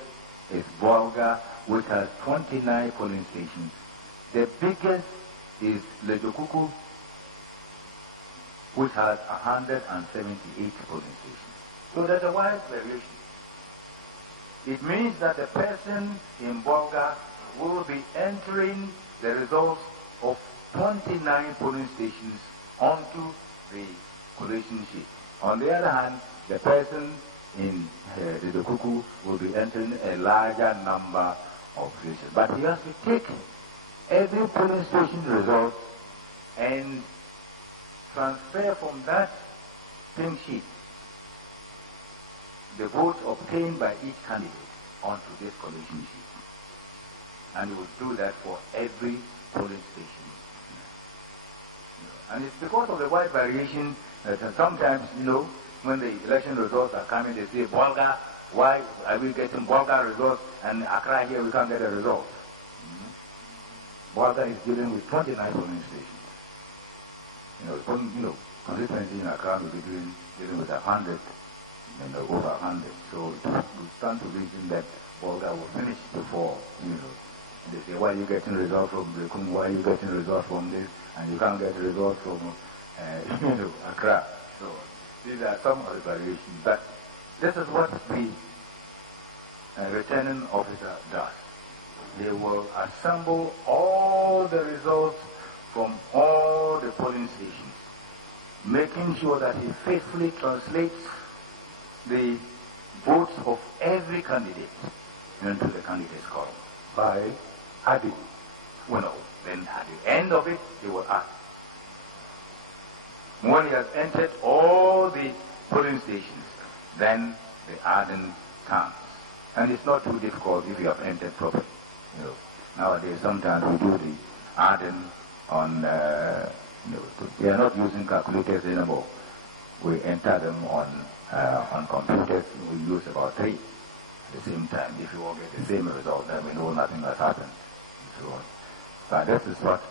is Bolga, which has 29 polling stations. The biggest is Lejokuku, which has 178 polling stations. So there's a wide variation. It means that the person in Bolga will be entering the results of 29 polling stations onto the collation sheet. On the other hand, the person in the Dokuku will be entering a larger number of places. But he has to take every polling station result and transfer from that pink sheet the votes obtained by each candidate onto this collation sheet. And he will do that for every polling station. And it's because of the wide variation that sometimes, when the election results are coming, they say, Bolga, why are we getting Bolga results and Accra here we can't get a result? Bolga is dealing with 29 polling stations. Constituency in Accra will be dealing with 100, over 100. So we stand to reason that Bolga will finish before, They say, why are you getting results from Recount? Why are you getting results from this? And you can't get results from, Accra. So these are some of the variations. But this is what the returning officer does. They will assemble all the results from all the polling stations, making sure that he faithfully translates the votes of every candidate into the candidate's column by adding. Then at the end of it, he will add. When he has entered all the polling stations, then the adding comes. And it's not too difficult if you have entered properly. Nowadays, sometimes we do the adding on, we are not using calculators anymore. We enter them on computers. We use about 3 at the same time. If you all get the same result, then we know nothing has happened. And so on. But this is what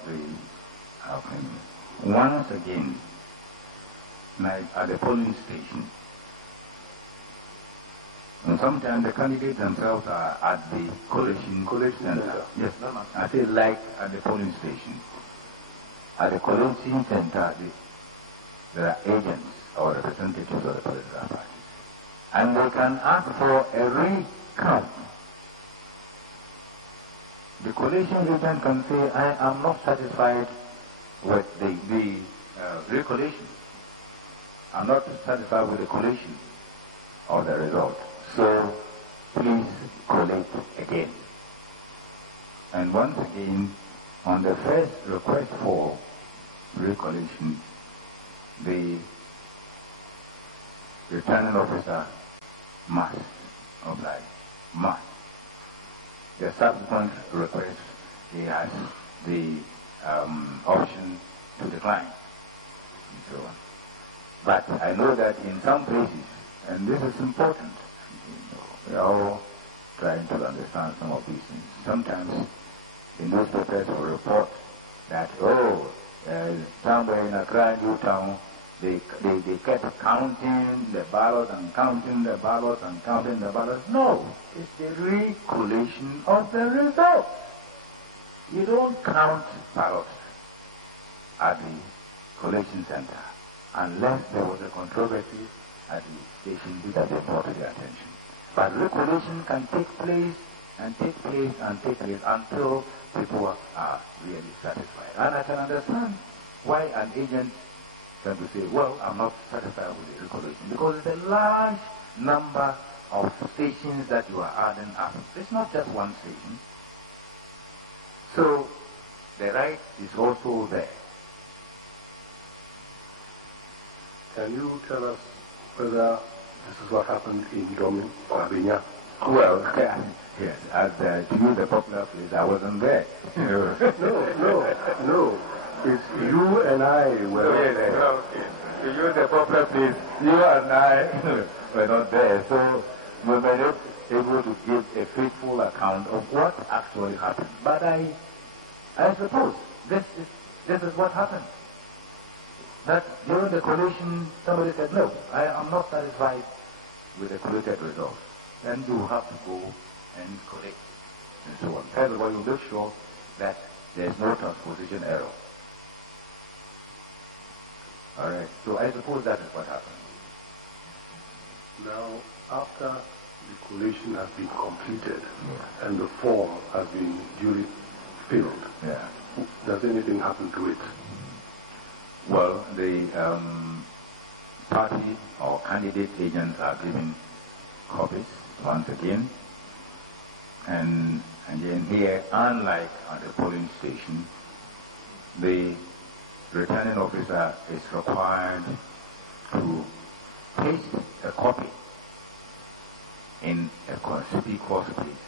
once again, like at the polling station, and sometimes the candidates themselves are at the collation center. Yes, I say like at the polling station. At the collation center, there are agents or representatives of the political parties. And they can ask for a recount. The collation agent can say, I am not satisfied with the recollation. I'm not satisfied with the collation of the result. So please collate again. And once again, on the first request for recollation, the returning officer must oblige. Must. The subsequent request, he has the option to decline, and so on. But I know that in some places, and this is important, we are all trying to understand some of these things. Sometimes in newspapers will report that, somewhere in Accra, new town, they kept counting the ballots and counting the ballots and counting the ballots. No, it's the recollation of the result. You don't count ballots at the collation center unless there was a controversy at the station that they brought to their attention. But recollation can take place and take place and take place until people are really satisfied. And I can understand why an agent can say, well, I'm not satisfied with the recollation, because it's a large number of stations that you are adding up. It's not just one station. So the right is also there. Can you tell us whether this is what happened in Domin or Abinya? Well, yes, as to use the popular phrase, I wasn't there. No. It's you and I were not there. To use the popular phrase, you and I were not there. So we were not able to give a faithful account of what actually happened. But I suppose this is what happened. That during the collation, somebody said, no, I am not satisfied with the collated results. Then you have to go and collect, and so on. Everybody will make sure that there is no transposition error. All right. So I suppose that is what happened. Now, after the collation has been completed and the form has been duly filled, does anything happen to it? Well, the party or candidate agents are given copies once again, and then here, unlike at the polling station, the returning officer is required to paste a copy in a conspicuous place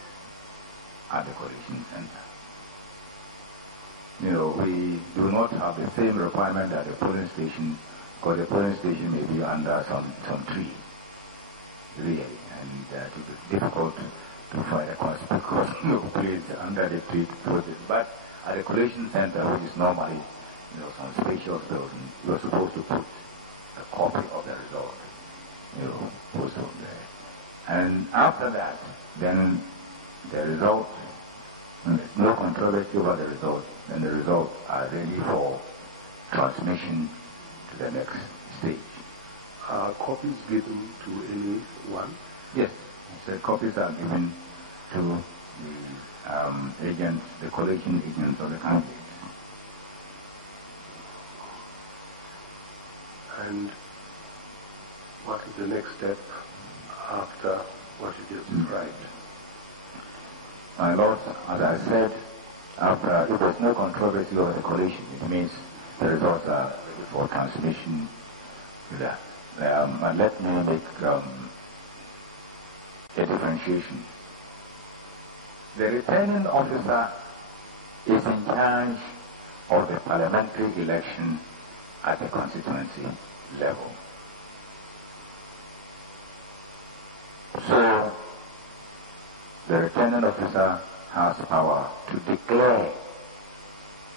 at the collation center. You know, we do not have the same requirement at the polling station, because the polling station may be under some tree, really, and it is difficult to find a conspicuous place under the tree to put it. But at the collation center, which is normally, some spacious building, you are supposed to put a copy of the result, posted there. And after that, then the result, when there's no controversy over the result, then the results are ready for transmission to the next stage. Are copies given to anyone? Yes, so copies are given to the agents, the collation agents of the candidate. And what is the next step after what you just described? My Lord, as I said, after if there's no controversy over the collation, it means the results are ready for transmission to that. Let me make a differentiation. The returning officer is in charge of the parliamentary election at the constituency level. So, the returning officer has power to declare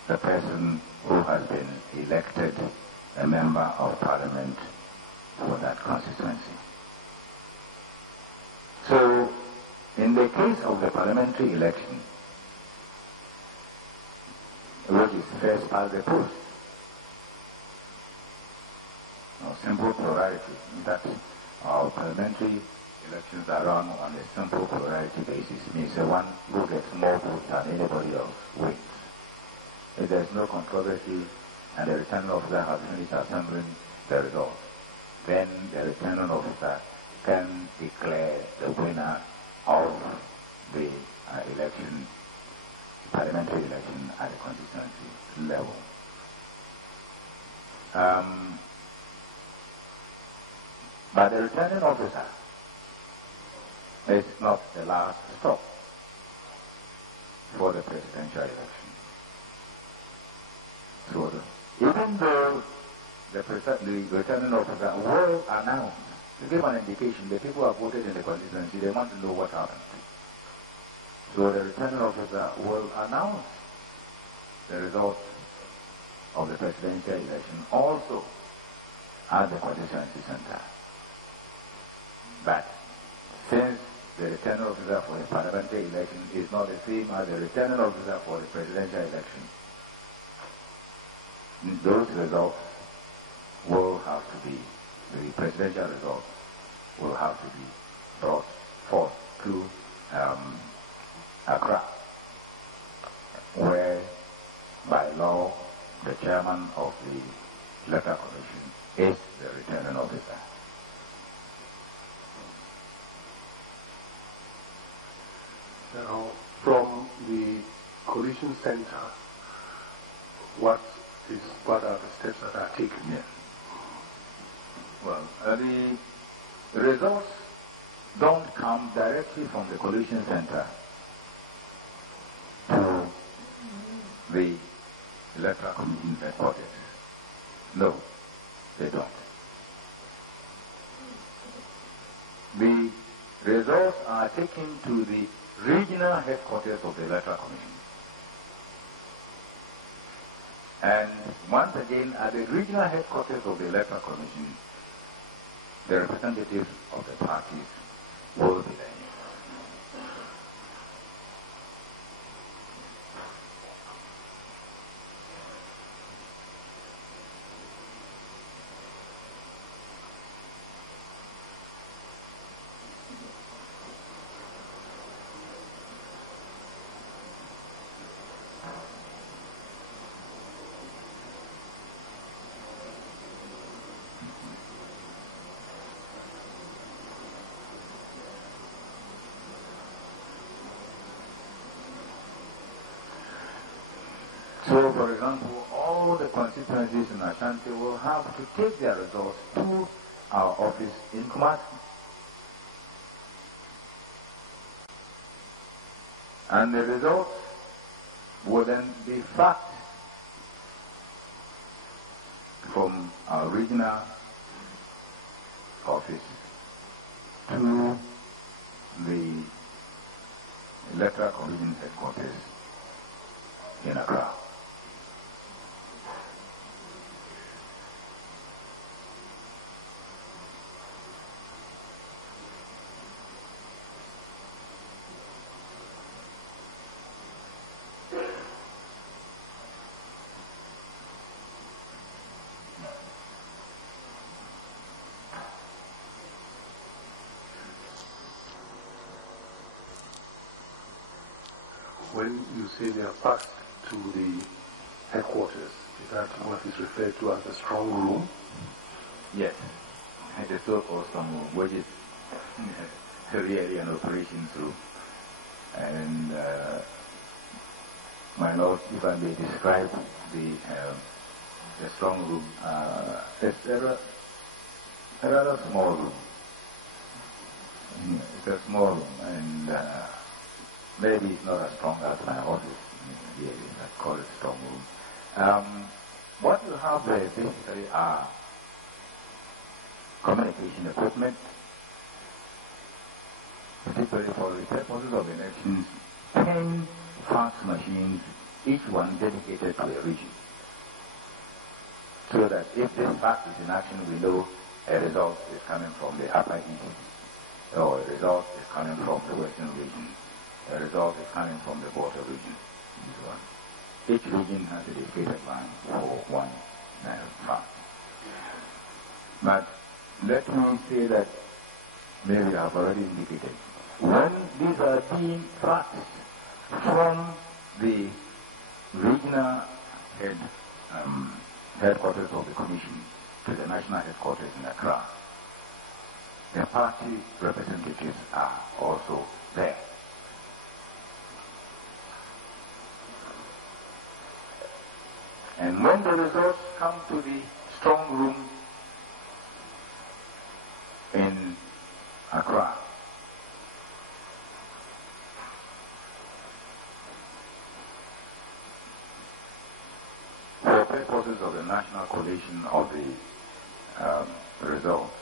the person who has been elected a member of parliament for that constituency. So, in the case of the parliamentary election, which is first past the post, simple plurality, that our parliamentary elections are run on a simple plurality basis, means the one who gets more votes than anybody else wins. If there is no controversy and the returning officer has finished assembling the results, then the returning officer can declare the winner of the election, parliamentary election at the constituency level. But the returning officer is not the last stop for the presidential election. So even though the returning officer will announce, to give an indication, the people who have voted in the constituency, they want to know what happened. So the returning officer will announce the results of the presidential election also at the constituency center. But since the returning officer for the parliamentary election is not the same as the returning officer for the presidential election, those results will have to be, the presidential results will have to be brought forth to Accra, where by law the chairman of the Electoral Commission is the returning officer. Now, from the Collation Center, what are the steps that are taken? Yes. Well, the results don't come directly from the Collation Center to the Electoral Commission headquarters. No, they don't. The results are taken to the regional headquarters of the Electoral Commission. And once again, at the regional headquarters of the Electoral Commission, the representatives of the parties will be there. So, for example, all the constituencies in Ashanti will have to take their results to our office in Kumasi. And the results will then be faxed from our regional office to the Electoral Commission headquarters in Accra. When you say they are passed to the headquarters, is that what is referred to as the strong room? Yes, the so-called strong room, which is really an operations room. And my lord, if I may describe the strong room, it's a rather small room. It's a small room, and maybe it's not as strong as my office. Really, I call it strong room. What you have there basically are communication equipment, particularly for the purposes of elections, 10 fax machines, each one dedicated to a region. So that if this fax is in action, we know a result is coming from the Upper East, or a result is coming from the Western region, a result is coming from the Border region, and so on. Each region has a dedicated line for one fax. But let me say that maybe I have already indicated. When these are being faxed from the regional headquarters of the Commission to the national headquarters in Accra, the party representatives are also there. And when the results come to the strong room in Accra, for purposes of the national collation of the results,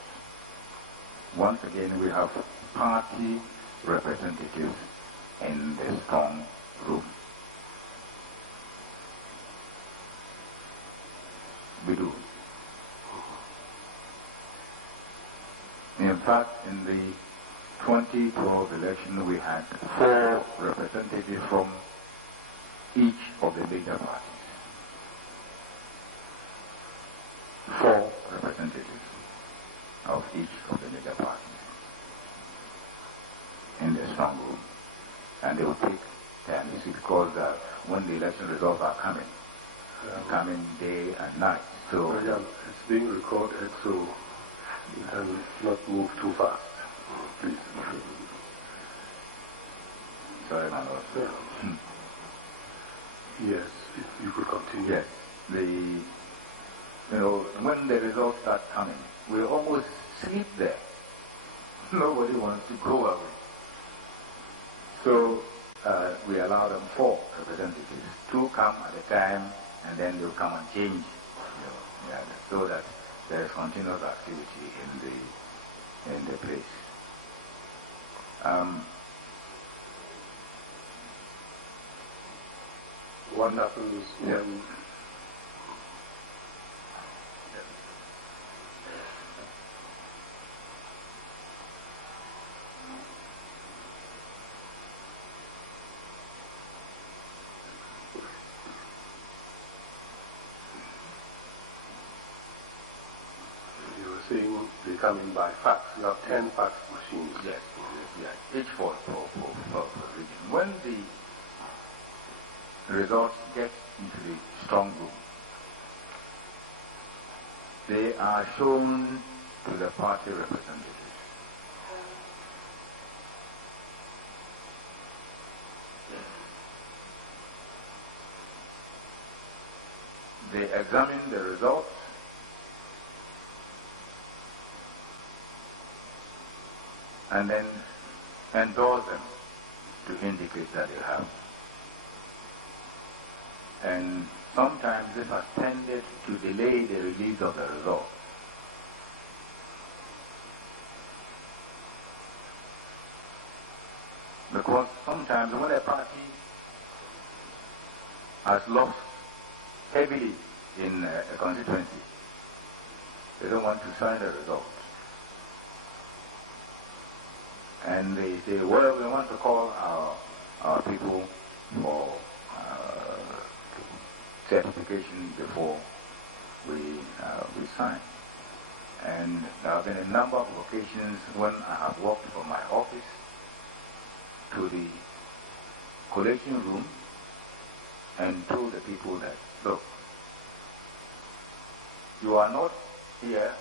once again we have party representatives in the strong room. In fact, in the 2012 election, we had 4 representatives from each of the major parties. 4 representatives of each of the major parties in the strong room. And they will take time, because when the election results are coming day and night. So it's being recorded, so you can not move too fast, please. Sorry, my lord. Yes, if you could continue. Yes, when the results start coming, we almost sleep there. Nobody wants to go away. So we allow them 4 representatives. 2 come at a time, and then they'll come and change, so that there is continuous activity in the place. What happens when saying they come in by fax? You have 10 fax machines. Yes, each for region. When the results get into the strong room, they are shown to the party representatives. They examine the results and then endorse them to indicate that they have. And sometimes this has tended to delay the release of the result. Because sometimes when a party has lost heavily in a constituency, they don't want to sign the result. And they say, well, we want to call our people for certification before we sign. And there have been a number of occasions when I have walked from my office to the collation room and told the people that, look, you are not here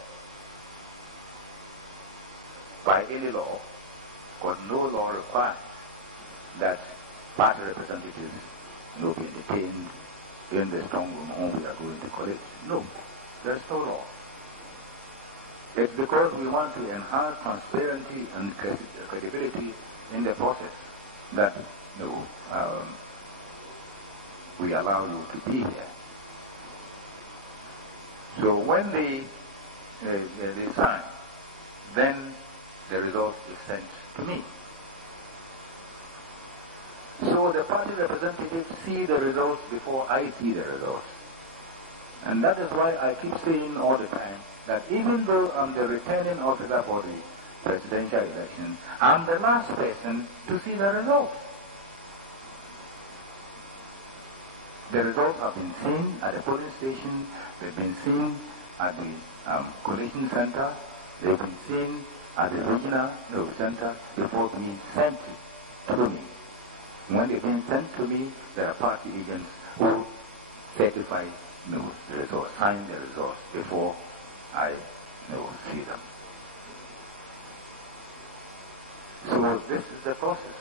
by any law, because no law requires that party representatives be detained in the strong room when we are going to college. No, there's no law. It's because we want to enhance transparency and credibility in the process that we allow you to be here. So when they sign, then the result is sent to me. So the party representatives see the results before I see the results. And that is why I keep saying all the time that even though I'm the returning officer for the presidential election, I'm the last person to see the results. The results have been seen at the polling station, they've been seen at the collation center, they've been seen at the regional center before being sent to me. When they've been sent to me, there are party agents who certify the results, sign the results before I see them. So this is the process.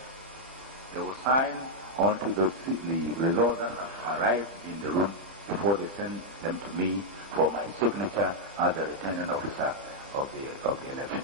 They will sign onto the results that have arrived in the room before they send them to me for my signature as the returning officer of the election.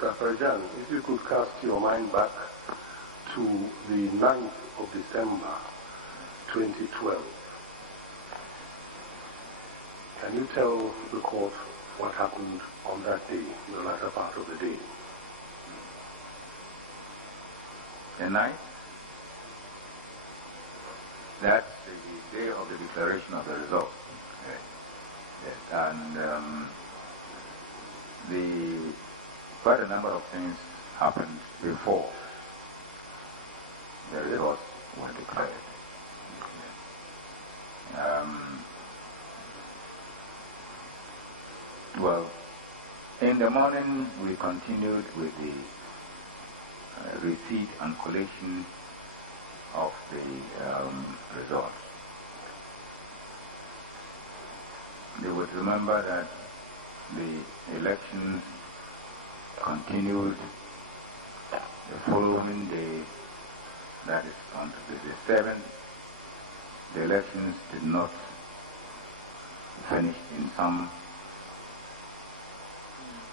Dr. Farjan, if you could cast your mind back to the 9th of December 2012, can you tell the court what happened on that day, the latter part of the day? The 9th? That's the day of the declaration of the results. Okay. Yes. And quite a number of things happened before the results were declared. Well, in the morning we continued with the receipt and collation of the results. You would remember that the elections continued the following day, that is on the 7th. The elections did not finish in some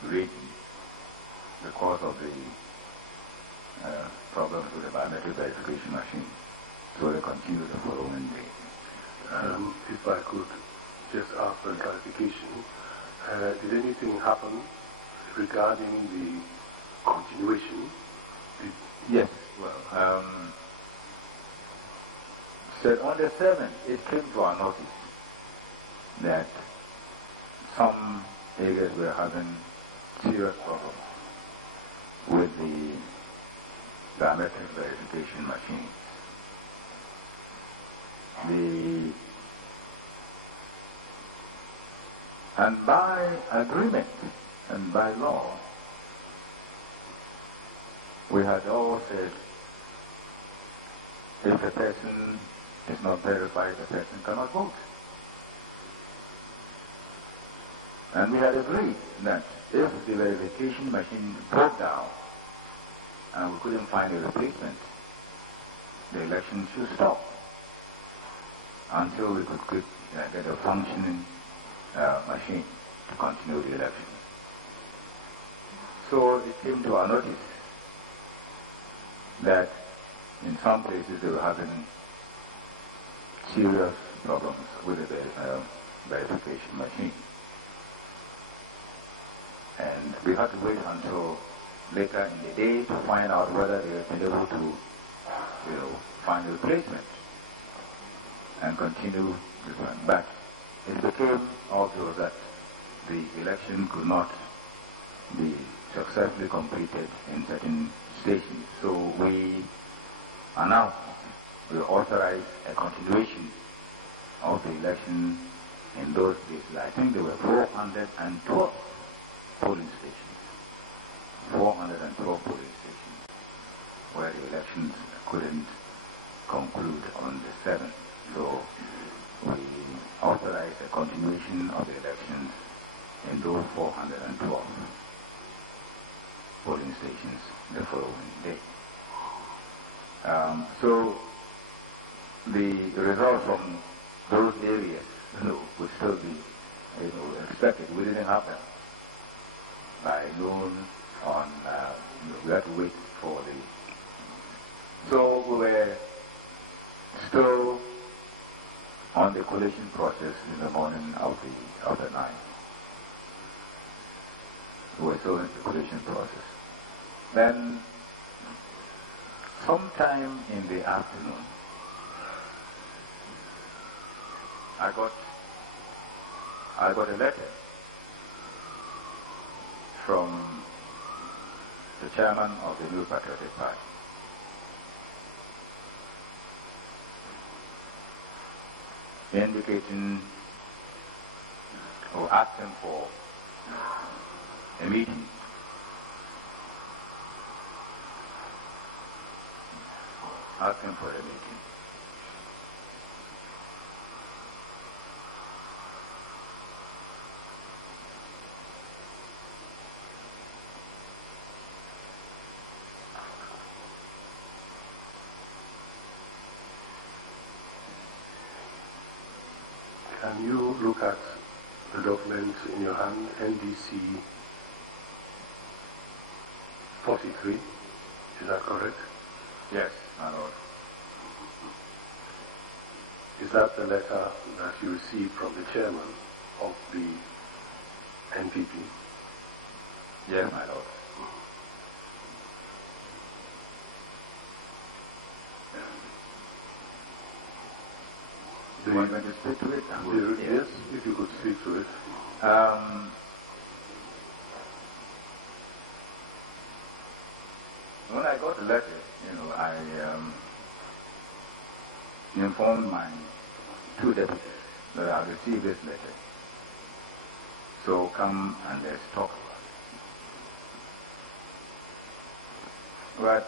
regions because of the problems with the biometric verification machine. So they continued the following day. If I could just ask for clarification, did anything happen regarding the continuation? Yes, well, so on the 7th, it came to our notice that some areas were having serious problems with the biometric verification machine. And by agreement and by law, we had all said if a person is not verified, the person cannot vote. And we had agreed that if the verification machine broke down and we couldn't find a replacement, the election should stop until we could get a functioning machine to continue the election. So it came to our notice that in some places they were having serious problems with the verification machine. And we had to wait until later in the day to find out whether they had been able to, find a replacement and continue this one. But it became obvious that the election could not be successfully completed in certain stations. So we announced, we authorized a continuation of the election in those places. I think there were 412 polling stations. 412 polling stations where the elections couldn't conclude on the 7th. So we authorized a continuation of the elections in those 412 polling stations the following day. So the results from those areas, would still be, expected. We didn't have them by noon on. We had to wait for the. So we were still on the collation process in the morning of the night. We were still in the collation process. Then, sometime in the afternoon, I got a letter from the chairman of the New Patriotic Party. Indicating or asking for a meeting. Asking for a meeting. Can you look at the document in your hand, NDC 43. Is that correct? Yes, my lord. Is that the letter that you received from the chairman of the NPP? Yes, my lord. Do you want me to speak to it? Yes, if you could speak to it. When I got the letter, I informed my two deputies that I received this letter. So come and let's talk about it. But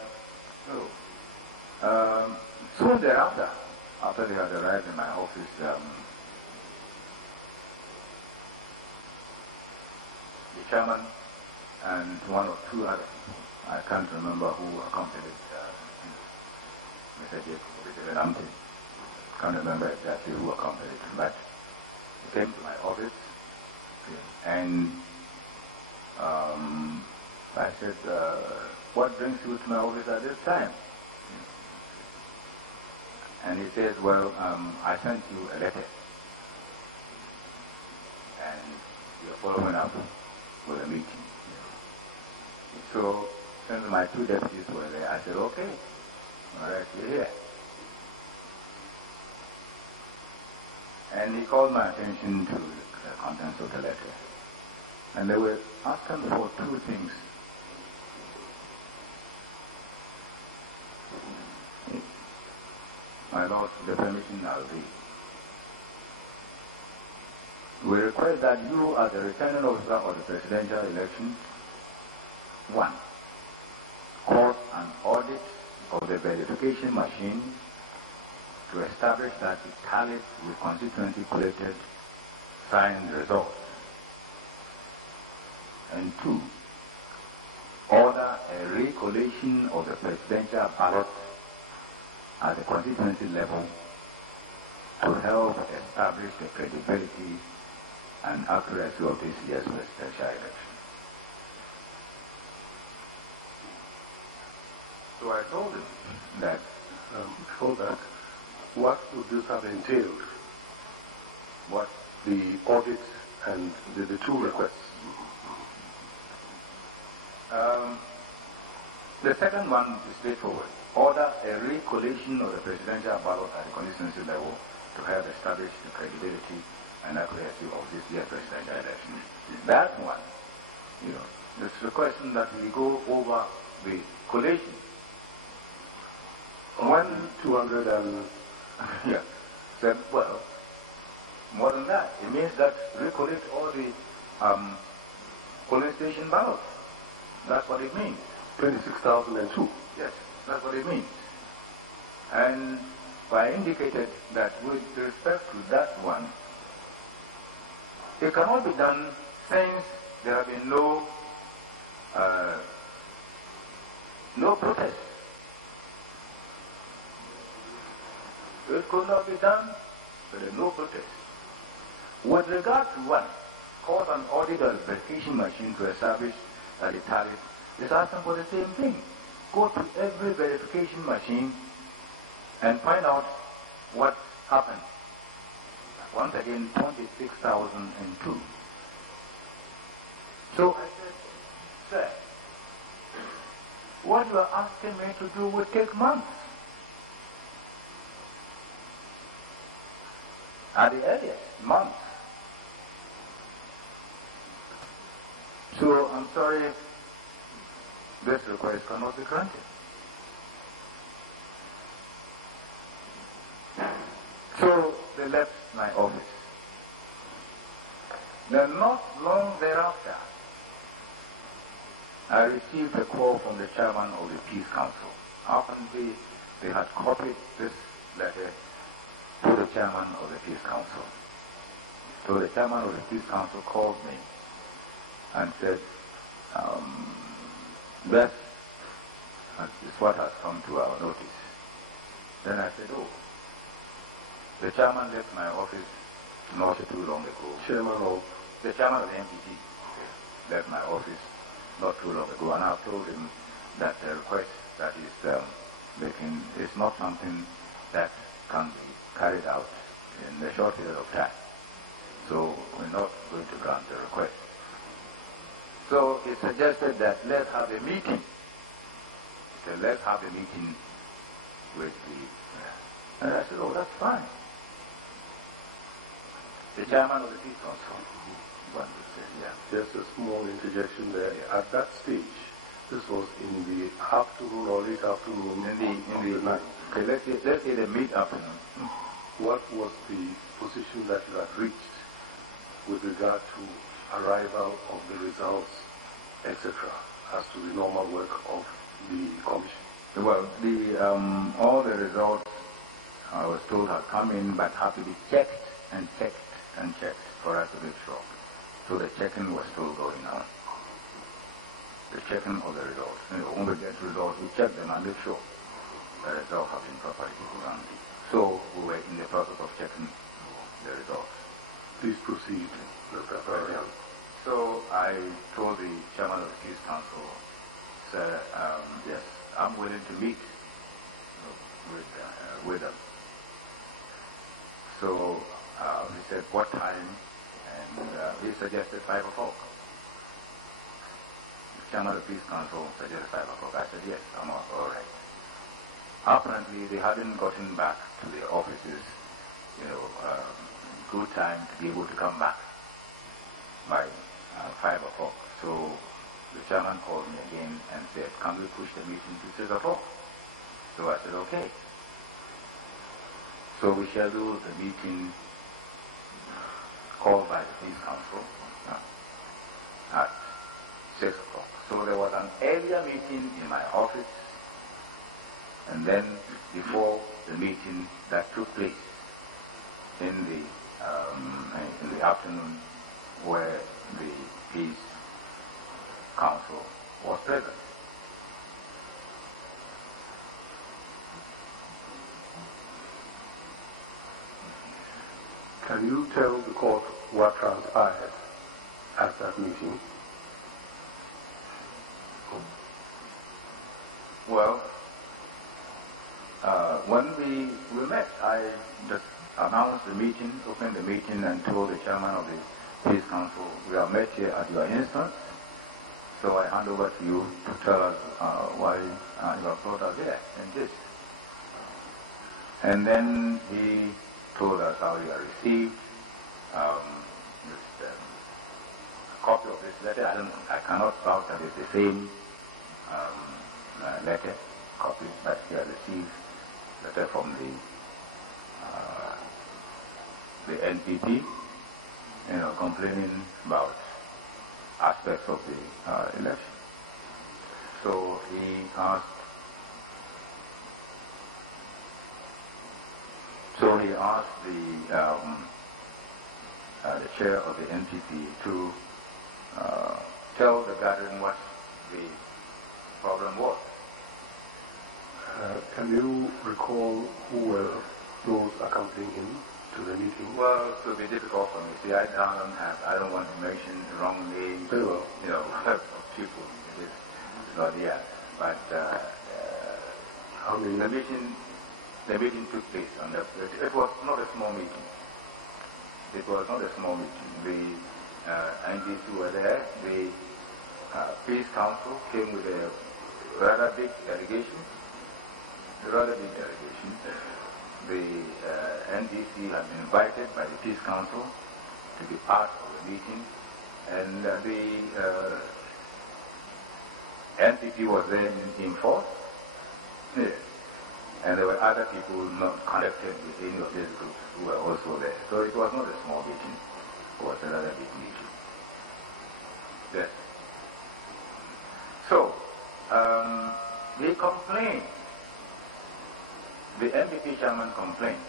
soon thereafter, after they had arrived in my office, the chairman and one or two other people, I can't remember who accompanied Mr. Jacob. Can't remember exactly who accompanied, but he came to my office, and I said, what brings you to my office at this time? And he says, well, I sent you a letter, and you're following up with a meeting. So, since my two deputies were there, I said, okay, all right, you're here. And he called my attention to the contents of the letter. And they were asking for two things. My lord, with the permission, I'll read. We request that you, as the returning officer of the presidential election, 1. Cause an audit of the verification machine to establish that it tallies with constituency collected signed results. And 2. Order a recollation of the presidential ballot at the constituency level to help establish the credibility and accuracy of this year's presidential election. So I told him that Before that, what would this have entailed? what The audit and the two requests. the second one is straightforward. Order a recollation of the presidential ballot at the constituency level to help establish the credibility and accuracy of this year's presidential election. That one, this is a question that we go over the collation. 200 and... Yeah. So, well, more than that. It means that recollect all the polling station ballots. That's what it means. 26,002. Yes, that's what it means. And I indicated that with respect to that one, it cannot be done since there have been no protest. It could not be done, but there is no protest. With regard to one, cause an audit of the verification machine to establish that it tallies, is asking for the same thing. Go to every verification machine and find out what happened. Once again, 26,002. So I said, sir, what you are asking me to do will take months. At the earliest, months. So I'm sorry, this request cannot be granted. So they left my office. Then not long thereafter, I received a call from the chairman of the Peace Council. Apparently, they had copied this letter to the chairman of the Peace Council. So the chairman of the Peace Council called me and said, this is what has come to our notice. Then I said, oh, the chairman left my office not too long ago. The chairman of the MPP left my office not too long ago, and I told him that the request that is making is not something that can be carried out in a short period of time. So we're not going to grant the request. So it suggested that let's have a meeting. So let's have a meeting with the... And I said, oh, that's fine. The chairman of the Peace Council. One would say, yeah. Just a small interjection there. At that stage, this was in the afternoon or late afternoon in the night. Okay, let's say the mid-afternoon. What was the position that you had reached with regard to arrival of the results, etc., as to the normal work of the commission? Well, all the results, I was told, had come in, but had to be checked and checked and checked for us to make sure. So the checking was still going on. The checking of the results. When we get results, we check them and make sure the results have been properly done. So we were in the process of checking the results. Please proceed, Dr. Brian. So I told the chairman of the Peace Council, said, yes, I'm willing to meet with them. So he said, what time? And he suggested 5 o'clock. The chairman of the Peace Council suggested 5 o'clock. I said, yes, I'm all right. Apparently, they hadn't gotten back to the offices, good time to be able to come back by 5 o'clock. So the chairman called me again and said, can we push the meeting to 6 o'clock? So I said, okay. So we scheduled the meeting called by the Peace Council at 6 o'clock. So there was an earlier meeting in my office, and then before the meeting that took place in the afternoon, where the Peace Council was present. Can you tell the court what transpired at that meeting? Well, when we met, I just announced the meeting, opened the meeting, and told the chairman of the Peace Council, we are met here at your instance. So I hand over to you to tell us why you have brought us here and this. And then he told us how you had received this copy of this letter. I cannot vouch that it's the same letter copy that he had received, letter from the NPP, complaining about aspects of the election. So he asked the chair of the NPP to tell the gathering what the problem was. Can you recall who were those accompanying him to the meeting? Well, it will be difficult for me. See, I don't want to mention the wrong names, Very well. of people. It's not here. But the meeting took place on it was not a small meeting. It was not a small meeting. The NDC were there. The Peace Council came with a rather big delegation. The NDC had been invited by the Peace Council to be part of the meeting, and the NPP was there in force. Yes. And there were other people not connected with any of these groups who were also there. So it was not a small meeting. It was a rather big meeting. Yes. So, they complained. The NPP chairman complained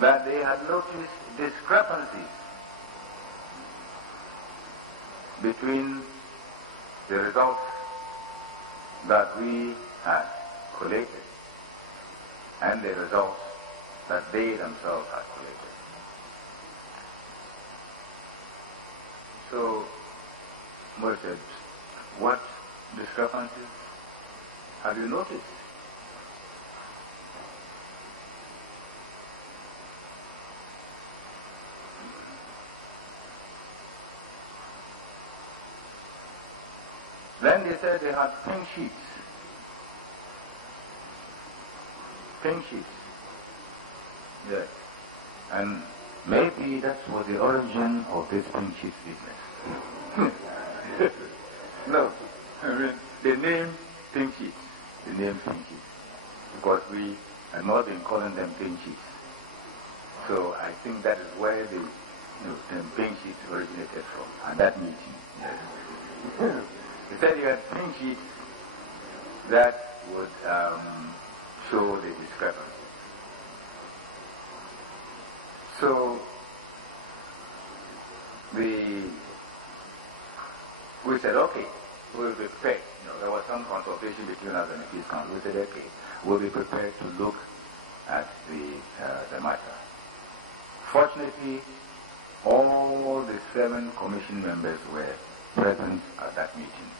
that they had noticed discrepancies between the results that we had collated and the results that they themselves had collated. So, we said, what discrepancies? Have you noticed? Then they said they had pink sheets. Pink sheets. Yes. And maybe that was the origin of this pink sheet business. No. I mean, they named pink sheets. They named pink sheets. Because we had not been calling them pink sheets. So I think that is where the pink sheets originated from, and that meeting. Yes. He said you had pink sheets that would show the discrepancy. So we said, okay, we'll be prepared. There was some consultation between us and the Peace Council. We said, okay, we'll be prepared to look at the matter. Fortunately, all the 7 commission members were present at that meeting.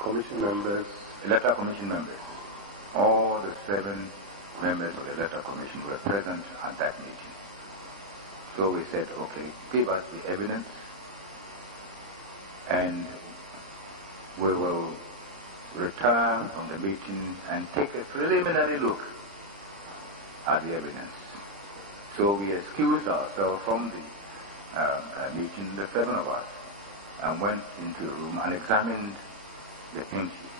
Commission members? Electoral commission members. All the 7 members of the electoral commission were present at that meeting. So we said, okay, give us the evidence and we will return from the meeting and take a preliminary look at the evidence. So we excused ourselves from the meeting, the 7 of us, and went into the room and examined the pink sheet.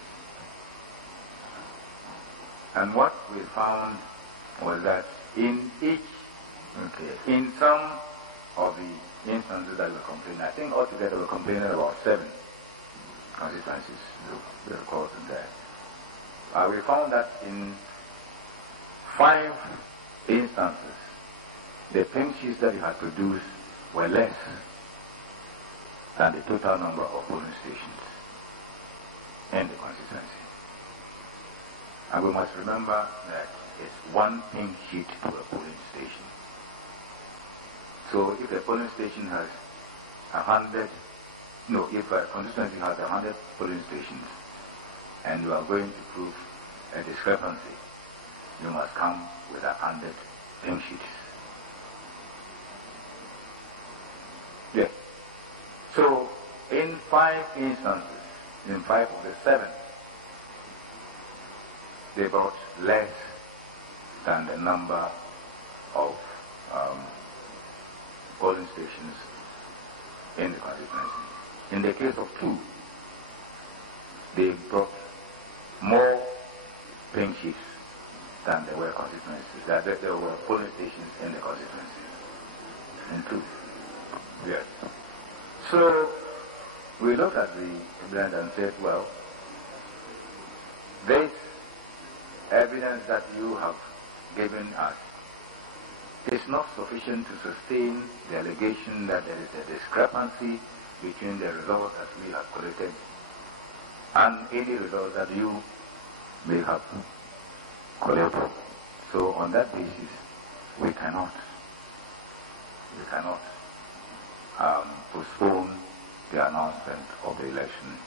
And what we found was that in some of the instances that were complaining, I think altogether we're complaining about 7 constituencies, the records in there. We found that in 5 instances, the pink sheets that you had produced were less than the total number of polling stations in the constituency. And we must remember that it's 1 pink sheet to a polling station. So if a polling station has if a constituency has 100 polling stations and you are going to prove a discrepancy, you must come with 100 pink sheets. Yes. So in 5 instances, in 5 of the 7, they brought less than the number of polling stations in the constituency. In the case of 2, they brought more pink sheets than there were constituencies, that there were polling stations in the constituency. In 2. Yes. So we looked at the evidence and said, well, this evidence that you have given us is not sufficient to sustain the allegation that there is a discrepancy between the results that we have collected and any results that you may have collected. So on that basis, we cannot postpone the announcement of the election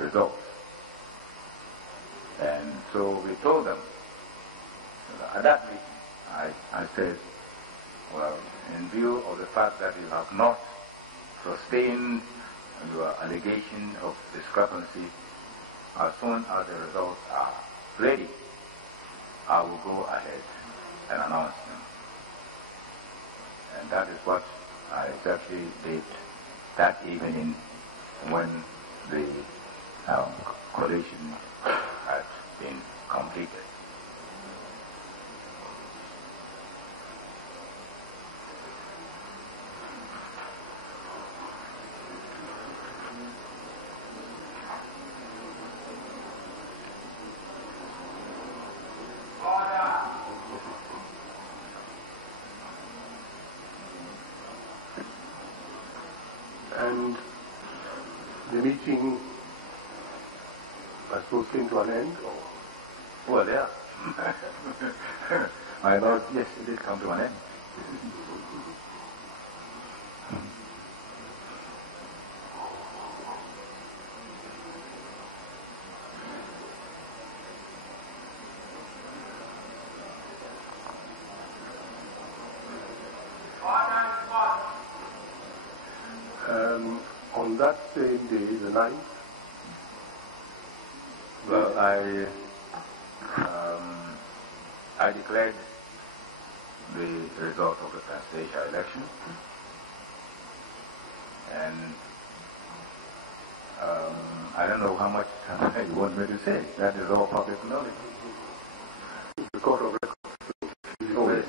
results. And so we told them, at that meeting, I said, well, in view of the fact that you have not sustained your allegation of discrepancy, as soon as the results are ready, I will go ahead and announce them. And that is what I exactly did that evening when the collation had been completed. And the meeting, I suppose, came to an end? Or? Well, yeah. I thought, yes, it did come to an end. lines? Well, I declared the result of the presidential election, and I don't know how much you want me to say. That is all public knowledge. The court of record. Oh, yes.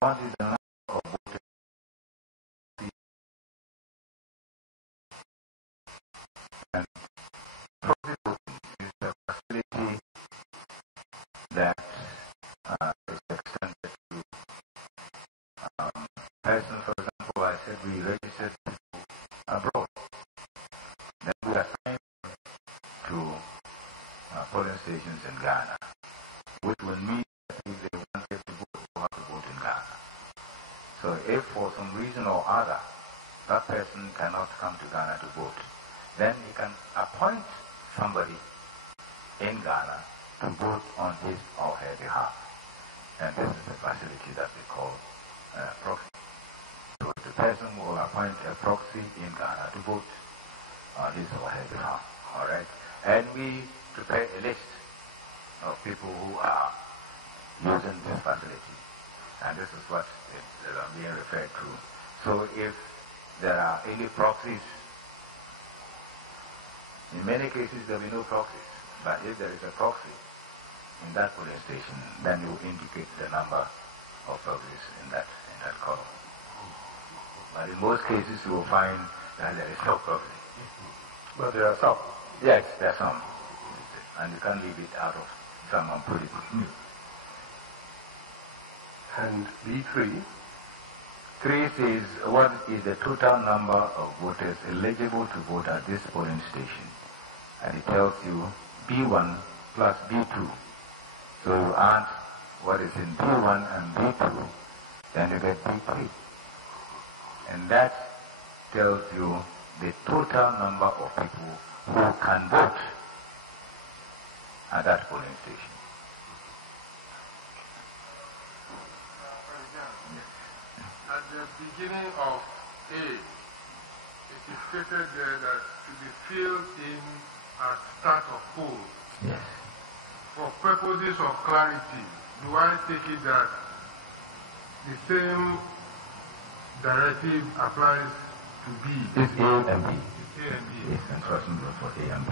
What is the number of voters? And proxy voting is a facility that is extended to persons. For example, I said we registered people abroad. Then we assigned to polling stations in Ghana, which will mean that if they wanted to vote, they have to vote in Ghana. So if for some reason or other that person cannot come to Ghana to vote, then he can appoint somebody in Ghana to vote on his or her behalf. And this is the facility that we call proxy. So the person will appoint a proxy in Ghana to vote on his or her behalf. All right? And we prepare a list of people who are using this facility. And this is what is being referred to. So if there are any proxies, in many cases there will be no proxies. But if there is a proxy in that polling station, then you indicate the number of proxies in that column. But in most cases you will find that there is no proxy. But there are some. Yes, there are some. And you can't leave it out of some and put it in. And B3? 3 says, what is the total number of voters eligible to vote at this polling station? And it tells you B1 plus B2. So you add what is in B1 and B2, then you get B3. And that tells you the total number of people who can vote at that polling station. At the beginning of A, it is stated there that to be filled in at start of poll. Yes. For purposes of clarity, do I take it that the same directive applies to B? It's A and B. It's A and B. Yes, instruction for A and B.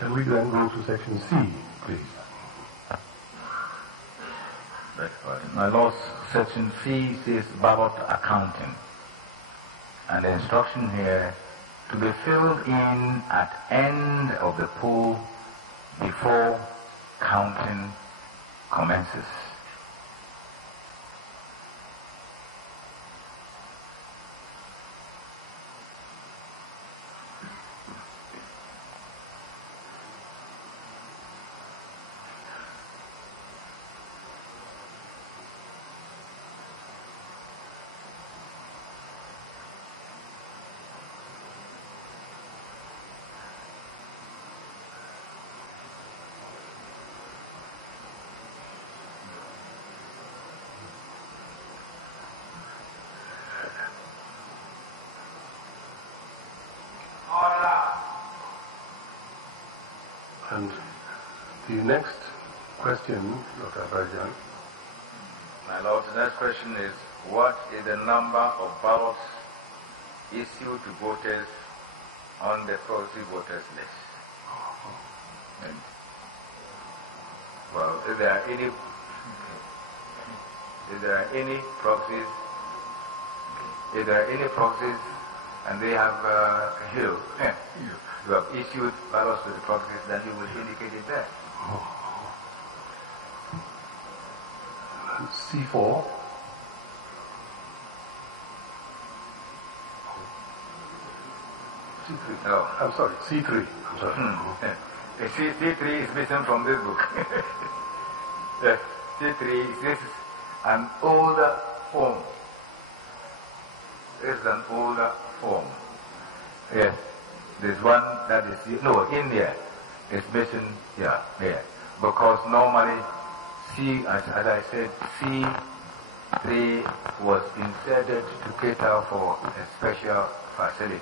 Can we then go to section C, please? My lord's section C says ballot accounting. And the instruction here to be filled in at end of the poll before counting commences. And the next question, Dr. Abrajan. My lord, the next question is, what is the number of ballots issued to voters on the proxy voters list? And, well, if there are any proxies, and they have you have issued ballots to the proxies, then you will indicate it there. C4. C3. No. I'm sorry, C3. I'm sorry. C3 is missing from this book. The C3 is this an older form. This is an older form. Yes, there's one that is, no, in there. It's missing here, there. Because normally, as I said, C3 was inserted to cater for a special facility.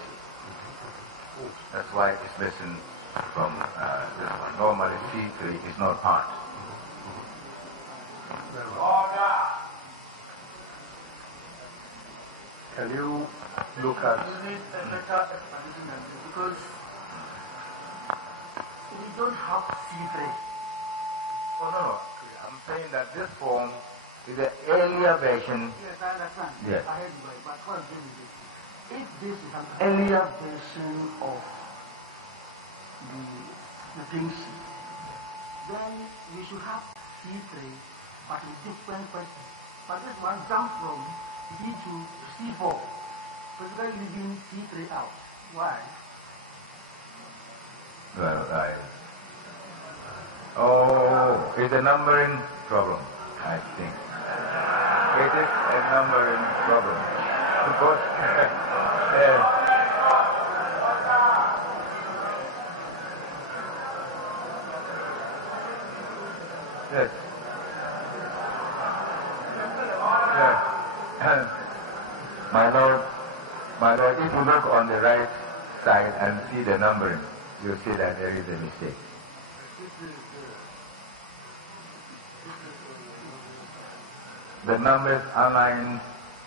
That's why it's missing from this one. Normally, C3 is not part. Can you look at... You need a better explanation because we don't have C3. Oh, no. I'm saying that this form is an earlier version. Yes, I understand. Yes. I heard you, but what I'm saying is this. If this is an earlier version of the things, then we should have C3, but with different questions. But this one jumped from C to C4, basically leaving C3 out. Why? Well, oh, it's a numbering problem, I think. It is a numbering problem. Because, yes. Yes. My Lord, if you look on the right side and see the numbering, you'll see that there is a mistake. The numbers aligned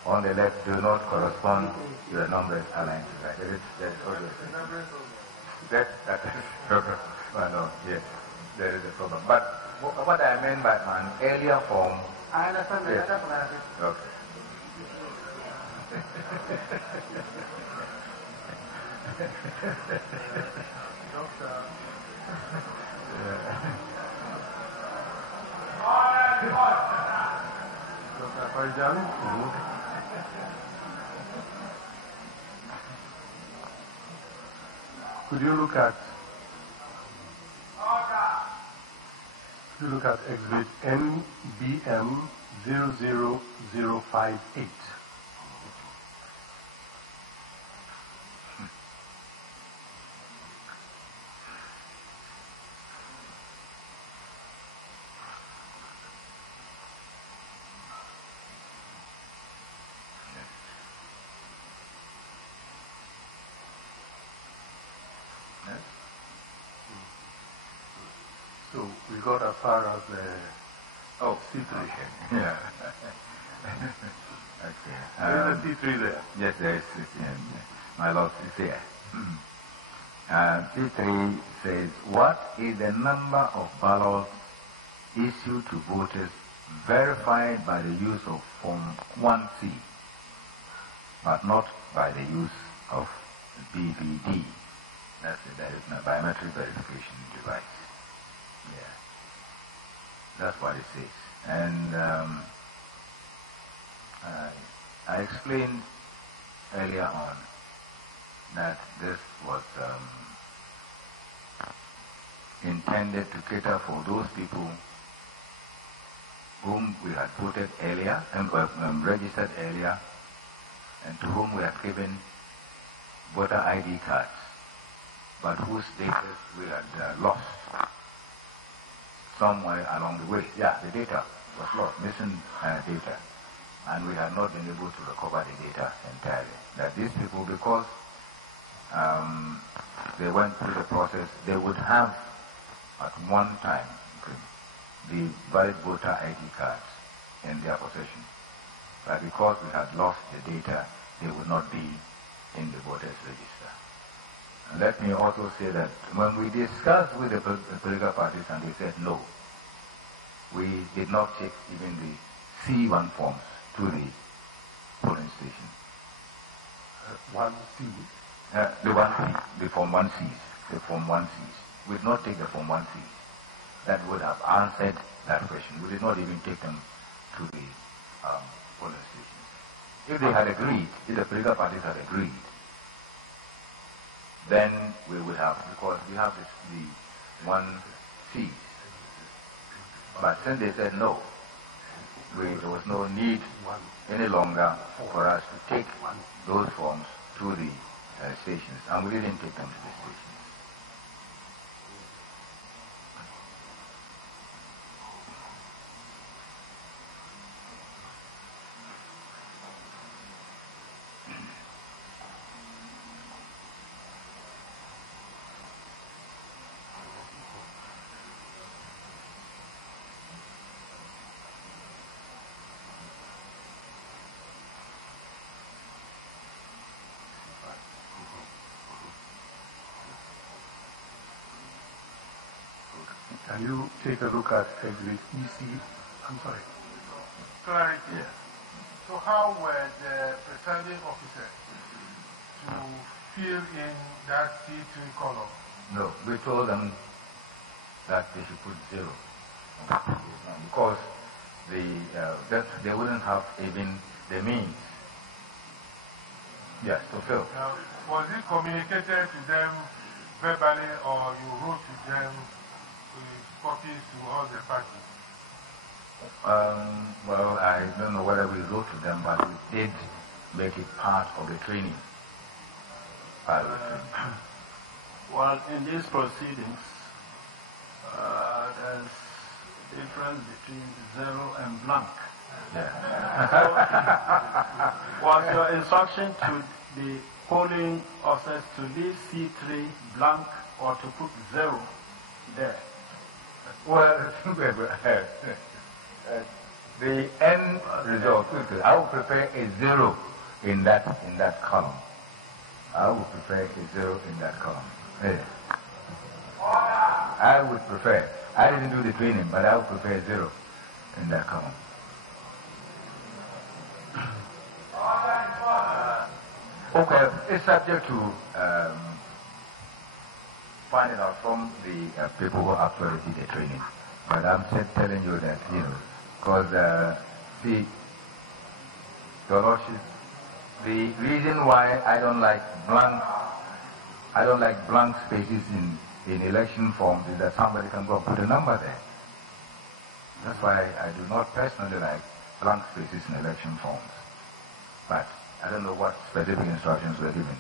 on the left do not correspond to the numbers aligned to the right. There is always that is well, no, yes, there is a problem. But what I meant by an earlier form. I understand yes. That's what I said. Okay. Dr. Farjan? Could you look at exhibit NBM 00058? So we got as far as the C3. Yeah. Okay. There's a C3 there. Yes, there is. My Lord is there. C3 says, what is the number of ballots issued to voters verified by the use of Form 1C, but not by the use of BVD? That is a biometric verification device. Yeah. That's what it says. And I explained earlier on that this was intended to cater for those people whom we had voted earlier and registered earlier, and to whom we had given voter ID cards, but whose status we had lost somewhere along the way. Yeah, the data was lost, missing data, and we had not been able to recover the data entirely. That these people, because they went through the process, they would have at one time the valid voter ID cards in their possession. But because we had lost the data, they would not be in the voters register. And let me also say that when we discussed with the political parties and they said no, we did not take even the C1 forms to the polling station. 1C? The Form 1Cs. The Form 1Cs. We did not take the Form 1Cs. That would have answered that question. We did not even take them to the polling station. If they had agreed, if the political parties had agreed, then we would have, because we have the 1C. But since they said no, there was no need any longer for us to take those forms to the stations, and we didn't take them to the stations. Can you take a look at exhibit EC? I'm sorry. Clarity. Yeah. So how were the presiding officers to fill in that C3 column? No, we told them that they should put 0 because that they wouldn't have even the means. Yes, to fill. Now, was it communicated to them verbally, or you wrote to them with copies to all the parties? Well, I don't know whether we wrote to them, but we did make it part of the training. Well, in these proceedings, there's a difference between 0 and blank. Was your instruction to the polling officers to leave C3 blank or to put 0 there? Well, the end result, I would prefer a 0 in that column. I would prefer a 0 in that column. Yeah. I would prefer. I didn't do the training, but I would prefer 0 in that column. Okay, it's subject to finding out from the people who actually did the training. But I'm telling you that, because Your Lordship, the reason why I don't like blank spaces in election forms is that somebody can go and put a number there. That's why I do not personally like blank spaces in election forms. But I don't know what specific instructions were given.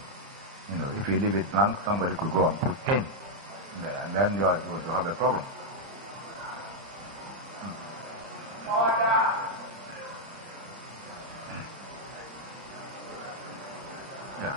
If you leave it blank, somebody could go and put 10 there, and then you have a problem. Yeah.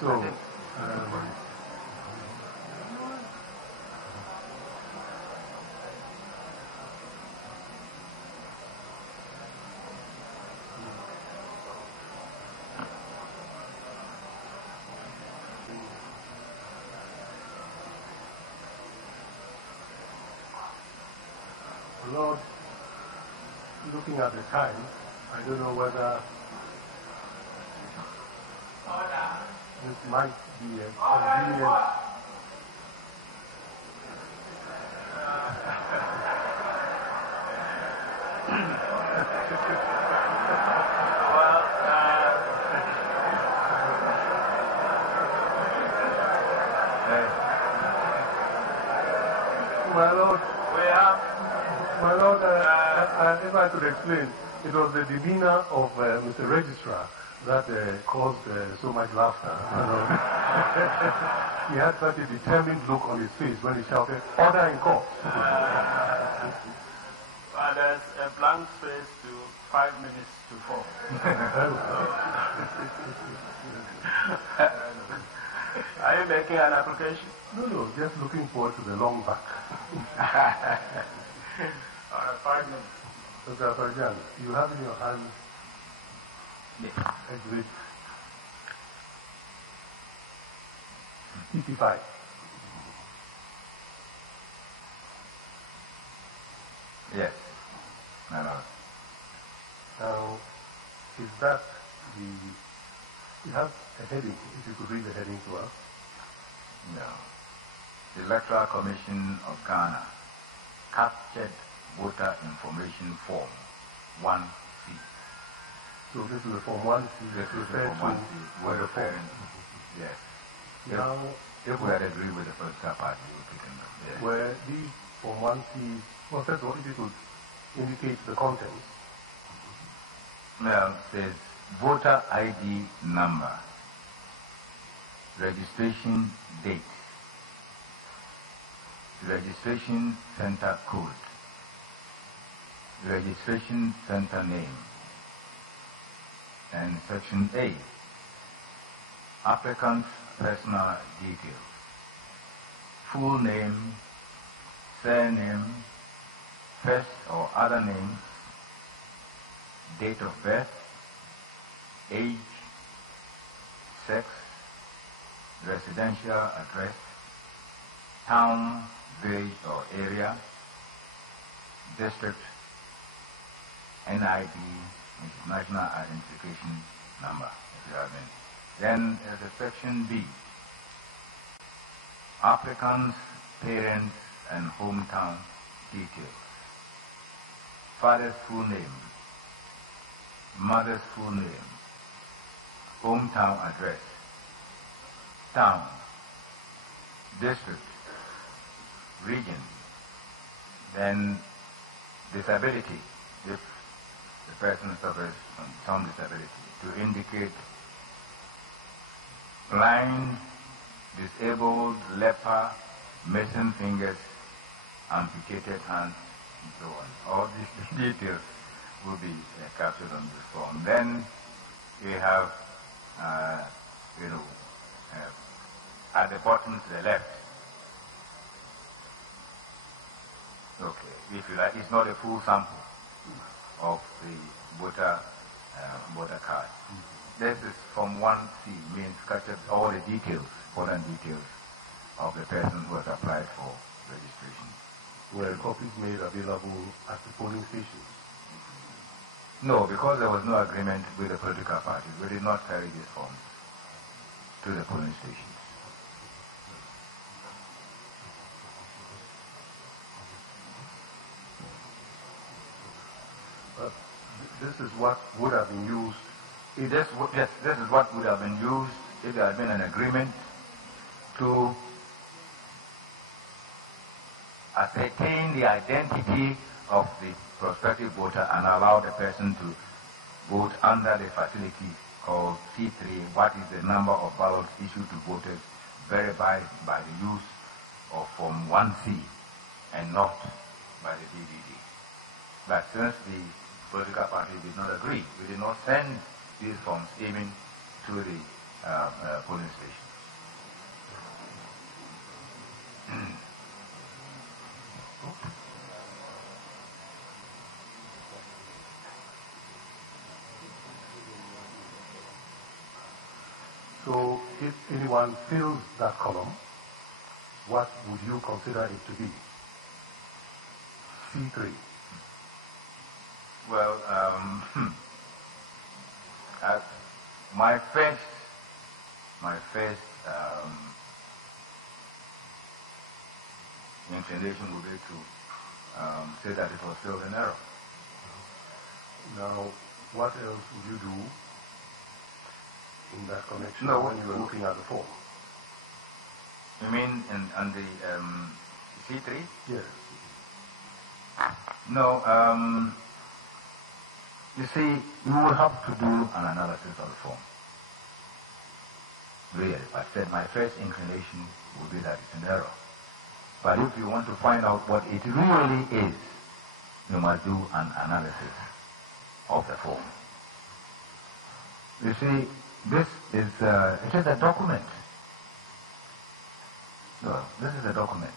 So, Lord, looking at the time, I don't know whether this might be a convenient. Well, My Lord, if I could explain, it was the demeanor of Mr. Registrar that caused so much laughter. He had such a determined look on his face when he shouted, "Order in court." There's a blank space to 5 minutes to 4. Are you making an application? No, just looking forward to the long back. All right, 5 minutes. Dr. Farjan, you have in your hand exhibit 55. Yes, my Lord. Now, is that you have a heading, if you could read the heading to us. No. The Electoral Commission of Ghana captured voter information form 1C. So this is the form 1C. This is the form 1C. Where the form. Yes. Now, if we had agreed with the political party, we would pick them up. Yes. Where these form 1C, well, first of all, if you could indicate the contents. Well, it says voter ID number, registration date, registration center code, registration center name, and section A, applicant's personal details, full name, surname, first or other names, date of birth, age, sex, residential address, town, village or area, district, NID, which is National Identification Number, if you have any. Then there's a section B, applicants, parents, and hometown details. Father's full name, mother's full name, hometown address, town, district, region, then disability, if the person suffers from some disability, to indicate blind, disabled, leper, missing fingers, amputated hands, and so on. All these details will be captured on this form. Then we have, at the bottom to the left. Okay, if you like, it's not a full sample of the voter card. This is from 1C, means captures all the details, important details of the person who has applied for registration. Were copies made available at the polling stations? No, because there was no agreement with the political parties, we did not carry these forms to the polling stations. This is what would have been used. This is what would have been used if there had been an agreement to ascertain the identity of the prospective voter and allow the person to vote under the facility called C3, what is the number of ballots issued to voters verified by the use of Form 1C and not by the DVD. But since the political party did not agree, we did not send these forms even to the polling station. So if anyone fills that column, what would you consider it to be? C3. Well, my first inclination would be to say that it was filled in error. Now, what else would you do in that connection when you were looking at the form? You mean on the C3? Yes. No, you see, you will have to do an analysis of the form. Really, I said my first inclination would be that it's an error. But if you want to find out what it really is, you must do an analysis of the form. You see, this is it is a document. No, this is a document.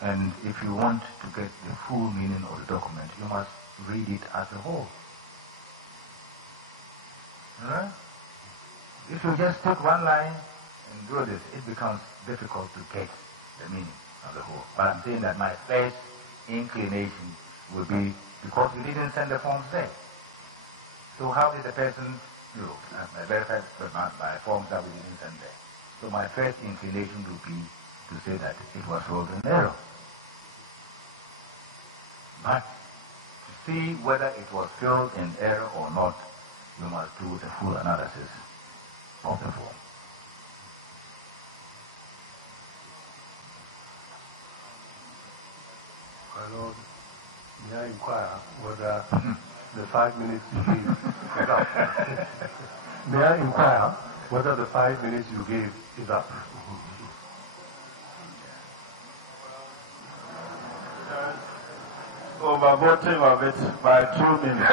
And if you want to get the full meaning of the document, you must read it as a whole. Right? If you just take one line and do this, it becomes difficult to get the meaning of the whole. But I'm saying that my first inclination would be because we didn't send the forms there. So how did the person verify my forms that we didn't send there? So my first inclination would be to say that it was filled in error. But to see whether it was filled in error or not, you must do the full analysis of the form. My Lord, may I inquire whether the 5 minutes you gave is up? May I inquire whether the 5 minutes you gave is up? Overvoting of it by 2 minutes.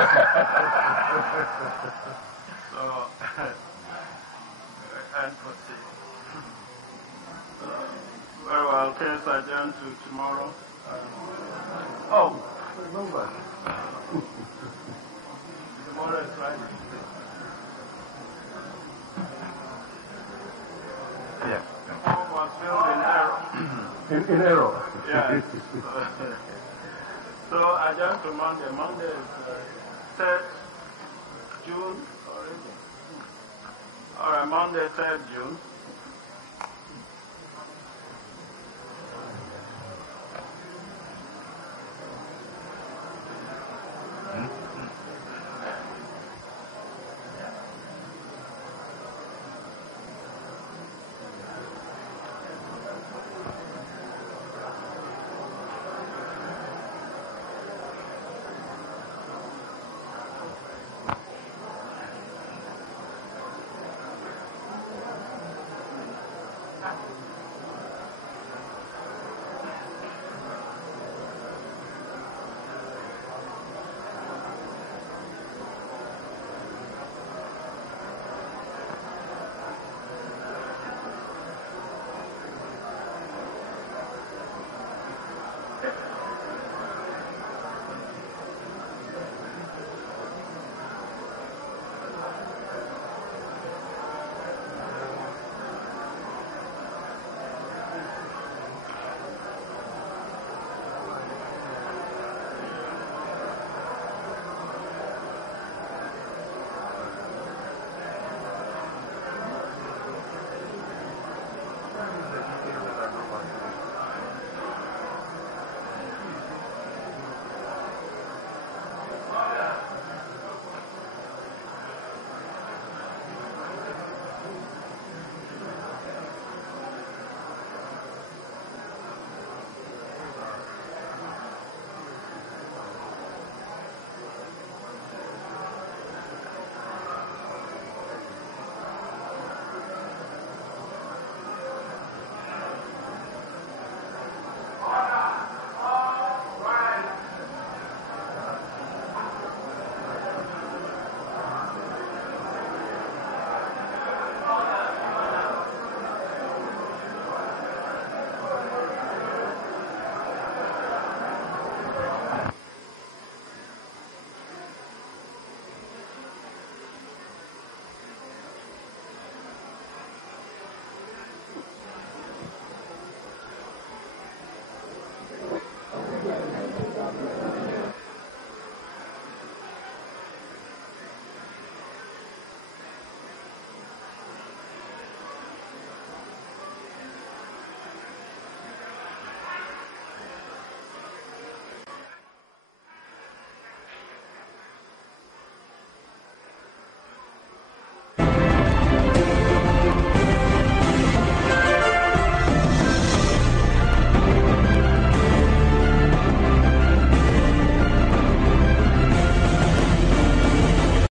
So, and proceed. Very well, case adjourned to tomorrow. Oh, Remember. tomorrow is Friday. Yes. Form was filled in error. In error. Yeah. So adjourned to Monday. Monday is 3rd June. All right, Monday, 3rd June.